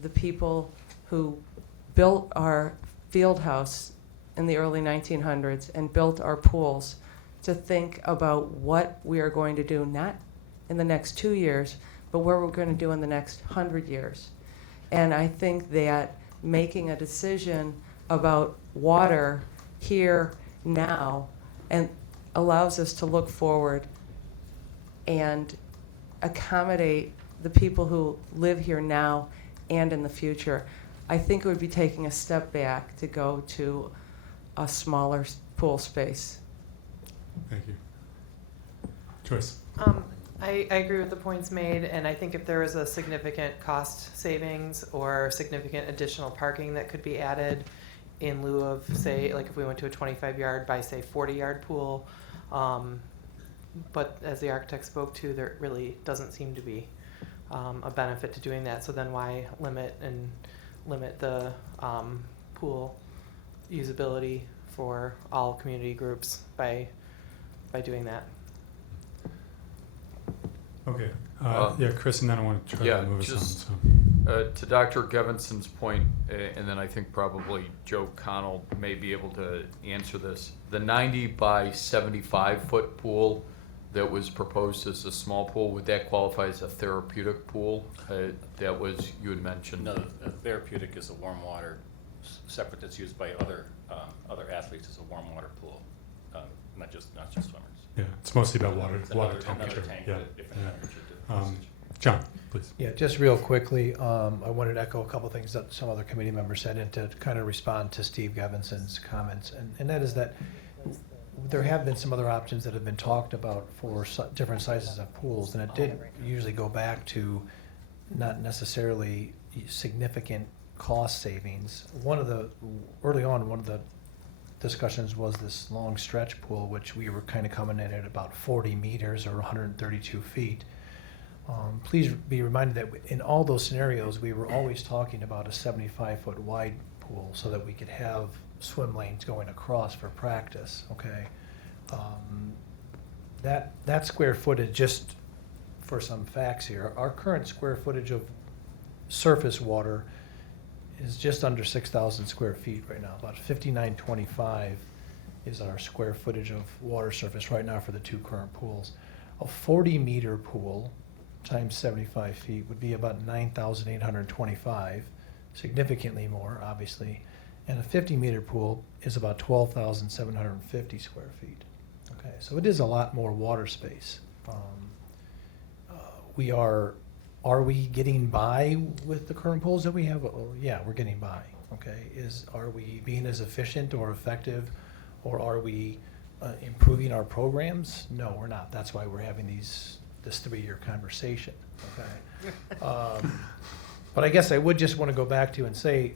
the people who built our field house in the early 1900s and built our pools, to think about what we are going to do, not in the next 2 years, but what we're going to do in the next 100 years. And I think that making a decision about water here now and allows us to look forward and accommodate the people who live here now and in the future. I think it would be taking a step back to go to a smaller pool space. Thank you. Joyce? I agree with the points made, and I think if there was a significant cost savings or significant additional parking that could be added in lieu of, say, like if we went to a 25-yard by, say, 40-yard pool, but as the architect spoke to, there really doesn't seem to be a benefit to doing that. So then why limit the pool usability for all community groups by doing that? Okay. Yeah, Chris, and then I want to try to move us on. To Dr. Gevinson's point, and then I think probably Joe Connell may be able to answer this. The 90 by 75 foot pool that was proposed as a small pool, would that qualify as a therapeutic pool? That was, you had mentioned. No, a therapeutic is a warm water, separate, that's used by other athletes as a warm water pool, not just swimmers. Yeah, it's mostly about water Another temperature. tank Yeah. with a different Yeah. temperature. John, please. Yeah, just real quickly, I wanted to echo a couple things that some other committee members said, and to kind of respond to Steve Gevinson's comments, and that is that there have been some other options that have been talked about for different sizes of pools, and it did usually go back to not necessarily significant cost savings. Early on, one of the discussions was this long stretch pool, which we were kind of coming in at about 40 meters or 132 feet. Please be reminded that in all those scenarios, we were always talking about a 75-foot wide pool so that we could have swim lanes going across for practice, okay? That square footage, just for some facts here, our current square footage of surface water is just under 6,000 square feet right now. About 5,925 is our square footage of water surface right now for the two current pools. A 40-meter pool times 75 feet would be about 9,825, significantly more, obviously. And a 50-meter pool is about 12,750 square feet. Okay, so it is a lot more water space. We are we getting by with the current pools that we have? Oh, yeah, we're getting by, okay? Are we being as efficient or effective, or are we improving our programs? No, we're not. That's why we're having this 3-year conversation, okay? But I guess I would just want to go back to and say,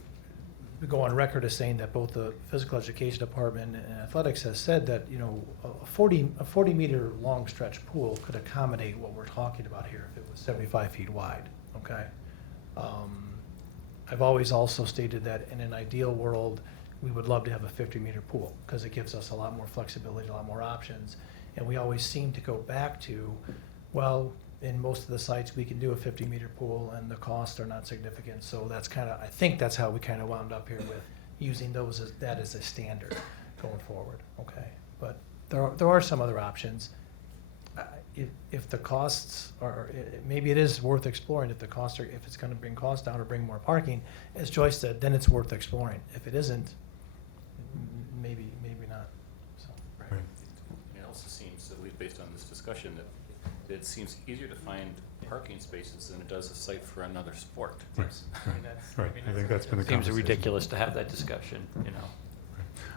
go on record as saying that both the physical education department and athletics has said that, you know, a 40 meter long stretch pool could accommodate what we're talking about here if it was 75 feet wide, okay? I've always also stated that in an ideal world, we would love to have a 50 meter pool because it gives us a lot more flexibility, a lot more options. And we always seem to go back to, well, in most of the sites, we can do a 50 meter pool and the costs are not significant. So that's kind of, I think that's how we kind of wound up here with using that as a standard going forward, okay? But there are some other options. If the costs are, maybe it is worth exploring if it's gonna bring costs down or bring more parking, as Joyce said, then it's worth exploring. If it isn't, maybe not, so. Right. It also seems, at least based on this discussion, that it seems easier to find parking spaces than it does a site for another sport. Right. Right. I think that's been the Seems conversation. ridiculous to have that discussion, you know.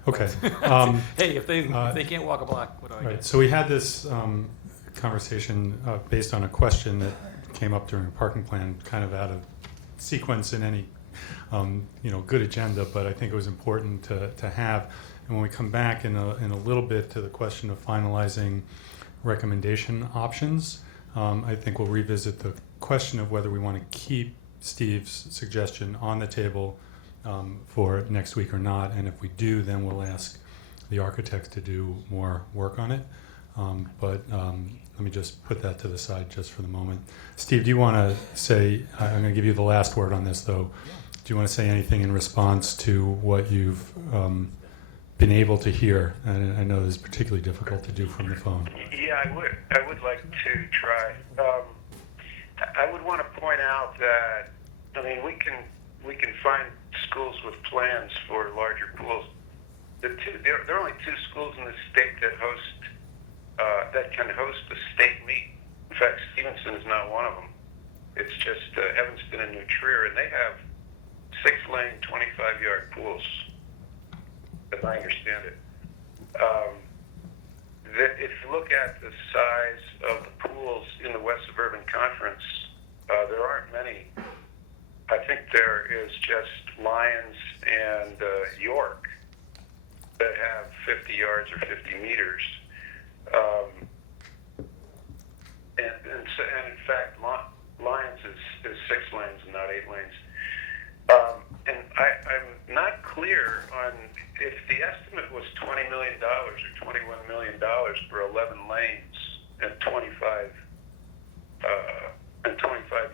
Okay. Hey, if they can't walk a block, what do I Right. get? So we had this conversation based on a question that came up during a parking plan, kind of out of sequence in any good agenda, but I think it was important to have. And when we come back in a little bit to the question of finalizing recommendation options, I think we'll revisit the question of whether we want to keep Steve's suggestion on the table for next week or not. And if we do, then we'll ask the architects to do more work on it. But let me just put that to the side just for the moment. Steve, do you want to say, I'm going to give you the last word on this though. Do you want to say anything in response to what you've been able to hear? And I know this is particularly difficult to do from the phone. Yeah, I would like to try. I would want to point out that, I mean, we can find schools with plans for larger pools. There are only 2 schools in the state that can host a state meet. In fact, Stevenson is not one of them. It's just Evanston and New Trier, and they have 6-lane, 25-yard pools, as I understand it. If you look at the size of the pools in the West Suburban Conference, there aren't many. I think there is just Lions and York that have 50 yards or 50 meters. And in fact, Lions is 6 lanes and not 8 lanes. And I'm not clear on if the estimate was $20 million or $21 million for 11 lanes and 25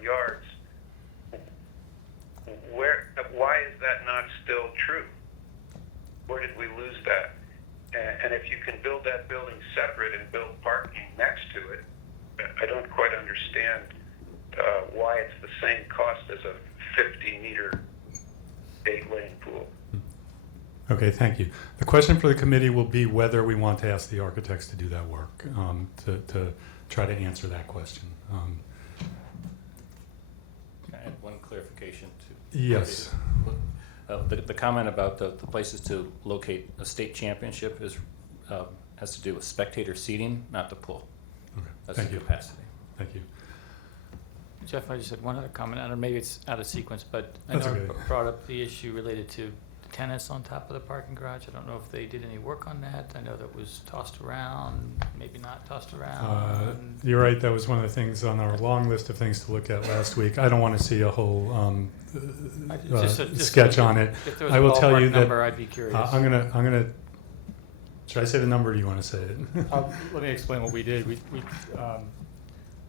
yards. Why is that not still true? Where did we lose that? And if you can build that building separate and build parking next to it, I don't quite understand why it's the same cost as a 50-meter 8-lane pool. Okay, thank you. The question for the committee will be whether we want to ask the architects to do that work, to try to answer that question. Can I add one clarification to? Yes. The comment about the places to locate a state championship has to do with spectator seating, not the pool. Okay. That's Thank the you. capacity. Thank you. Jeff, I just had one other comment, and maybe it's out of sequence, but I That's know okay. I brought up the issue related to tennis on top of the parking garage. I don't know if they did any work on that. I know that was tossed around, maybe not tossed around. You're right, that was one of the things on our long list of things to look at last week. I don't want to see a whole sketch on it. If there was I a will tell ballpark you number, that I'd be curious. I'm gonna. Should I say the number? Or do you want to say it? Let me explain what we did. We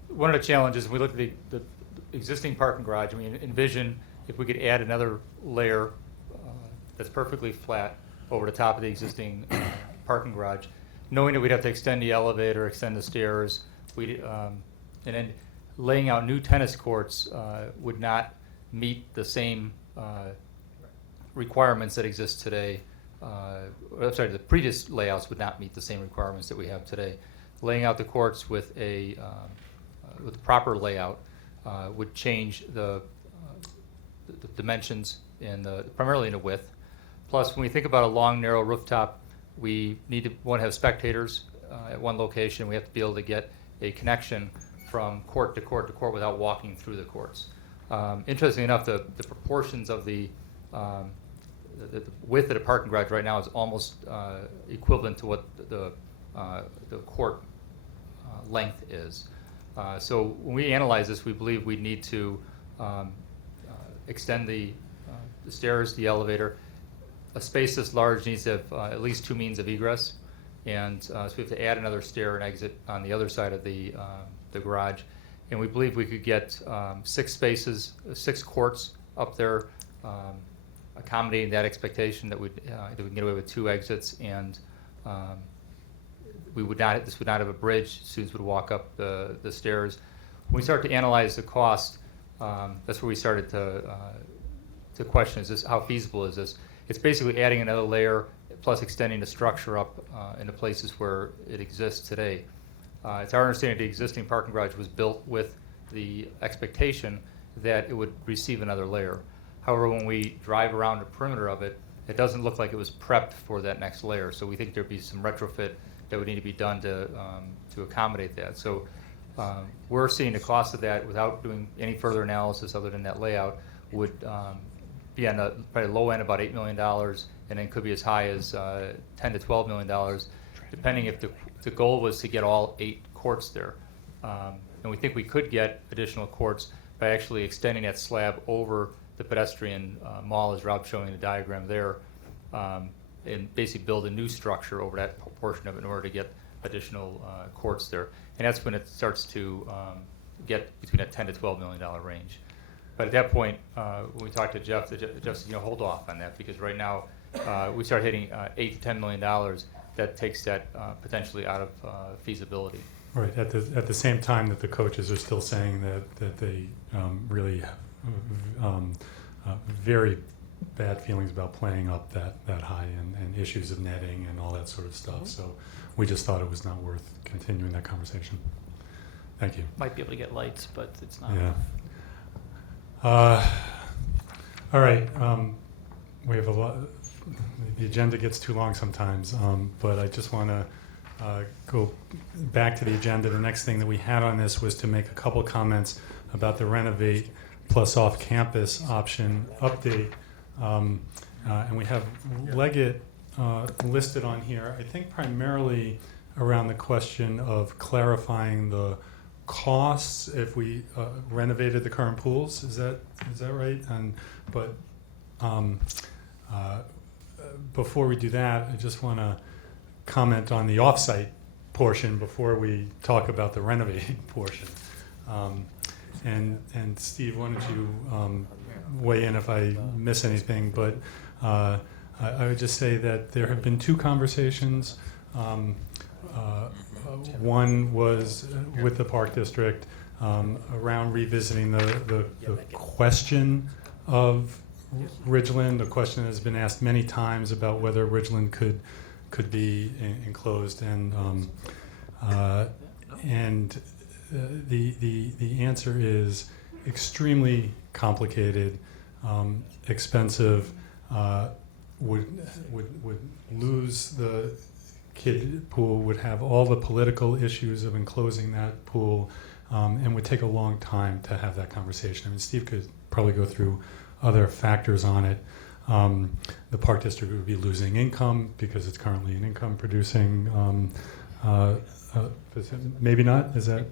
one of the challenges, we looked at the existing parking garage, and we envision if we could add another layer that's perfectly flat over the top of the existing parking garage, knowing that we'd have to extend the elevator, extend the stairs, and then laying out new tennis courts would not meet the same requirements that exist today. I'm sorry, the previous layouts would not meet the same requirements that we have today. laying out the courts with with the proper layout would change the dimensions primarily in the width. Plus, when we think about a long, narrow rooftop, we want to have spectators at one location. We have to be able to get a connection from court to court to court without walking through the courts. Interestingly enough, the proportions of the width of the parking garage right now is almost equivalent to what the court length is. So when we analyze this, we believe we need to extend the stairs, the elevator. A space this large needs to have at least 2 means of egress, and so we have to add another stair and exit on the other side of the garage. And we believe we could get 6 spaces, 6 courts up there, accommodating that expectation that we can get away with 2 exits, and this would not have a bridge. Students would walk up the stairs. When we start to analyze the cost, that's where we started to question: how feasible is this? It's basically adding another layer plus extending the structure up into places where it exists today. It's our understanding the existing parking garage was built with the expectation that it would receive another layer. However, when we drive around the perimeter of it, it doesn't look like it was prepped for that next layer. So we think there'd be some retrofit that would need to be done to accommodate that. So we're seeing the cost of that without doing any further analysis other than that layout would be on the probably low end about $8 million, and then could be as high as $10 to $12 million, depending if the goal was to get all 8 courts there. And we think we could get additional courts by actually extending that slab over the pedestrian mall, as Rob's showing in the diagram there, and basically build a new structure over that portion of it in order to get additional courts there. And that's when it starts to get between that $10 to $12 million range. But at that point, when we talked to Jeff said, hold off on that, because right now we start hitting $8 to $10 million. That takes that potentially out of feasibility. Right. At the same time that the coaches are still saying that they really have very bad feelings about playing up that high and issues of netting and all that sort of stuff. So we just thought it was not worth continuing that conversation. Thank you. Might be able to get lights, but it's not. Yeah. All right. We have a lot. The agenda gets too long sometimes, but I just want to go back to the agenda. The next thing that we had on this was to make a couple comments about the renovate plus off-campus option update. And we have Leggett listed on here, I think primarily around the question of clarifying the costs if we renovated the current pools. Is that right? But before we do that, I just want to comment on the offsite portion before we talk about the renovating portion. And Steve, why don't you weigh in if I miss anything? But I would just say that there have been 2 conversations. One was with the Park District around revisiting the question of Ridgeland. The question has been asked many times about whether Ridgeland could be enclosed, and the answer is extremely complicated, expensive, would lose the kid pool, would have all the political issues of enclosing that pool, and would take a long time to have that conversation. I mean, Steve could probably go through other factors on it. The Park District would be losing income because it's currently an income producing, maybe not, is that?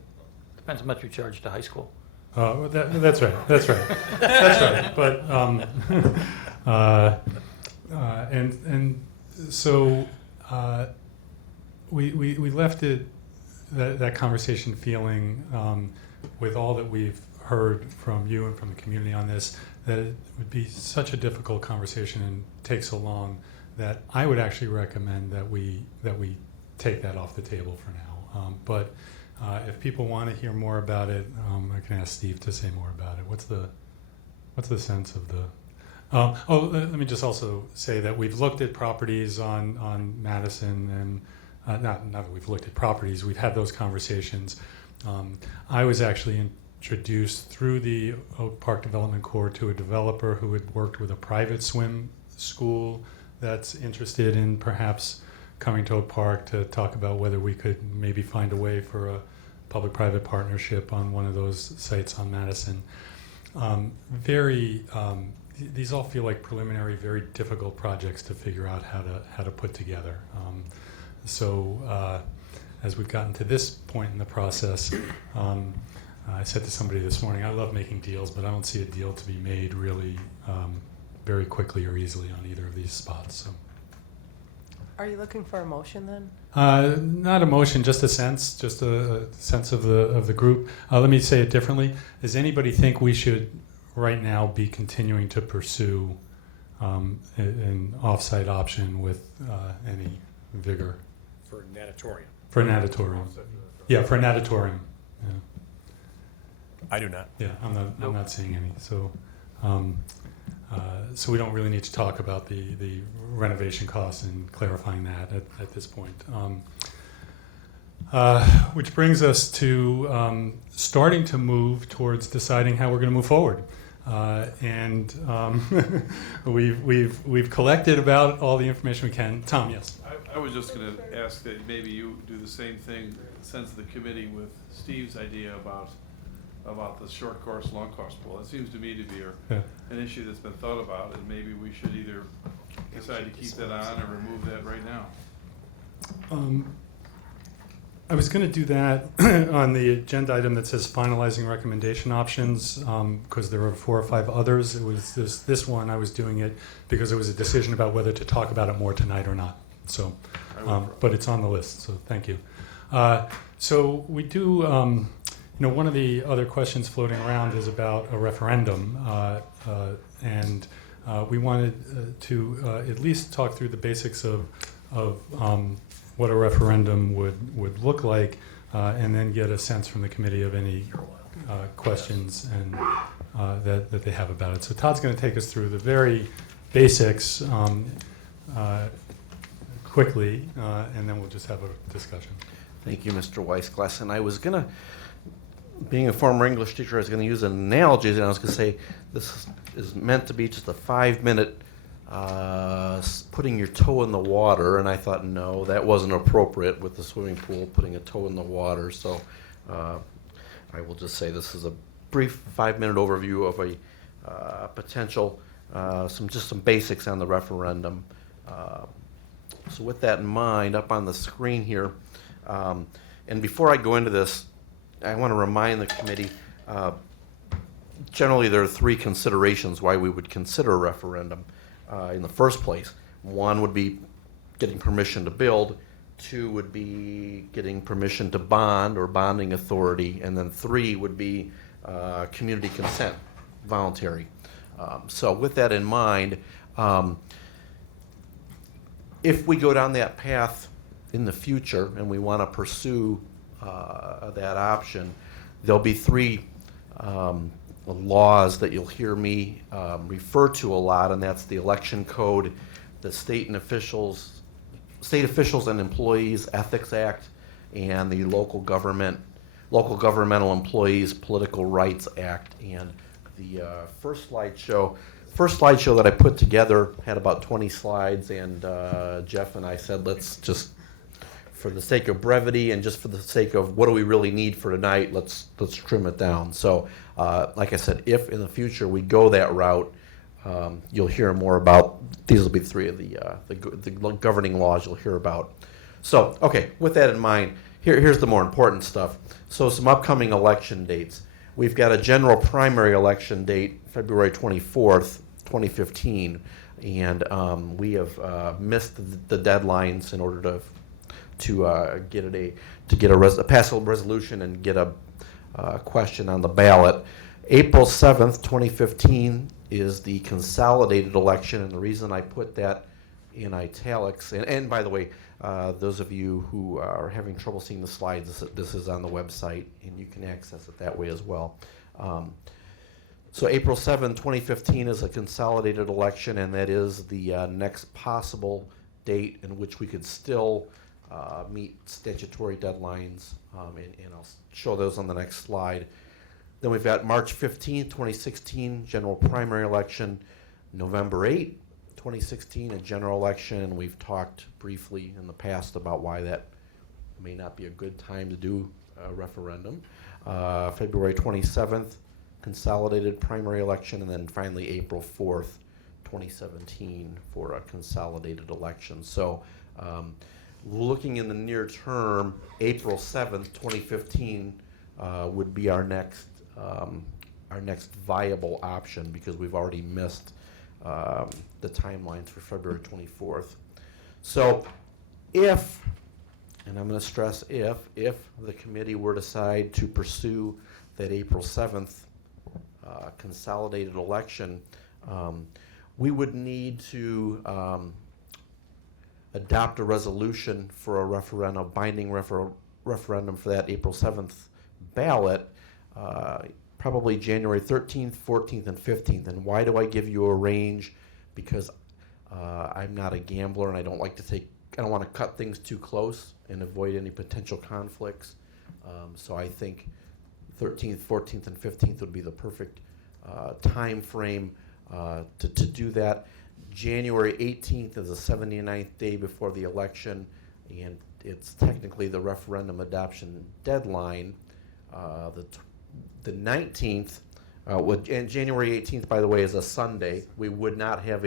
Depends how much you charge to high school. That's right. That's right. But and so we left that conversation feeling with all that we've heard from you and from the community on this, that it would be such a difficult conversation and take so long that I would actually recommend that we take that off the table for now. But if people want to hear more about it, I can ask Steve to say more about it. What's the sense of the? Let me just also say that we've looked at properties on Madison, not that we've looked at properties, we've had those conversations. I was actually introduced through the Oak Park Development Corps to a developer who had worked with a private swim school that's interested in perhaps coming to Oak Park to talk about whether we could maybe find a way for a public-private partnership on one of those sites on Madison. These all feel like preliminary, very difficult projects to figure out how to put together. As we've gotten to this point in the process, I said to somebody this morning, I love making deals, but I don't see a deal to be made really very quickly or easily on either of these spots. So. Are you looking for a motion then? Not a motion, just a sense of the group. Let me say it differently. Does anybody think we should right now be continuing to pursue an off-site option with any vigor? For natatorium. For a natatorium. Yeah, for a natatorium. Yeah. I do not. Yeah, I'm not seeing any. So, so we don't really need to talk about the renovation costs and clarifying that at this point. Which brings us to starting to move towards deciding how we're going to move forward. We've collected about all the information we can. Tom, yes. I was just going to ask that maybe you do the same thing, sense of the committee with Steve's idea about the short course, long course pool. It seems to me to be an issue that's been thought about, and maybe we should either decide to keep that on or remove that right now. I was going to do that on the agenda item that says finalizing recommendation options, because there were 4 or 5 others. It was this one. I was doing it because it was a decision about whether to talk about it more tonight or not. So, but it's on the list. So thank you. So we do. One of the other questions floating around is about a referendum, and we wanted to at least talk through the basics of what a referendum would look like, and then get a sense from the committee of any questions and that they have about it. So Todd's going to take us through the very basics quickly, and then we'll just have a discussion. Thank you, Mr. Weissglass. And I was going to, being a former English teacher, I was going to use an analogy, and I was going to say this is meant to be just a 5-minute putting your toe in the water, and I thought, no, that wasn't appropriate with the swimming pool, putting a toe in the water. So I will just say this is a brief 5-minute overview of a potential, some basics on the referendum. So with that in mind, up on the screen here, and before I go into this, I want to remind the committee, generally there are 3 considerations why we would consider a referendum in the first place. 1 would be getting permission to build, 2 would be getting permission to bond or bonding authority, and then 3 would be community consent, voluntary. So with that in mind, if we go down that path in the future and we want to pursue that option, there'll be 3 laws that you'll hear me refer to a lot, and that's the election code, the state officials and employees ethics act, and the local governmental employees political rights act. And the first slideshow that I put together had about 20 slides, and Jeff and I said, let's just, for the sake of brevity and just for the sake of what do we really need for tonight, let's trim it down. So, like I said, if in the future we go that route, you'll hear more about, these will be 3 of the governing laws you'll hear about. So, okay, with that in mind, here's the more important stuff. So some upcoming election dates. We've got a general primary election date, February 24th, 2015, and we have missed the deadlines in order to pass a resolution and get a question on the ballot. April 7th, 2015 is the consolidated election, and the reason I put that in italics, and by the way, those of you who are having trouble seeing the slides, this is on the website, and you can access it that way as well. So April 7, 2015 is a consolidated election, and that is the next possible date in which we could still meet statutory deadlines, and I'll show those on the next slide. Then we've got March 15th, 2016, general primary election. November 8th, 2016, a general election. And we've talked briefly in the past about why that may not be a good time to do a referendum. February 27th, consolidated primary election, and then finally April 4th, 2017 for a consolidated election. So looking in the near term, April 7th, 2015 would be our next viable option, because we've already missed the timelines for February 24th. So if, and I'm going to stress if the committee were to decide to pursue that April 7th consolidated election, we would need to adopt a resolution for a referendum, binding referendum for that April 7th ballot, probably January 13th, 14th, and 15th. And why do I give you a range? Because I'm not a gambler, and I don't like to I don't want to cut things too close and avoid any potential conflicts. So I think 13th, 14th, and 15th would be the perfect time frame to do that. January 18th is the 79th day before the election, and it's technically the referendum adoption deadline. The 19th, and January 18th, by the way, is a Sunday. We would not have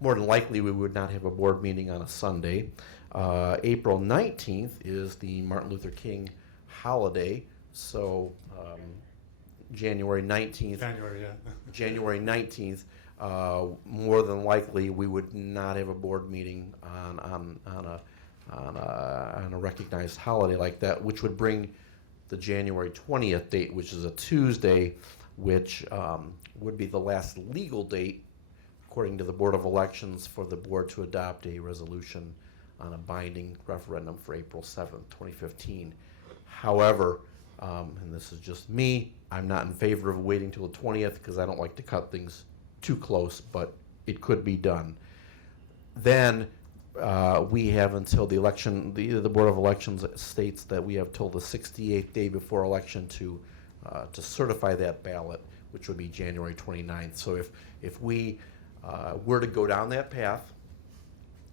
more than likely, we would not have a board meeting on a Sunday. April 19th is the Martin Luther King holiday, so January 19th. January 19th, more than likely, we would not have a board meeting on a recognized holiday like that, which would bring the January 20th date, which is a Tuesday, which would be the last legal date, according to the Board of Elections, for the board to adopt a resolution on a binding referendum for April 7th, 2015. However, and this is just me, I'm not in favor of waiting till the 20th because I don't like to cut things too close, but it could be done. Then we have until the election, the Board of Elections states that we have till the 68th day before election to certify that ballot, which would be January 29th. So if we were to go down that path,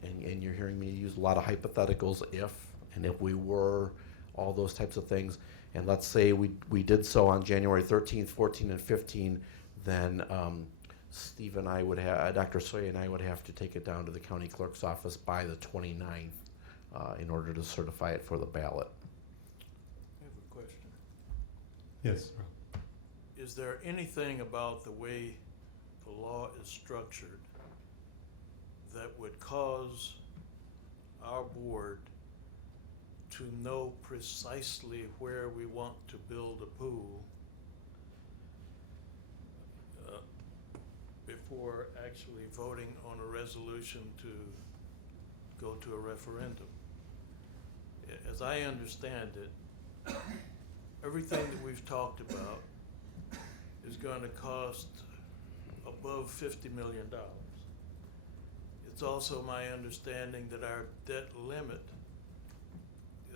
and you're hearing me use a lot of hypotheticals, if we were, all those types of things, and let's say we did so on January 13th, 14th, and 15th, then Steve and I would have, Dr. Soya and I would have to take it down to the county clerk's office by the 29th in order to certify it for the ballot. I have a question. Yes. Is there anything about the way the law is structured that would cause our board to know precisely where we want to build a pool before actually voting on a resolution to go to a referendum? As I understand it, everything that we've talked about is going to cost above $50 million. It's also my understanding that our debt limit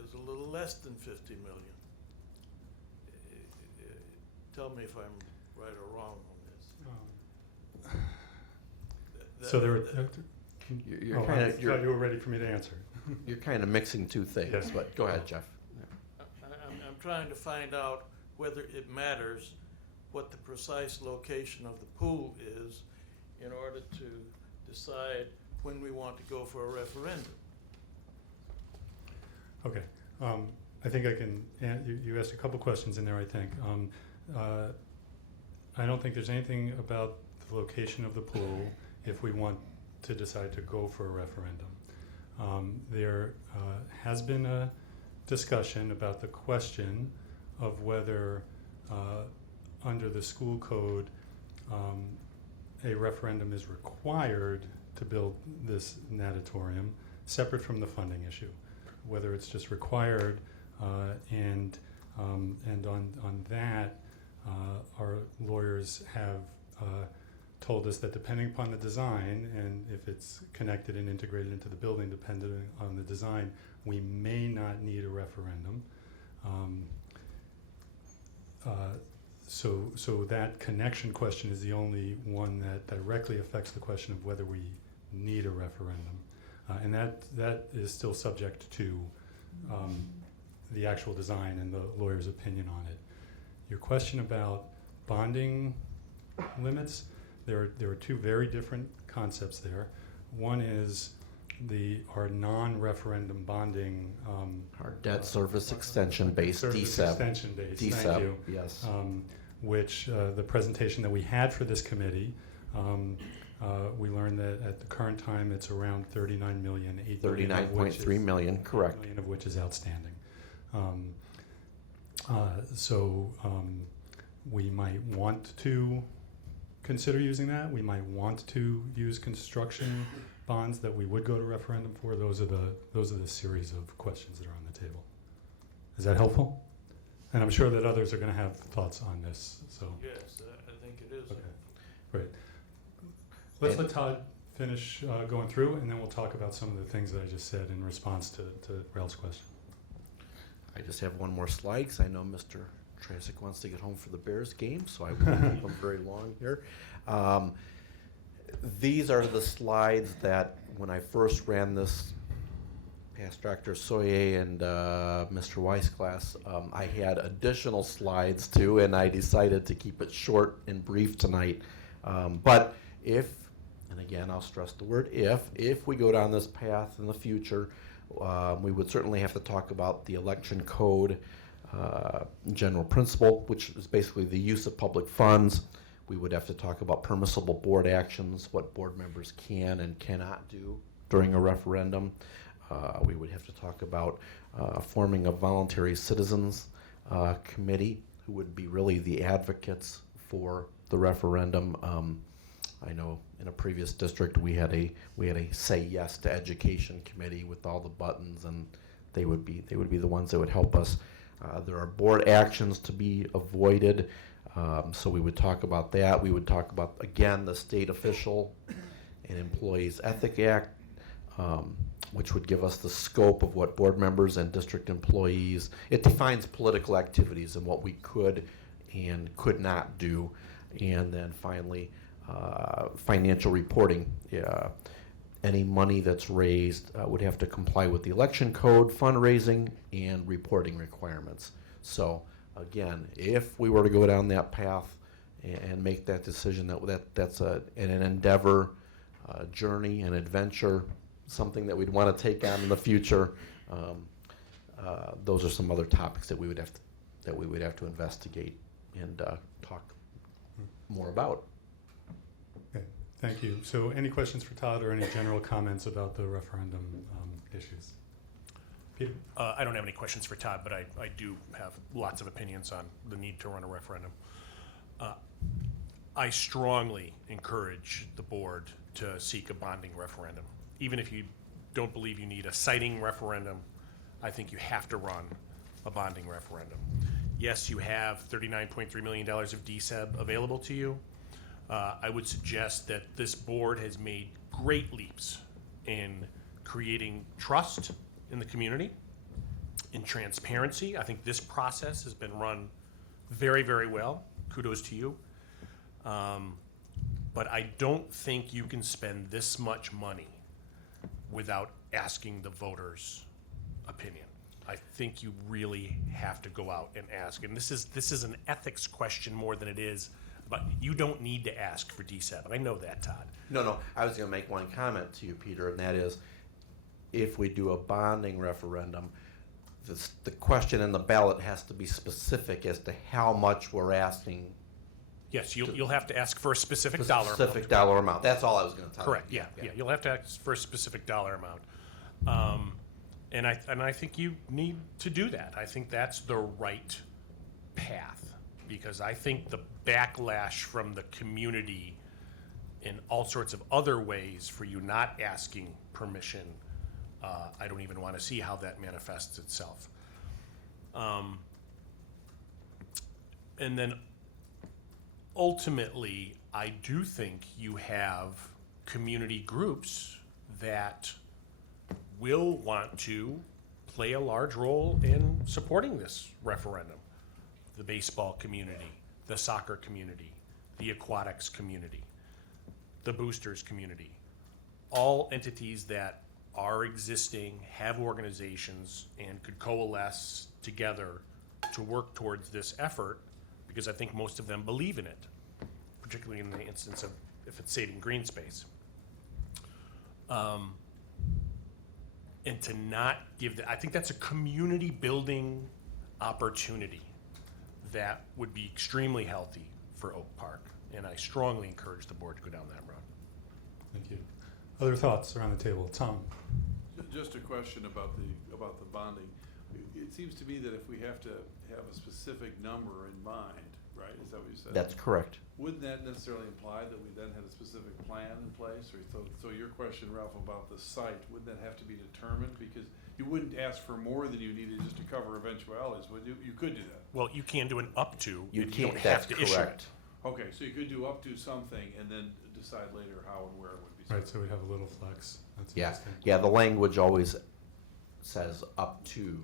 is a little less than 50 million. Tell me if I'm right or wrong on this. So there were. You were ready for me to answer. You're kind of mixing two things, Yes. but go ahead, Jeff. I'm trying to find out whether it matters what the precise location of the pool is in order to decide when we want to go for a referendum. Okay. I think I can, you asked a couple questions in there, I think. I don't think there's anything about the location of the pool if we want to decide to go for a referendum. There has been a discussion about the question of whether under the school code a referendum is required to build this natatorium, separate from the funding issue. Whether it's just required, and on that, our lawyers have told us that depending upon the design and if it's connected and integrated into the building, depending on the design, we may not need a referendum. So that connection question is the only one that directly affects the question of whether we need a referendum. And that is still subject to the actual design and the lawyer's opinion on it. Your question about bonding limits, there are two very different concepts there. One is our non-referendum bonding. Our debt service extension based Service DSEP. extension based, DSEP, thank you. yes. Which the presentation that we had for this committee, we learned that at the current time it's around 39 million, 8 million of which is- 39.3 million, correct. 8 million of which is outstanding. We might want to consider using that. We might want to use construction bonds that we would go to referendum for. Those are the series of questions that are on the table. Is that helpful? And I'm sure that others are going to have thoughts on this. So Yes, I think it is. okay, great. Let's let Todd finish going through, and then we'll talk about some of the things that I just said in response to Ralph's question. I just have one more slide because I know Mr. Trasick wants to get home for the Bears game, so I won't keep him very long here. These are the slides that when I first ran this past Dr. Soye and Mr. Weissglass, I had additional slides too, and I decided to keep it short and brief tonight. But if, and again I'll stress the word if we go down this path in the future, we would certainly have to talk about the election code general principle, which is basically the use of public funds. We would have to talk about permissible board actions, what board members can and cannot do during a referendum. We would have to talk about forming a voluntary citizens committee who would be really the advocates for the referendum. I know in a previous district we had a say yes to education committee with all the buttons, and they would be the ones that would help us. There are board actions to be avoided, so we would talk about that. We would talk about, again, the State Official and Employees Ethic Act, which would give us the scope of what board members and district employees, it defines political activities and what we could and could not do. And then finally, financial reporting. Any money that's raised would have to comply with the election code, fundraising, and reporting requirements. So again, if we were to go down that path and make that decision, that's an endeavor, a journey, an adventure, something that we'd want to take on in the future. Those are some other topics that we would have to investigate and talk more about. Okay, thank you. So any questions for Todd or any general comments about the referendum issues? Peter? I don't have any questions for Todd, but I do have lots of opinions on the need to run a referendum. I strongly encourage the board to seek a bonding referendum. Even if you don't believe you need a citing referendum, I think you have to run a bonding referendum. Yes, you have $39.3 million of DSEB available to you. I would suggest that this board has made great leaps in creating trust in the community, in transparency. I think this process has been run very, very well. Kudos to you. But I don't think you can spend this much money without asking the voters' opinion. I think you really have to go out and ask. And this is an ethics question more than it is, but you don't need to ask for D7. I know that, Todd. No, I was going to make one comment to you, Peter, and that is, if we do a bonding referendum, the question in the ballot has to be specific as to how much we're asking. Yes, you'll have to ask for a specific dollar amount. Specific dollar amount. That's all I was going to tell you. Correct. Yeah. You'll have to ask for a specific dollar amount, and I think you need to do that. I think that's the right path, because I think the backlash from the community in all sorts of other ways for you not asking permission, I don't even want to see how that manifests itself. And then ultimately, I do think you have community groups that will want to play a large role in supporting this referendum. The baseball community, the soccer community, the aquatics community, the boosters community, all entities that are existing, have organizations, and could coalesce together to work towards this effort, because I think most of them believe in it, particularly in the instance of if it's saving green space. And to not give I think that's a community building opportunity that would be extremely healthy for Oak Park, and I strongly encourage the board to go down that road. Thank you. Other thoughts around the table? Tom? Just a question about the bonding. It seems to me that if we have to have a specific number in mind, right? Is that what you said? That's correct. Wouldn't that necessarily imply that we then had a specific plan in place? Or so your question, Ralph, about the site, wouldn't that have to be determined? Because you wouldn't ask for more than you needed just to cover eventualities, would you? You could do that. Well, you can do an up to. You don't can't, have that's to issue correct. it. Okay, so you could do up to something and then decide later how and where it would be. Right, so we have a little flex. That's Yeah, interesting. yeah, the language always says up to.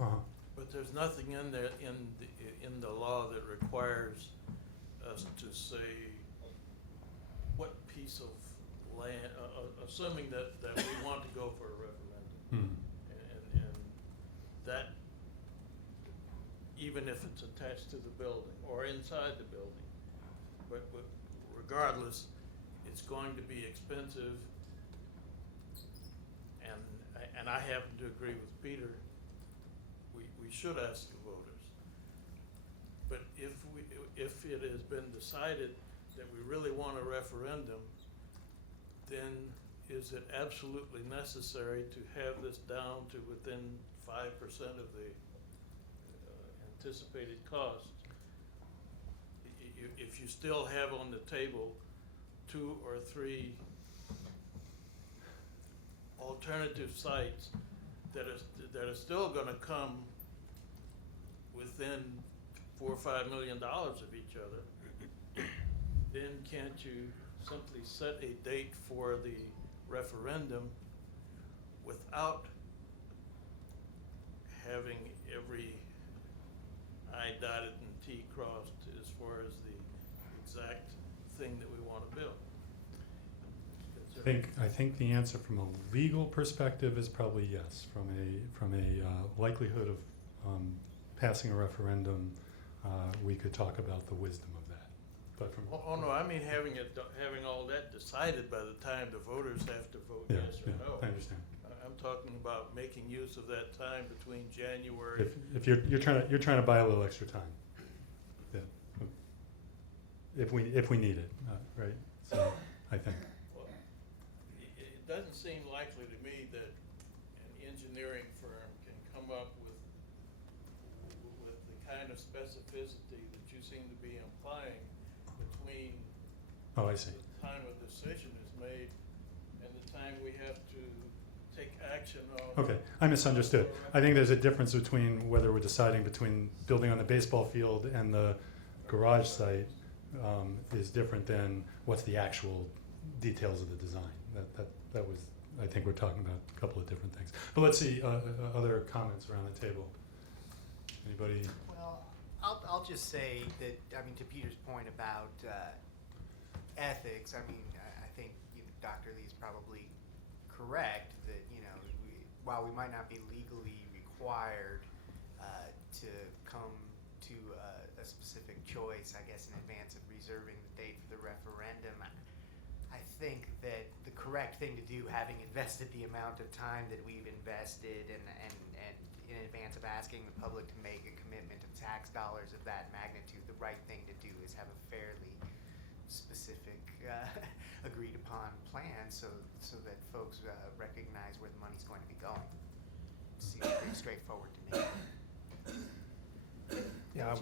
Uh-huh. But there's nothing in there, in the law that requires us to say what piece of land, assuming that we want to go for a referendum. And that, even if it's attached to the building or inside the building, but regardless, it's going to be expensive. And I happen to agree with Peter. We should ask the voters. But if it has been decided that we really want a referendum, then is it absolutely necessary to have this down to within 5% of the anticipated cost? If you still have on the table 2 or 3 alternative sites that are still going to come within $4 or $5 million of each other, then can't you simply set a date for the referendum without having every I dotted and T crossed as far as the exact thing that we want to build? I think the answer from a legal perspective is probably yes. From a likelihood of passing a referendum, we could talk about the wisdom of that. But from Oh no, I mean having all that decided by the time the voters have to vote yes or no. I understand. I'm talking about making use of that time between January. If you're trying to buy a little extra time, yeah. If we need it, right? So I think. Well, it doesn't seem likely to me that an engineering firm can come up with the kind of specificity that you seem to be implying between Oh, I see. the time a decision is made and the time we have to take action on. Okay, I misunderstood. I think there's a difference between whether we're deciding between building on the baseball field and the garage site is different than what's the actual details of the design. That was, I think we're talking about a couple of different things. But let's see, other comments around the table. Anybody? Well, I'll just say that, I mean, to Peter's point about ethics, I mean, I think Dr. Lee's probably correct that, while we might not be legally required to come to a specific choice, I guess, in advance of reserving the date for the referendum, I think that the correct thing to do, having invested the amount of time that we've invested and in advance of asking the public to make a commitment of tax dollars of that magnitude, the right thing to do is have a fairly specific, agreed upon plan so that folks recognize where the money's going to be going. Seems pretty straightforward to me. Yeah,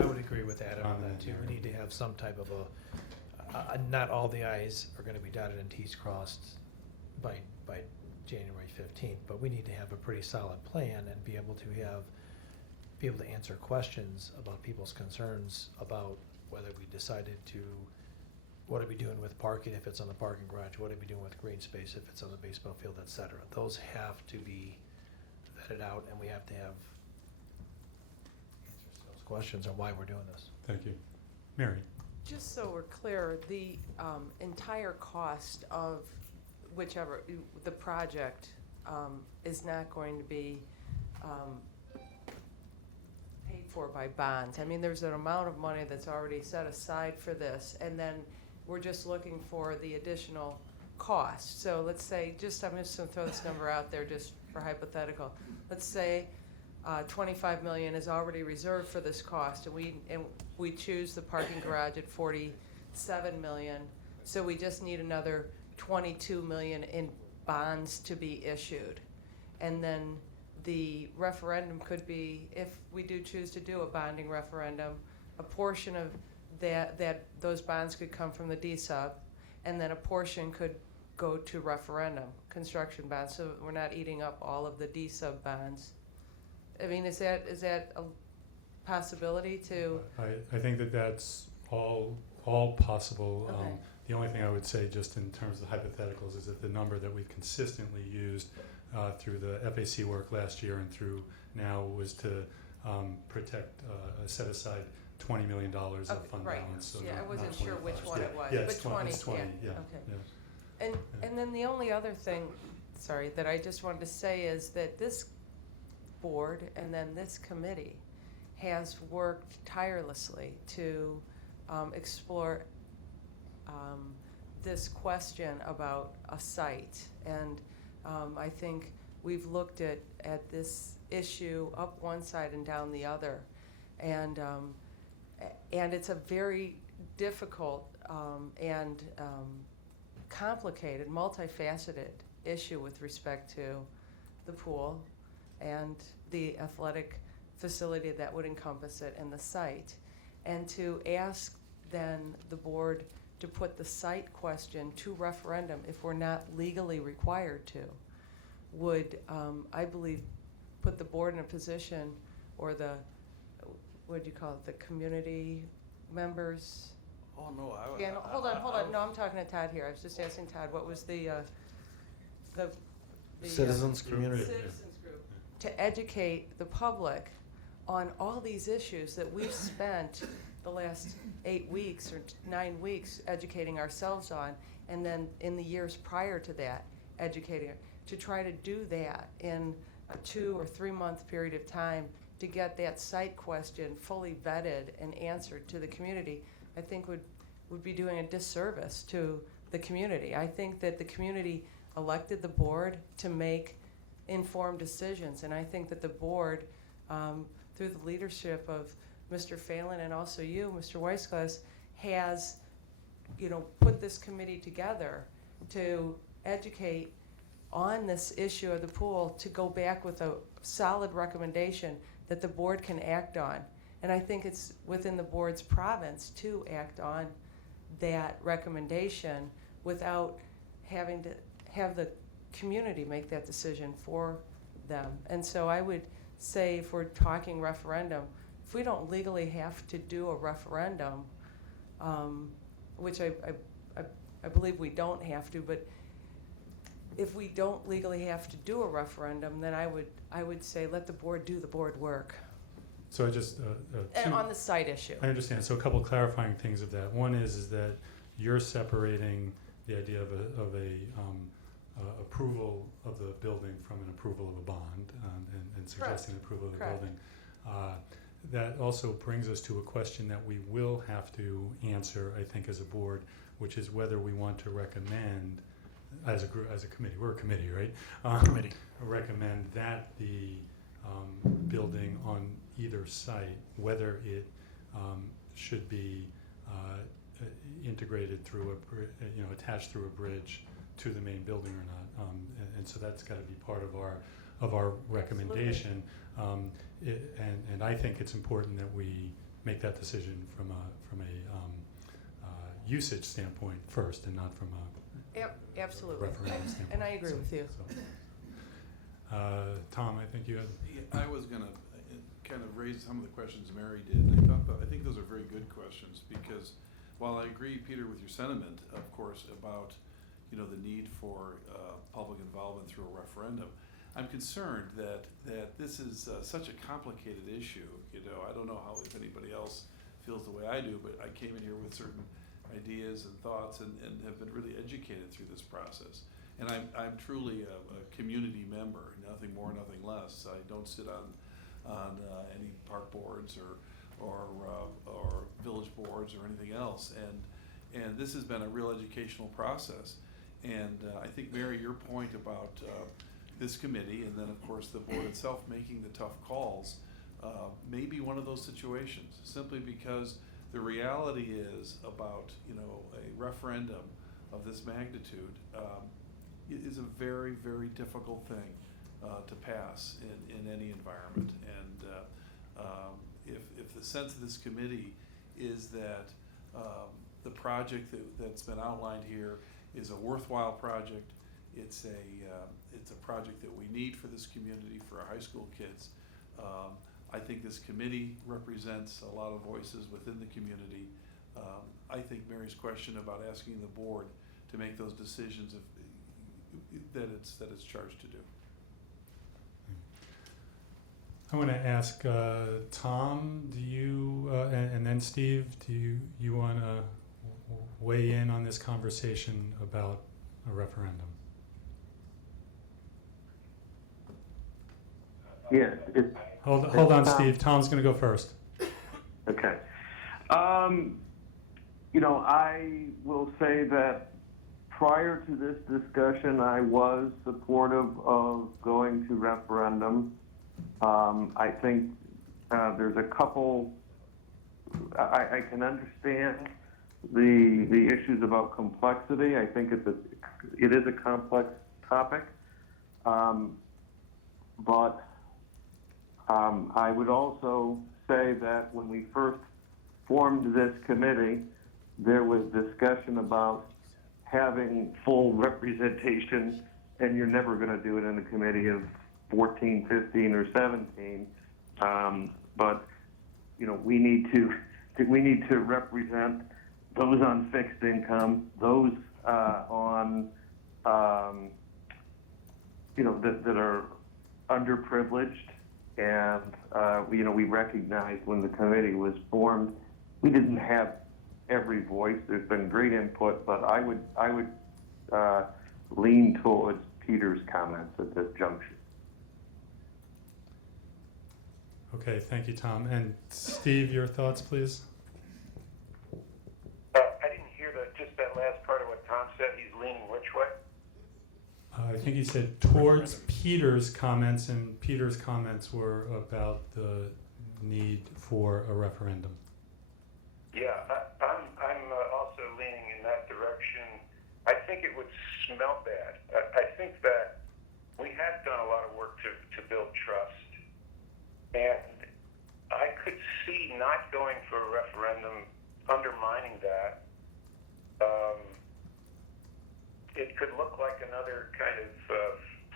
I would agree with Adam on that too. We need to have some type of not all the I's are going to be dotted and T's crossed by January 15th, but we need to have a pretty solid plan and be able to answer questions about people's concerns about whether we decided to, what are we doing with parking if it's on the parking garage, what are we doing with green space if it's on the baseball field, et cetera. Those have to be vetted out, and we have to have answers to those questions on why we're doing this. Thank you. Mary? Just so we're clear, the entire cost of whichever, the project is not going to be paid for by bonds. I mean, there's an amount of money that's already set aside for this, and then we're just looking for the additional cost. So let's say, I'm just going to throw this number out there just for hypothetical. Let's say 25 million is already reserved for this cost, and we choose the parking garage at 47 million. So we just need another 22 million in bonds to be issued. And then the referendum could be, if we do choose to do a bonding referendum, a portion of those bonds could come from the D-sub, and then a portion could go to referendum, construction bonds, so we're not eating up all of the D-sub bonds. I mean, is that a possibility to? I think that that's all possible. Okay. The only thing I would say, just in terms of hypotheticals, is that the number that we've consistently used through the FAC work last year and through now was to set aside $20 million of fund right. balance. So yeah, not I wasn't 25. sure which one yeah. it was, Yeah, but it's 20. It's 20. Yeah. Okay. Yeah. And then the only other thing, sorry, that I just wanted to say is that this board and then this committee has worked tirelessly to explore this question about a site. And I think we've looked at this issue up one side and down the other. And it's a very difficult and complicated, multifaceted issue with respect to the pool and the athletic facility that would encompass it and the site. And to ask then the board to put the site question to referendum if we're not legally required to would, I believe, put the board in a position, or the, what do you call it, the community members? Oh, no, Yeah, no, hold on, no, I'm talking to Todd here, I was just asking Todd, what was the Citizens community. Citizens group, to educate the public on all these issues that we've spent the last 8 weeks or 9 weeks educating ourselves on, and then in the years prior to that, educating, to try to do that in a 2 or 3 month period of time to get that site question fully vetted and answered to the community, I think would be doing a disservice to the community. I think that the community elected the board to make informed decisions, and I think that the board, through the leadership of Mr. Phelan and also you, Mr. Weisglass, has, put this committee together to educate on this issue of the pool, to go back with a solid recommendation that the board can act on. And I think it's within the board's province to act on that recommendation without having to have the community make that decision for them. And so I would say, if we're talking referendum, if we don't legally have to do a referendum, which I believe we don't have to, but if we don't legally have to do a referendum, then I would say let the board do the board work. So I just And on the site issue. I understand. So a couple clarifying things of that. One is that you're separating the idea of a approval of the building from an approval of a bond, and suggesting approval of the Correct. building. That also brings us to a question that we will have to answer, I think, as a board, which is whether we want to recommend, as a group, as a committee, we're a committee, right? Committee. Recommend that the building on either site, whether it should be integrated through attached through a bridge to the main building or not, and so that's got to be part of our recommendation. And I think it's important that we make that decision from a usage standpoint first, and not from a Absolutely. referendum standpoint. And I agree with you. Tom, I think you had. Yeah, I was gonna, kind of raise some of the questions Mary did. I think those are very good questions, because while I agree, Peter, with your sentiment, of course, about, you know, the need for public involvement through a referendum, I'm concerned that this is such a complicated issue. You know, I don't know if anybody else feels the way I do, but I came in here with certain ideas and thoughts and have been really educated through this process. And I'm truly a community member, nothing more, nothing less. I don't sit on any park boards or village boards or anything else. And this has been a real educational process. And I think, Mary, your point about this committee, and then of course the board itself making the tough calls, may be one of those situations, simply because the reality is about, you know, a referendum of this magnitude is a very, very difficult thing to pass in any environment. And if the sense of this committee is that the project that's been outlined here is a worthwhile project, it's a project that we need for this community, for our high school kids. I think this committee represents a lot of voices within the community. I think Mary's question about asking the board to make those decisions that it's charged to do. I want to ask Tom, do you, and then Steve, do you want to weigh in on this conversation about a referendum? Yes. Hold on, Steve. Tom's going to go first. Okay. You know, I will say that prior to this discussion, I was supportive of going to referendum. I think there's a couple, I can understand the issues about complexity. I think it is a complex topic. But I would also say that when we first formed this committee, there was discussion about having full representation, and you're never going to do it in a committee of 14, 15, or 17. But you know, we need to represent those on fixed income, those on you know, that are underprivileged, and you know, we recognized when the committee was formed, we didn't have every voice. There's been great input, but I would lean towards Peter's comments at this juncture. Okay, thank you, Tom. And Steve, your thoughts, please? I didn't hear just that last part of what Tom said. He's leaning which way? I think he said towards Peter's comments, and Peter's comments were about the need for a referendum. Yeah, I'm also leaning in that direction. I think it would smell bad. I think that we have done a lot of work to build trust, and I could see not going for a referendum undermining that. It could look like another kind of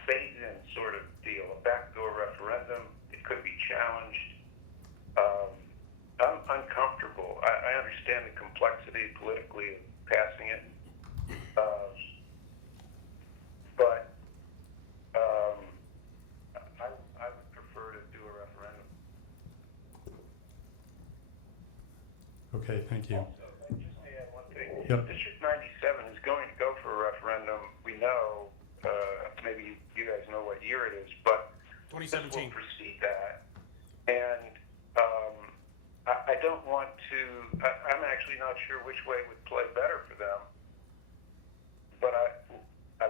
phase-in sort of deal, a backdoor referendum. It could be challenged. I'm uncomfortable. I understand the complexity politically of passing it, but I would prefer to do a referendum. Okay, thank you. Also, just to add one thing. Yep. District 97 is going to go for a referendum. We know, maybe you guys know what year it is, but 2017. We'll precede that. And I don't want to, I'm actually not sure which way would play better for them, but I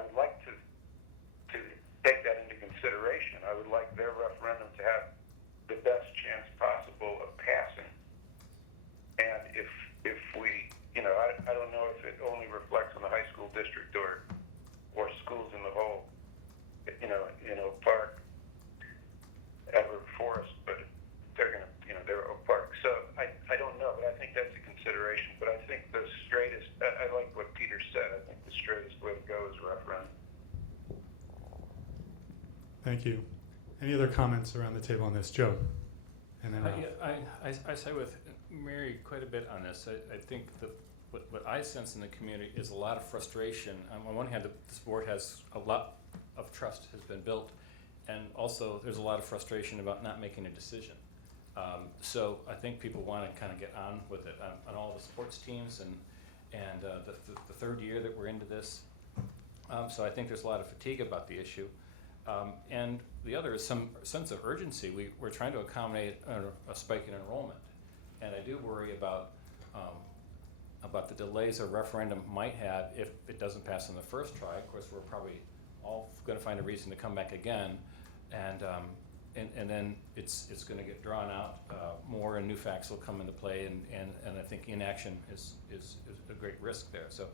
would like to take that into consideration. I would like their referendum to have the best chance possible of passing. And if we, you know, I don't know if it only reflects on the high school district or schools in the whole, you know, Park, Everett Forest, but they're going to, you know, they're Oak Park. So I don't know, but I think that's a consideration. But I think the straightest, I like what Peter said, I think the straightest way to go is referendum. Thank you. Any other comments around the table on this? Joe? and then I say with Mary quite a bit on this. I think what I sense in the community is a lot of frustration. On one hand, this board has a lot of trust has been built, and also there's a lot of frustration about not making a decision. So I think people want to kind of get on with it on all the sports teams and the third year that we're into this. So I think there's a lot of fatigue about the issue. And the other is some sense of urgency. We're trying to accommodate a spike in enrollment. And I do worry about the delays a referendum might have if it doesn't pass in the first try. Of course, we're probably all going to find a reason to come back again. And then it's going to get drawn out more, and new facts will come into play, and I think inaction is a great risk there. So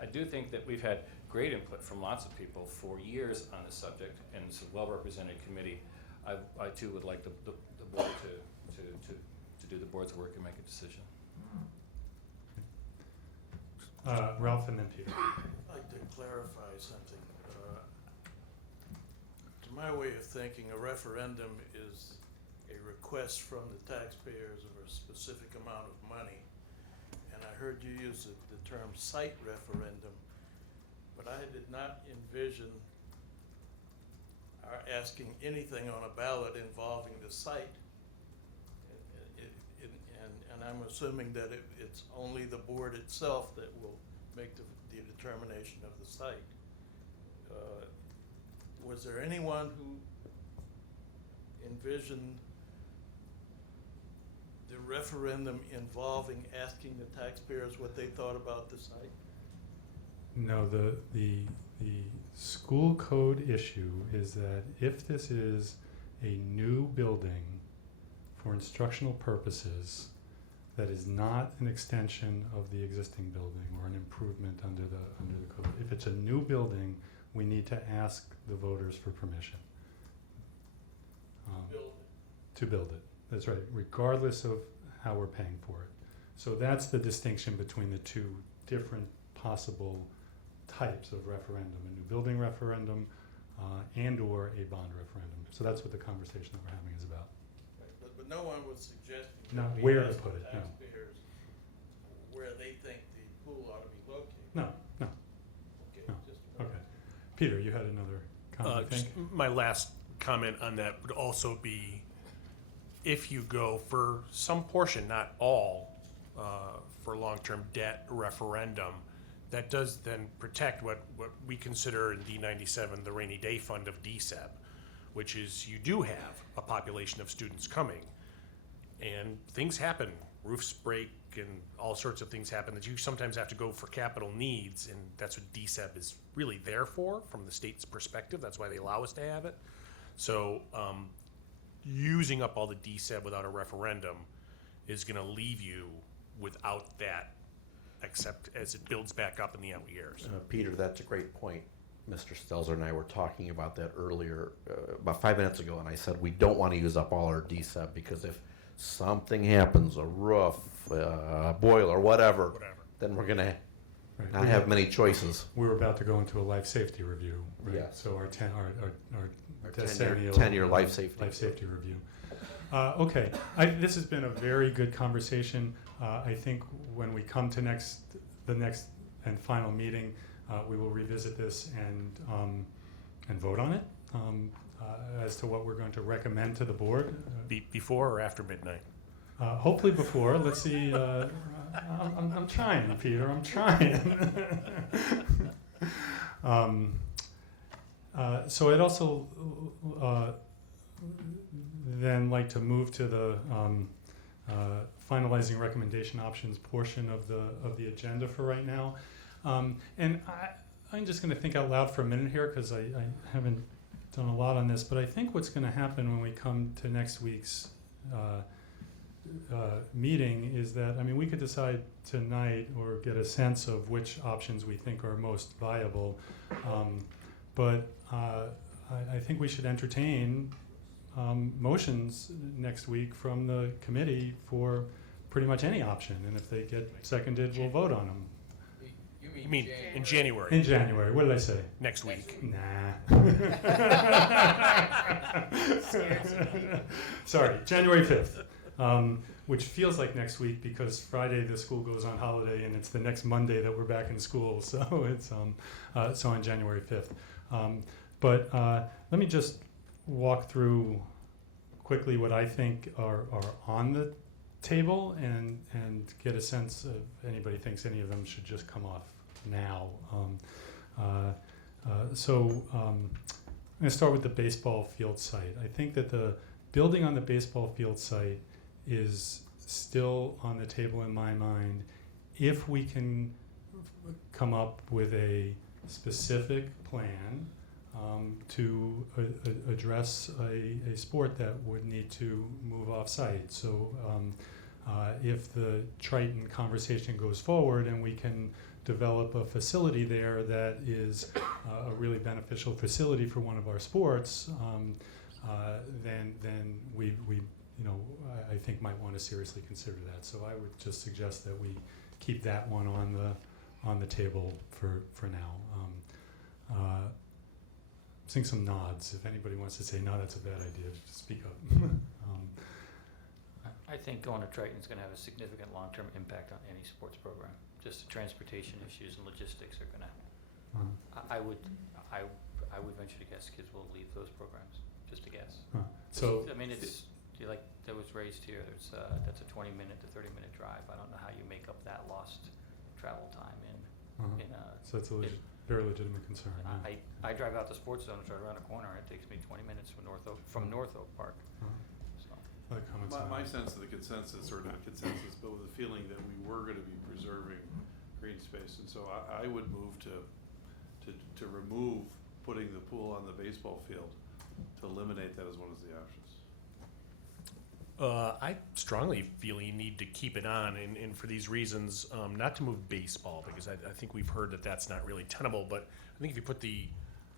I do think that we've had great input from lots of people for years on this subject, and it's a well-represented committee. I too would like the board to do the board's work and make a decision. Ralph and then Peter. I'd like to clarify something. To my way of thinking, a referendum is a request from the taxpayers of a specific amount of money. And I heard you use the term site referendum, but I did not envision our asking anything on a ballot involving the site. And I'm assuming that it's only the board itself that will make the determination of the site. Was there anyone who envisioned the referendum involving asking the taxpayers what they thought about the site? No, the school code issue is that if this is a new building for instructional purposes that is not an extension of the existing building or an improvement under the code, if it's a new building, we need to ask the voters for permission. To build it. That's right, regardless of how we're paying for it. So that's the distinction between the two different possible types of referendum, a new building referendum and or a bond referendum. So that's what the conversation that we're having is about. Right, but no one was suggesting Not that we where to ask put the it, no. taxpayers where they think the pool ought to be located. No. Okay, No. just Okay. Peter, you had another comment, I think? Just my last comment on that would also be, if you go for some portion, not all, for long-term debt referendum, that does then protect what we consider in D97 the rainy day fund of DSEP, which is you do have a population of students coming, and things happen. Roofs break and all sorts of things happen that you sometimes have to go for capital needs, and that's what DSEP is really there for from the state's perspective. That's why they allow us to have it. So using up all the DSEP without a referendum is going to leave you without that, except as it builds back up in the out years. Peter, that's a great point. Mr. Stelzer and I were talking about that earlier, about 5 minutes ago, and I said we don't want to use up all our DSEP because if something happens, a roof, boiler, whatever, then we're going to Right. not have many choices. We're about to go into a life safety review, right? Yes. So our 10-year decennial life safety review. Okay, this has been a very good conversation. I think when we come to the next and final meeting, we will revisit this and vote on it as to what we're going to recommend to the board. Before or after midnight? Hopefully before. Let's see. I'm trying, Peter. I'm trying. So I'd also then like to move to the finalizing recommendation options portion of the agenda for right now. And I'm just going to think out loud for a minute here because I haven't done a lot on this, but I think what's going to happen when we come to next week's meeting is that, I mean, we could decide tonight or get a sense of which options we think are most viable, but I think we should entertain motions next week from the committee for pretty much any option, and if they get seconded, we'll vote on them. You mean in January? In January. What did I say? Next week. Nah. Sorry, January 5th. which feels like next week because Friday the school goes on holiday and it's the next Monday that we're back in school. So it's so on January 5th. But let me just walk through quickly what I think are on the table and get a sense of anybody thinks any of them should just come off now. I'm going to start with the baseball field site. I think that the building on the baseball field site is still on the table in my mind if we can come up with a specific plan to address a sport that would need to move off-site. So if the Triton conversation goes forward and we can develop a facility there that is a really beneficial facility for one of our sports, then we I think might want to seriously consider that. So I would just suggest that we keep that one on the table for now. Seeing some nods. If anybody wants to say no, that's a bad idea, just speak up. I think going to Triton is going to have a significant long-term impact on any sports program. Just the transportation issues and logistics are going to. I would venture to guess kids will leave those programs. Just a guess. So I mean, it's like that was raised here. There's that's a 20-minute to 30-minute drive. I don't know how you make up that lost travel time in. So it's a very legitimate concern. Yeah. I drive out the sports zone, it's right around the corner. It takes me 20 minutes from North Oak Park. So. Other comments? My sense of the consensus, or not consensus, but with the feeling that we were going to be preserving green space, and so I would move to remove putting the pool on the baseball field, to eliminate that as one of the options. I strongly feel you need to keep it on, and for these reasons, not to move baseball, because I think we've heard that that's not really tenable, but I think if you put the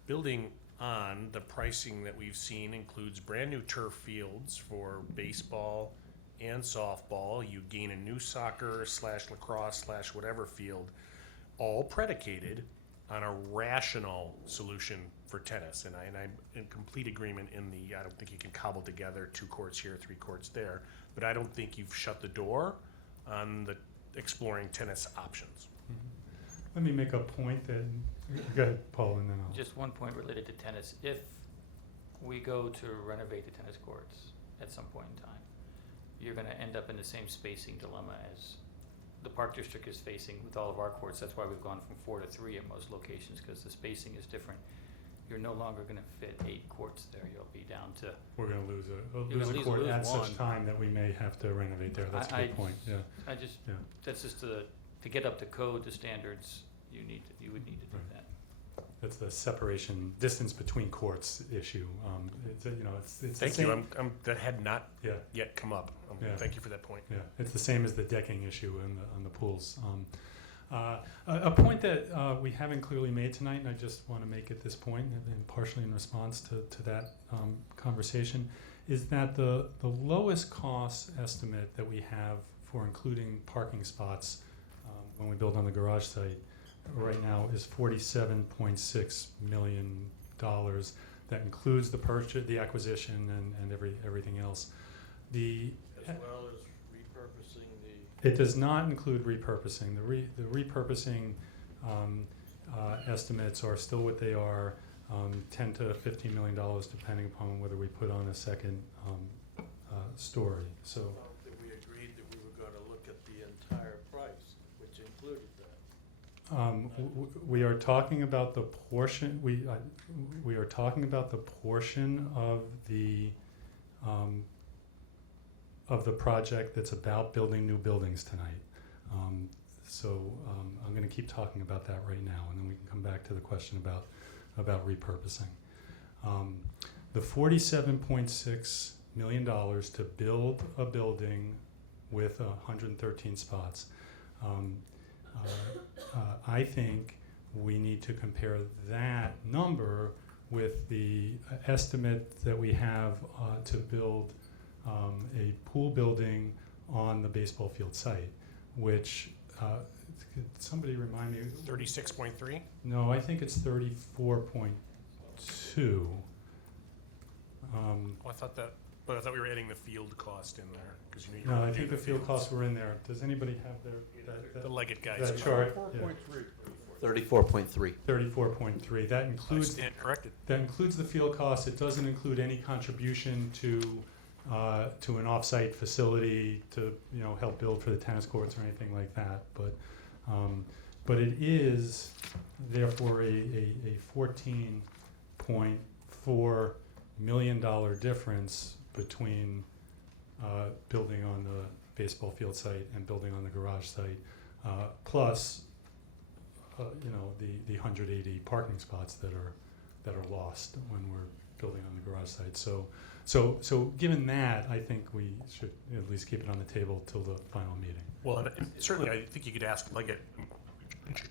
building on, the pricing that we've seen includes brand new turf fields for baseball and softball. You gain a new soccer / lacrosse / whatever field, all predicated on a rational solution for tennis. And I'm in complete agreement I don't think you can cobble together 2 courts here, 3 courts there, but I don't think you've shut the door on the exploring tennis options. Mm-hmm. Let me make a point that, go ahead, Paul, and then I'll. Just one point related to tennis. If we go to renovate the tennis courts at some point in time, you're going to end up in the same spacing dilemma as the Park District is facing with all of our courts. That's why we've gone from 4 to 3 at most locations, because the spacing is different. You're no longer going to fit 8 courts there. You'll be down to. We're going to lose a court at such time that we may have to renovate there. That's a good point. Yeah. That's just to get up to code, to standards. You would need to do that. That's the separation distance between courts issue. It's Thank the same. you. That had not yet come up. Thank you for that point. Yeah, it's the same as the decking issue on the pools. A point that we haven't clearly made tonight, and I just want to make at this point, and partially in response to that conversation, is that the lowest cost estimate that we have for including parking spots when we build on the garage site right now is $47.6 million. That includes the purchase, the acquisition, and everything else. As well as repurposing the. It does not include repurposing. The repurposing estimates are still what they are, $10 to $15 million, depending upon whether we put on a second story. So. We agreed that we were going to look at the entire price, which included that. We are talking about the portion. We are talking about the portion of the project that's about building new buildings tonight. I'm going to keep talking about that right now, and then we can come back to the question about repurposing. The $47.6 million to build a building with 113 spots. I think we need to compare that number with the estimate that we have to build a pool building on the baseball field site, which, could somebody remind me? 36.3? No, I think it's 34.2. I thought that But I thought we were adding the field cost in there, because you know. No, I reviewing think the field fields. costs were in there. Does anybody have The Leggett guys. that chart? Yeah. 34.3. 34.3. That includes stand corrected. That includes the field costs. It doesn't include any contribution to an off-site facility to help build for the tennis courts or anything like that. But it is therefore a $14.4 million difference between building on the baseball field site and building on the garage site, plus the 180 parking spots that are lost when we're building on the garage site. So given that, I think we should at least keep it on the table till the final meeting. Well, and certainly I think you could ask Leggett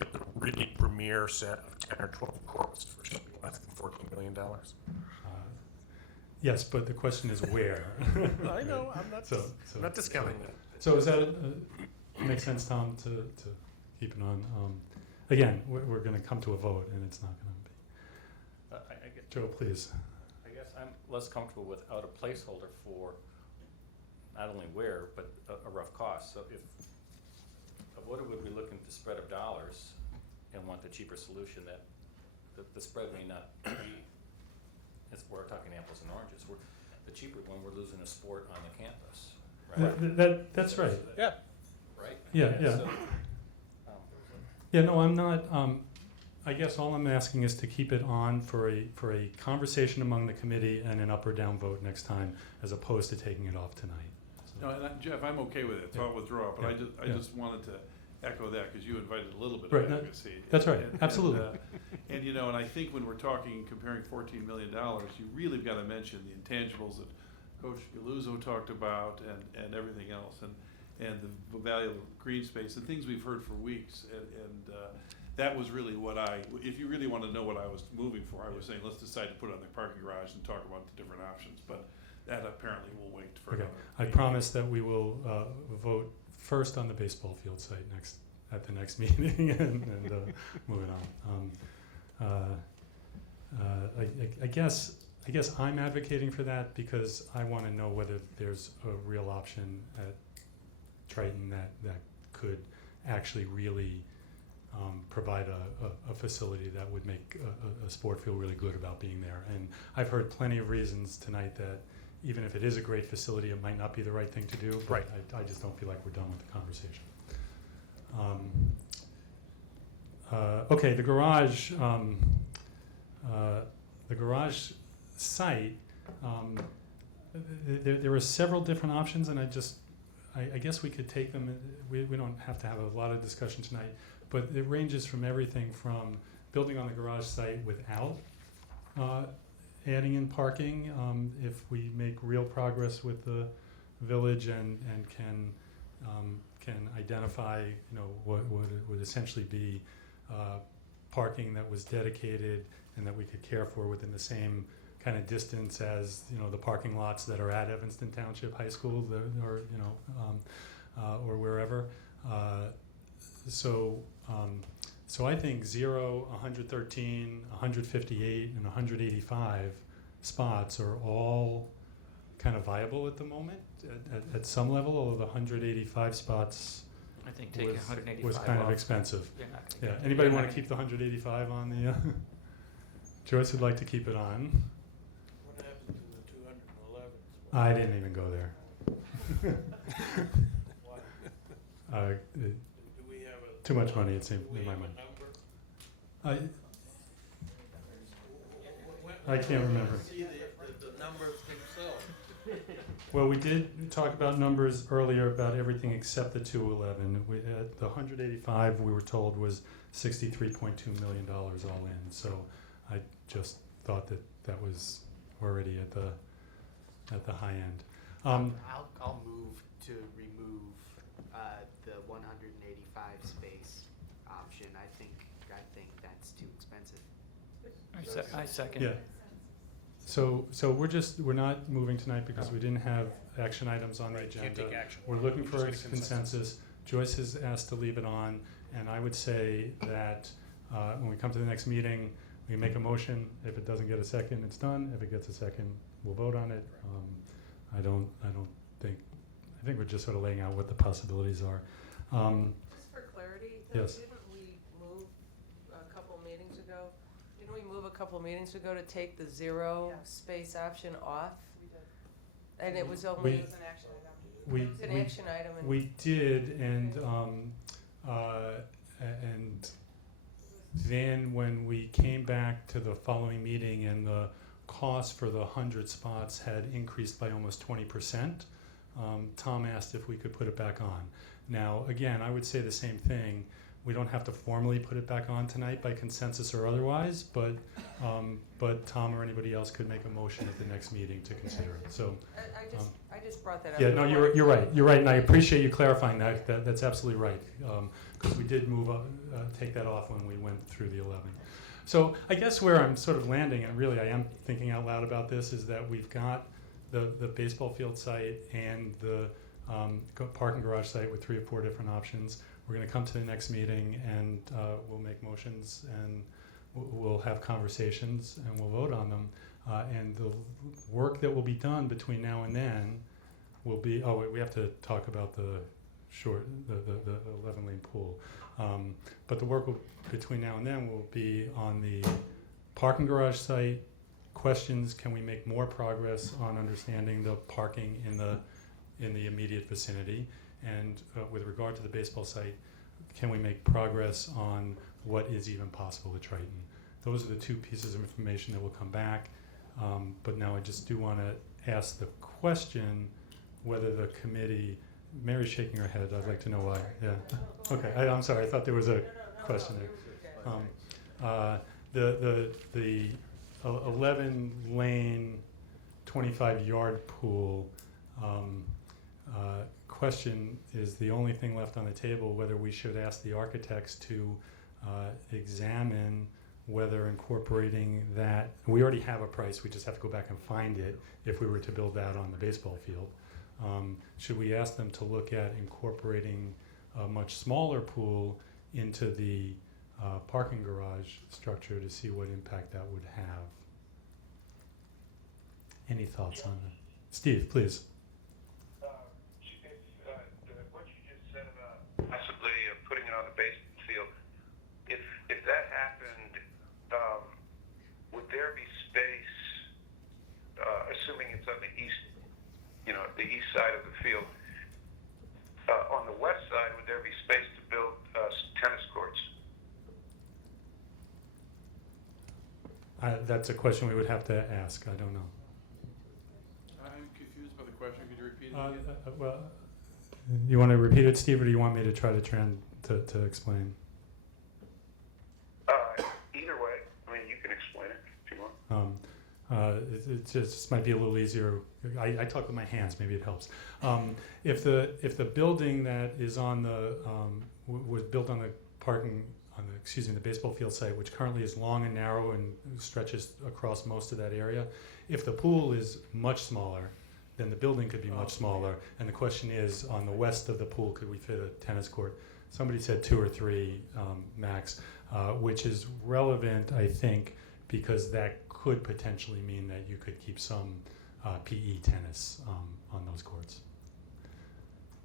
a really premier set of 10 or 12 courts for something less than $14 million. Yes, but the question is where. I know, I'm not discounting that. So is that make sense, Tom, to keep it on? Again, we're going to come to a vote, and it's not going to be. Joe, please. I guess I'm less comfortable without a placeholder for not only where, but a rough cost. So if what would we look at the spread of dollars and want the cheaper solution, that the spread may not be, we're talking apples and oranges. The cheaper one, we're losing a sport on the campus. Right? That's right. Yeah. Right? Yeah. So, yeah, no, I'm not. I guess all I'm asking is to keep it on for a conversation among the committee and an up or down vote next time, as opposed to taking it off tonight. No, and Jeff, I'm okay with it, so I'll withdraw, but I just wanted to echo that, because you invited a little bit Right, of no, advocacy. that's right, absolutely. And I think when we're comparing $14 million, you really got to mention the intangibles that Coach Galuzzo talked about and everything else, and the value of green space, and things we've heard for weeks. And that was really if you really want to know what I was moving for, I was saying, let's decide to put it on the parking garage and talk about the different options. But that apparently will wait for another. I promise that we will vote first on the baseball field site at the next meeting and moving on. I guess I'm advocating for that because I want to know whether there's a real option at Triton that could actually really provide a facility that would make a sport feel really good about being there. And I've heard plenty of reasons tonight that even if it is a great facility, it might not be the right thing to do. But Right. I just don't feel like we're done with the conversation. Okay, the garage site. There were several different options, and I guess we could take them. We don't have to have a lot of discussion tonight, but it ranges from everything from building on the garage site without adding in parking, if we make real progress with the village and can identify, what would essentially be parking that was dedicated and that we could care for within the same kind of distance as the parking lots that are at Evanston Township High School, or wherever. So I think 0, 113, 158, and 185 spots are all kind of viable at the moment at some level, although the 185 spots I think taking 185 was kind of off. expensive. You're not gonna Yeah. get- Anybody you're want not to keep the 185 on the? Joyce would like to keep it on. What happened to the 211? I didn't even go there. Why? Do we have a? Too much money, it seemed, Do we in my have a mind. number? I can't remember. See the numbers themselves. Well, we did talk about numbers earlier about everything except the 211. The 185 we were told was $63.2 million all in. So I just thought that was already at the high end. I'll move to remove the 185 space option. I think that's too expensive. I second. Yeah. So we're not moving tonight because we didn't have action items on the Right, agenda. can't take action. We're looking Just for a get a consensus. Joyce has asked to leave it on, and I would say that when we come to the next meeting, we make a motion. If it doesn't get a second, it's done. If it gets a second, we'll vote on it. I don't think, I think we're just sort of laying out what the possibilities are. Just for clarity, though, Yes. didn't we move a couple meetings ago? Didn't we move a couple meetings ago to take the zero space option off? We did. And it was We- only. It was an action item. We, It's an we- action item and- We did, and then when we came back to the following meeting and the cost for the 100 spots had increased by almost 20%, Tom asked if we could put it back on. Now, again, I would say the same thing. We don't have to formally put it back on tonight by consensus or otherwise, but Tom or anybody else could make a motion at the next meeting to consider it. So. I just brought that up. Yeah, no, you're right, and I appreciate you clarifying that. That's absolutely right, because we did take that off when we went through the 11. So I guess where I'm sort of landing, and really I am thinking out loud about this, is that we've got the baseball field site and the parking garage site with 3 or 4 different options. We're going to come to the next meeting and we'll make motions and we'll have conversations and we'll vote on them. And the work that will be done between now and then will be, oh, wait, we have to talk about the 11-lane pool. But the work between now and then will be on the parking garage site. Questions, can we make more progress on understanding the parking in the immediate vicinity? And with regard to the baseball site, can we make progress on what is even possible at Triton? Those are the 2 pieces of information that will come back. But now I just do want to ask the question whether the committee, Mary's shaking her head, I'd like to know why. Yeah. Okay, I'm sorry, I thought there was a question there. The 11-lane, 25-yard pool question is the only thing left on the table, whether we should ask the architects to examine whether incorporating that, we already have a price, we just have to go back and find it if we were to build that on the baseball field. Should we ask them to look at incorporating a much smaller pool into the parking garage structure to see what impact that would have? Any thoughts on that? Steve, please. What you just said about possibly putting it on the baseball field, if that happened, would there be space, assuming it's on the east, the east side of the field, on the west side, would there be space to build tennis courts? That's a question we would have to ask. I don't know. I'm confused by the question. Could you repeat it again? Well, you want to repeat it, Steve, or do you want me to try to explain? Either way. I mean, you can explain it if you want. It just might be a little easier. I talk with my hands. Maybe it helps. If the building that is on the was built on the the baseball field site, which currently is long and narrow and stretches across most of that area, if the pool is much smaller, then the building could be much smaller. And the question is, on the west of the pool, could we fit a tennis court? Somebody said 2 or 3 max, which is relevant, I think, because that could potentially mean that you could keep some PE tennis on those courts.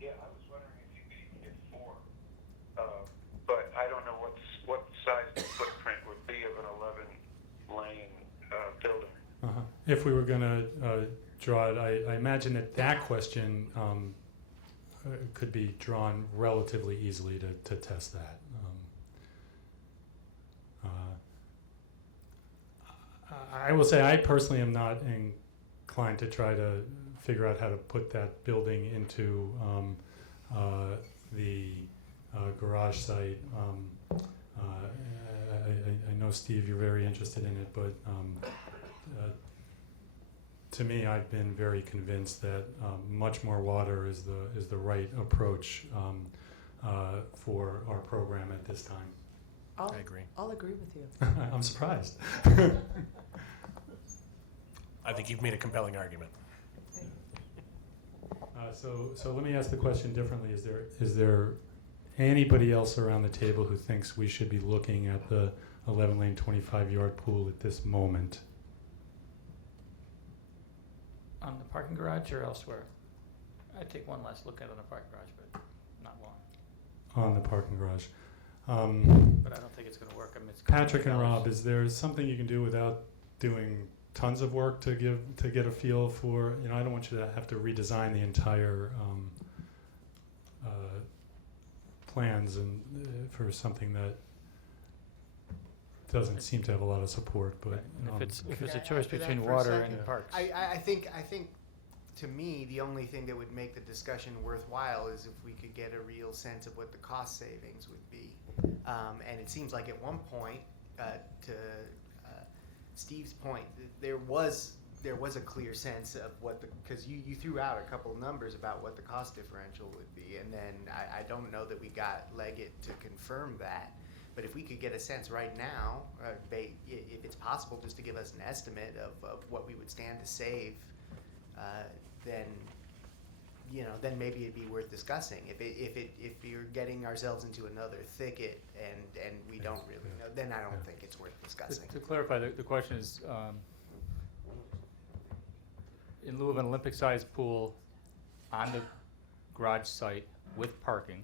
Yeah, I was wondering if you could even get 4, but I don't know what size the footprint would be of an 11-lane building. If we were going to draw it, I imagine that question could be drawn relatively easily to test that. I will say I personally am not inclined to try to figure out how to put that building into the garage site. I know, Steve, you're very interested in it, but to me, I've been very convinced that much more water is the right approach for our program at this time. I agree. I'll agree with you. I'm surprised. I think you've made a compelling argument. So let me ask the question differently. Is there anybody else around the table who thinks we should be looking at the 11-lane, 25-yard pool at this moment? On the parking garage or elsewhere? I'd take one last look at it on the parking garage, but not long. On the parking garage. But I don't think it's gonna work. I mean, it's Patrick and $2 million. Rob, is there something you can do without doing tons of work to get a feel for, I don't want you to have to redesign the entire plans and for something that doesn't seem to have a lot of support, but. And if Could it's I a choice add to that between for a water second? and parks. I think to me, the only thing that would make the discussion worthwhile is if we could get a real sense of what the cost savings would be. And it seems like at one point, to Steve's point, there was a clear sense of what because you threw out a couple of numbers about what the cost differential would be, and then I don't know that we got Leggett to confirm that. But if we could get a sense right now, if it's possible, just to give us an estimate of what we would stand to save, then maybe it'd be worth discussing. If you're getting ourselves into another thicket and we don't really know, then I don't think it's worth discussing. To clarify, the question is, in lieu of an Olympic-sized pool on the garage site with parking,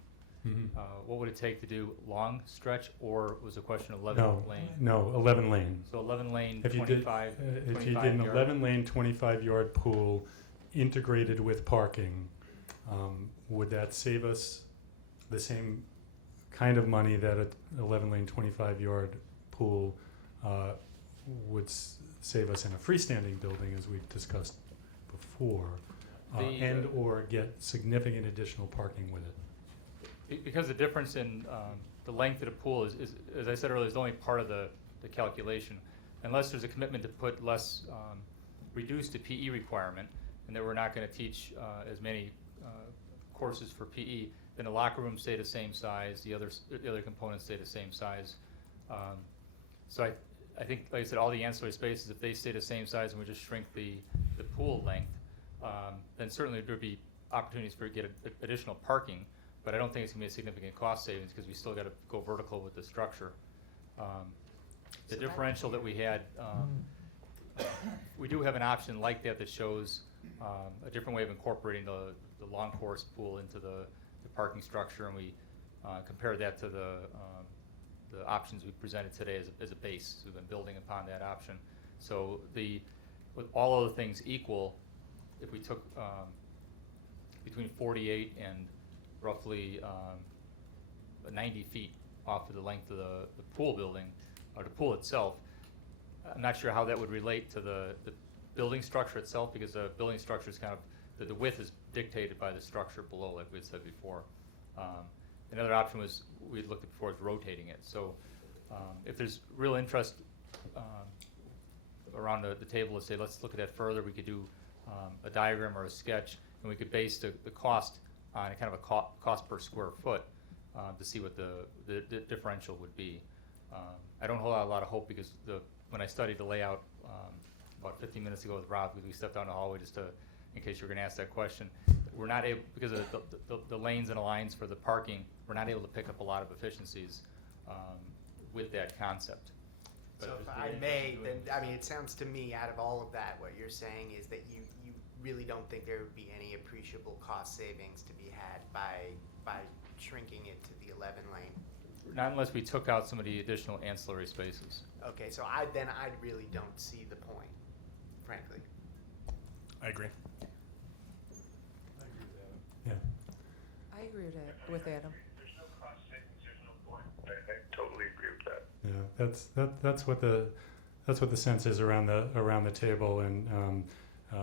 what would it take to do long stretch, or was the question 11 lane? No, 11 lane. So 11 lane, If you did, 25 if you did an yard. 11 lane, 25 yard pool integrated with parking, would that save us the same kind of money that an 11 lane, 25 yard pool would save us in a freestanding building, as we've discussed before, and or get significant additional parking with it? Because the difference in the length of the pool is, as I said earlier, is only part of the calculation. Unless there's a commitment to put less, reduce the PE requirement, and that we're not going to teach as many courses for PE, then the locker rooms stay the same size, the other components stay the same size. So I think, like I said, all the ancillary spaces, if they stay the same size and we just shrink the pool length, then certainly there'd be opportunities for get additional parking. But I don't think it's going to be a significant cost savings because we still got to go vertical with the structure. The differential that we had, we do have an option like that that shows a different way of incorporating the long course pool into the parking structure, and we compare that to the options we presented today as a base. So we've been building upon that option. So with all other things equal, if we took between 48 and roughly 90 feet off of the length of the pool building, or the pool itself. I'm not sure how that would relate to the building structure itself, because the building structure is kind of, the width is dictated by the structure below, like we had said before. Another option was, we had looked at before, is rotating it. So if there's real interest around the table to say, let's look at that further, we could do a diagram or a sketch, and we could base the cost on a kind of a cost per square foot to see what the differential would be. I don't hold out a lot of hope because when I studied the layout about 15 minutes ago with Rob, we stepped down the hallway just in case you were going to ask that question. We're not able, because of the lanes and the lines for the parking, we're not able to pick up a lot of efficiencies with that concept. So if I may, then, I mean, it sounds to me, out of all of that, what you're saying is that you really don't think there would be any appreciable cost savings to be had by shrinking it to the 11 lane. Not unless we took out some of the additional ancillary spaces. Okay, so I really don't see the point, frankly. I agree. Yeah. I agree with Adam. There's no cost savings, there's no point. I totally agree with that. Yeah, that's what the sense is around the table. And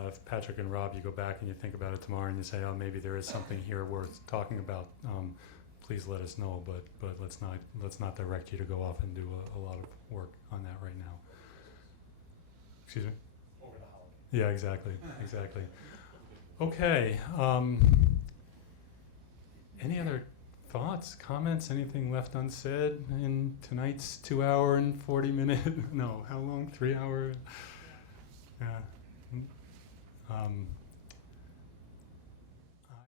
if Patrick and Rob, you go back and you think about it tomorrow and you say, oh, maybe there is something here worth talking about, please let us know. But let's not direct you to go off and do a lot of work on that right now. Excuse me? Over the holiday. Yeah, exactly. Okay. Any other thoughts, comments, anything left unsaid in tonight's 2 hour and 40 minute? No, how long? 3 hour? Yeah.